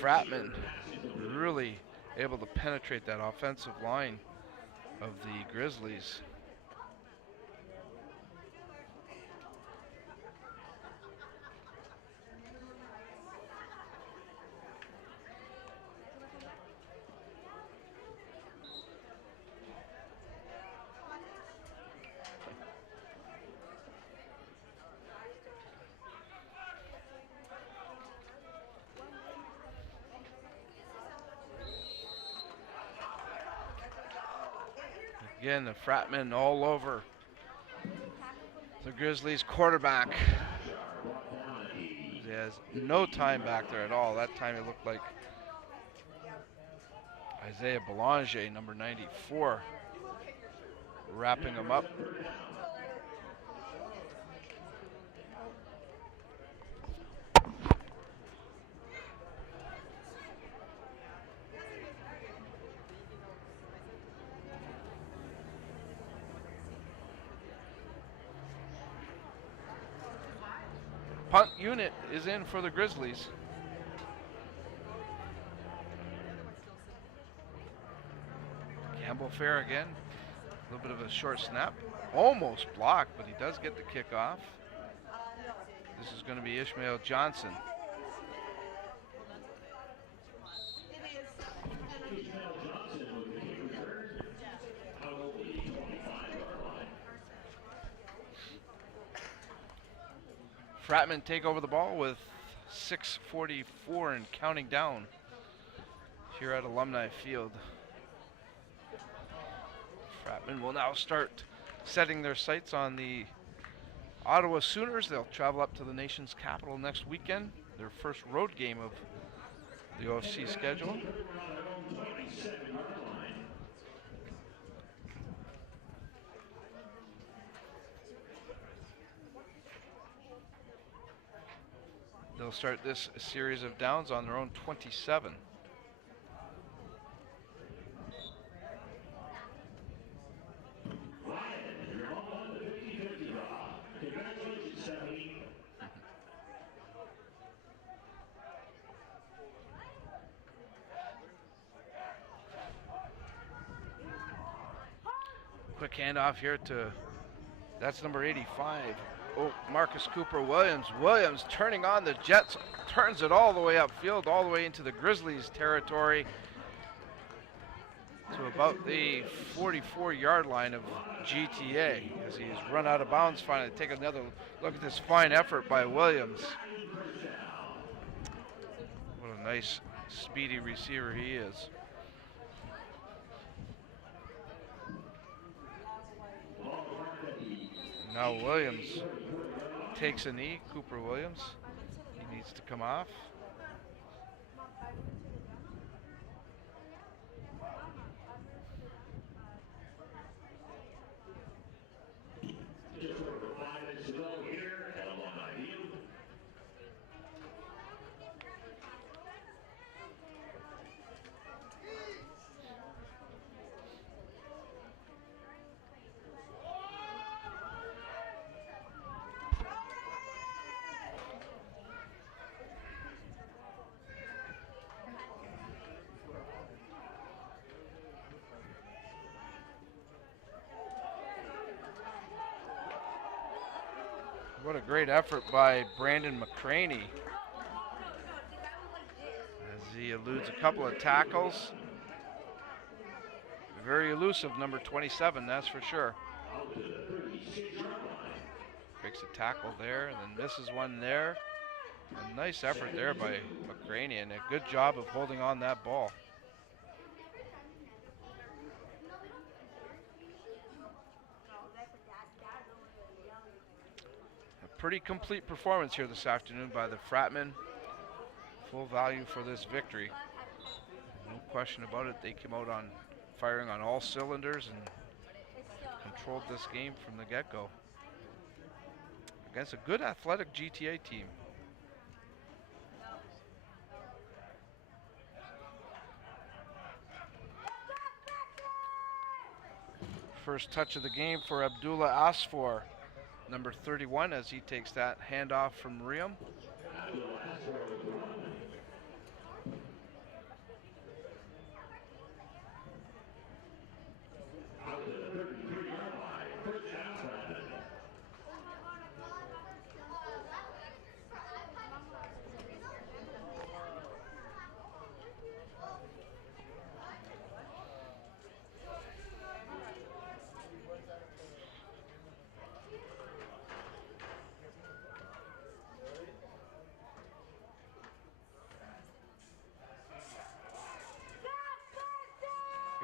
Fratmen really able to penetrate that offensive line of the Grizzlies. Again, the Fratmen all over the Grizzlies quarterback. He has no time back there at all. That time it looked like Isaiah Belanger, number 94, wrapping him up. Punt unit is in for the Grizzlies. Campbell Fair again. A little bit of a short snap. Almost blocked, but he does get the kickoff. This is going to be Ishmael Johnson. Fratmen take over the ball with 6:44 and counting down here at Alumni Field. Fratmen will now start setting their sights on the Ottawa Sooners. They'll travel up to the nation's capital next weekend, their first road game of the OFC schedule. They'll start this series of downs on their own 27. Quick handoff here to, that's number 85. Oh, Marcus Cooper Williams. Williams turning on the Jets, turns it all the way upfield, all the way into the Grizzlies territory to about the 44-yard line of GTA as he's run out of bounds finally. Take another look at this fine effort by Williams. What a nice, speedy receiver he is. Now Williams takes a knee, Cooper Williams. He needs to come off. What a great effort by Brandon McCraney as he eludes a couple of tackles. Very elusive, number 27, that's for sure. Breaks a tackle there and then misses one there. A nice effort there by McCraney and a good job of holding on that ball. A pretty complete performance here this afternoon by the Fratmen. Full value for this victory. No question about it, they came out on firing on all cylinders and controlled this game from the get-go against a good athletic GTA team. First touch of the game for Abdullah Asfour, number 31, as he takes that handoff from Riam.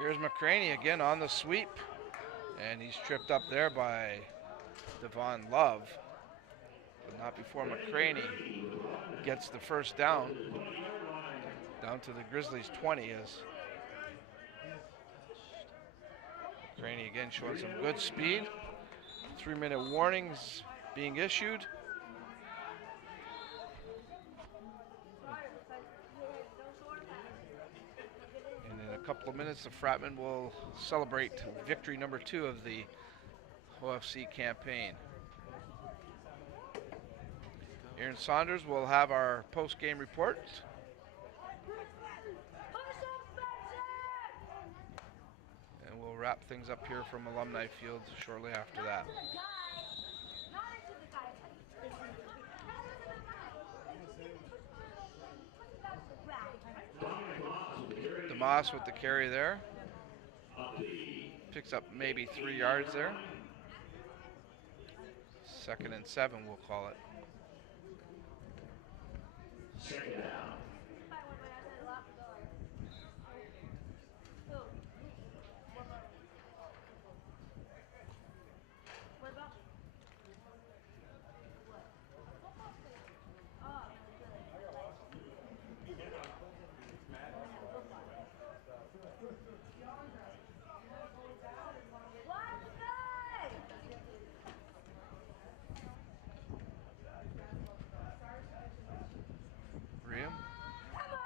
Here's McCraney again on the sweep, and he's tripped up there by Devon Love, but not before McCraney gets the first down to the Grizzlies 20 as McCraney again showing some good speed. 3-minute warnings being issued. Couple of minutes, the Fratmen will celebrate victory number 2 of the OFC campaign. Aaron Saunders will have our post-game report. And we'll wrap things up here from Alumni Field shortly after that. Moss with the carry there. Picks up maybe 3 yards there. 2nd and 7, we'll call it. Second down.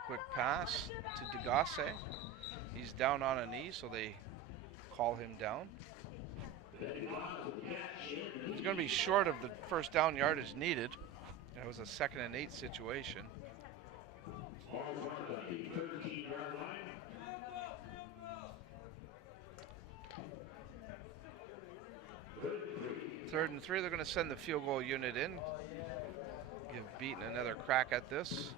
Quick pass to Degasse. He's down on a knee, so they call him down. It's going to be short of the first down yardage needed. That was a 2nd and 8 situation. Third and 3, they're going to send the field goal unit in. Give Beaton another crack at this.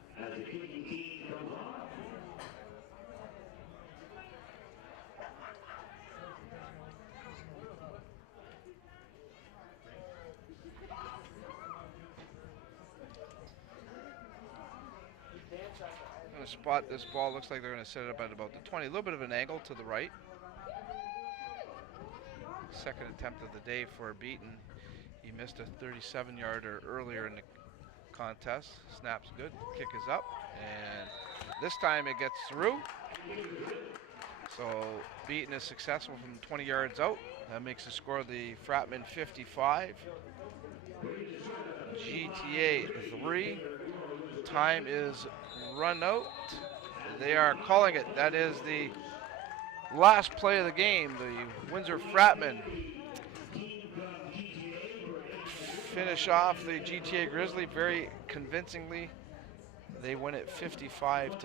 Going to spot this ball. Looks like they're going to set it up at about the 20. A little bit of an angle to the right. Second attempt of the day for Beaton. He missed a 37-yarder earlier in the contest. Snap's good. Kick is up. And this time it gets through. So Beaton is successful from 20 yards out. That makes the score the Fratmen 55. GTA 3. Time is run out. They are calling it. That is the last play of the game. The Windsor Fratmen finish off the GTA Grizzly very convincingly. They win it 55-3.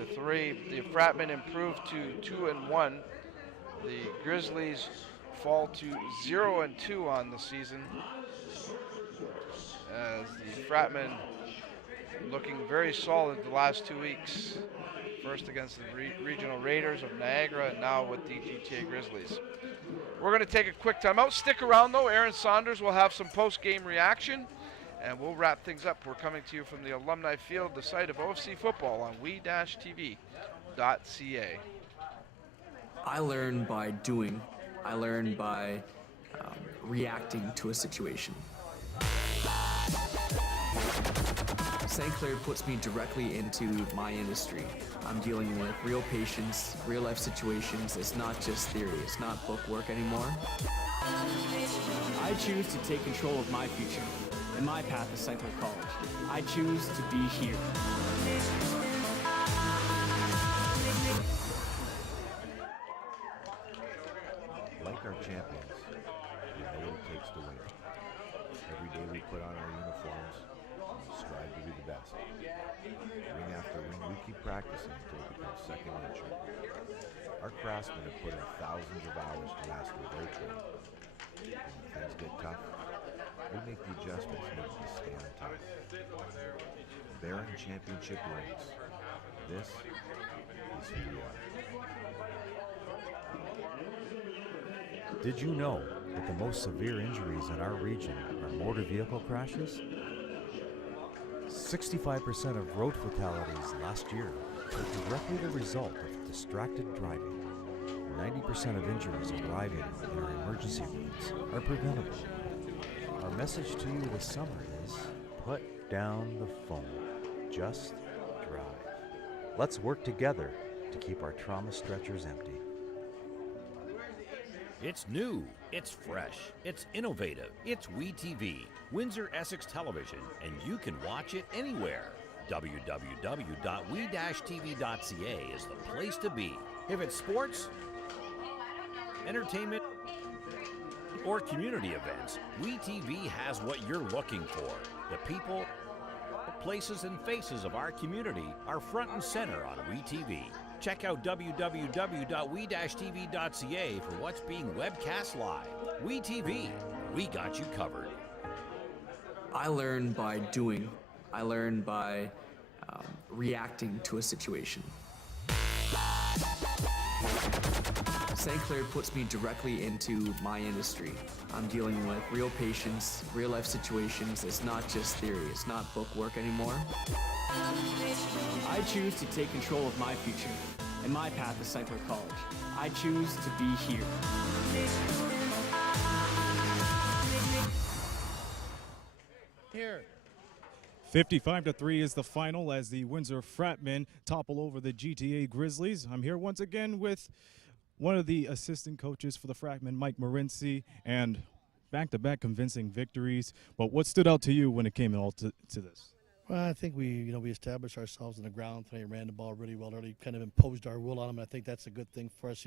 The Fratmen improve to 2-1. The Grizzlies fall to 0-2 on the season, as the Fratmen looking very solid the last 2 weeks. First against the Regional Raiders of Niagara, and now with the GTA Grizzlies. We're going to take a quick timeout. Stick around though. Aaron Saunders will have some post-game reaction, and we'll wrap things up. We're coming to you from the Alumni Field, the site of OFC football on we-tv.ca. I learn by doing. I learn by reacting to a situation. St. Clair puts me directly into my industry. I'm dealing with real patients, real life situations. It's not just theory. It's not book work anymore. I choose to take control of my future, and my path is St. Clair College. I choose to be here. Like our champions, we know what it takes to win. Every day we put on our uniforms and we strive to be the best. Ring after ring, we keep practicing until it becomes second nature. Our craftsmen have put in thousands of hours to master their trade. When things get tough, we make the adjustments needed to stay on top. Bearing championship rings. This is who we are. Did you know that the most severe injuries in our region are motor vehicle crashes? 65% of road fatalities last year were directly the result of distracted driving. 90% of injuries arriving in our emergency rooms are preventable. Our message to you this summer is, put down the phone. Just drive. Let's work together to keep our trauma stretchers empty. It's new, it's fresh, it's innovative, it's WeTV, Windsor Essex Television, and you can watch it anywhere. www.we-tv.ca is the place to be. If it's sports, entertainment, or community events, WeTV has what you're looking for. The people, places, and faces of our community are front and center on WeTV. Check out www.we-tv.ca for what's being webcast live. WeTV, we got you covered. I learn by doing. I learn by reacting to a situation. St. Clair puts me directly into my industry. I'm dealing with real patients, real life situations. It's not just theory. It's not book work anymore. I choose to take control of my future, and my path is St. Clair College. I choose to be here. Here. 55-3 is the final as the Windsor Fratmen topple over the GTA Grizzlies. I'm here once again with one of the assistant coaches for the Fratmen, Mike Morency, and back-to-back convincing victories. But what stood out to you when it came all to this? Well, I think we established ourselves on the ground today, ran the ball really well early, kind of imposed our will on them. And I think that's a good thing for us.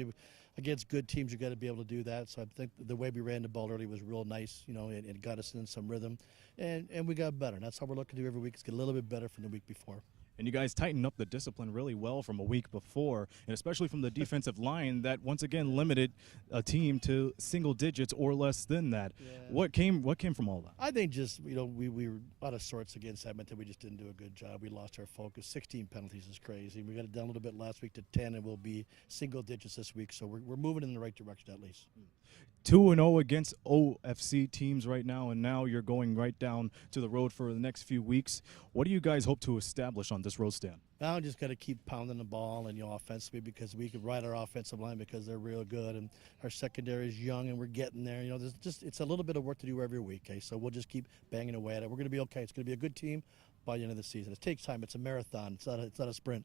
Against good teams, you got to be able to do that. So I think the way we ran the ball early was real nice. It got us in some rhythm, and we got better. And that's how we're looking to do every week, is get a little bit better from the week before. And you guys tightened up the discipline really well from a week before, and especially from the defensive line that once again limited a team to single digits or less than that. Yeah. What came from all that? I think just, we were out of sorts against Edmonton. We just didn't do a good job. We lost our focus. 16 penalties is crazy. We got it down a little bit last week to 10, and we'll be single digits this week. So we're moving in the right direction at least. 2-0 against OFC teams right now, and now you're going right down to the road for the next few weeks. What do you guys hope to establish on this road stand? Now just got to keep pounding the ball and offensively, because we could ride our offensive line because they're real good, and our secondary is young and we're getting there. It's a little bit of work to do every week. Okay, so we'll just keep banging away at it. We're going to be okay. It's going to be a good team by the end of the season. It takes time. It's a marathon. It's not a sprint.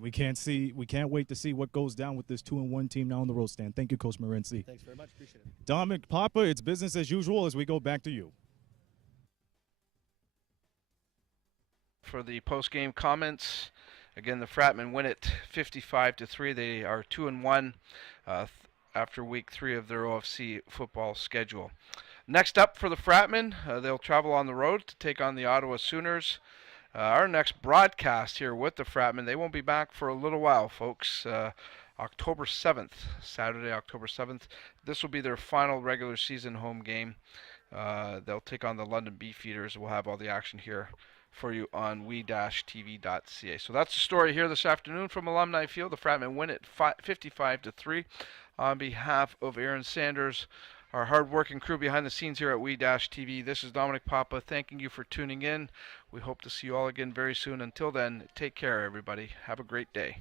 We can't wait to see what goes down with this 2-1 team now on the road stand. Thank you, Coach Morency. Thanks very much. Appreciate it. Dominic Papa, it's business as usual as we go back to you. For the post-game comments, again, the Fratmen win it 55-3. They are 2-1 after week 3 of their OFC football schedule. Next up for the Fratmen, they'll travel on the road to take on the Ottawa Sooners. Our next broadcast here with the Fratmen, they won't be back for a little while, folks. October 7th, Saturday, October 7th. This will be their final regular season home game. They'll take on the London Beefeaters. We'll have all the action here for you on we-tv.ca. So that's the story here this afternoon from Alumni Field. The Fratmen win it 55-3. On behalf of Aaron Sanders, our hard-working crew behind the scenes here at We-TV, this is Dominic Papa thanking you for tuning in. We hope to see you all again very soon. Until then, take care, everybody. Have a great day.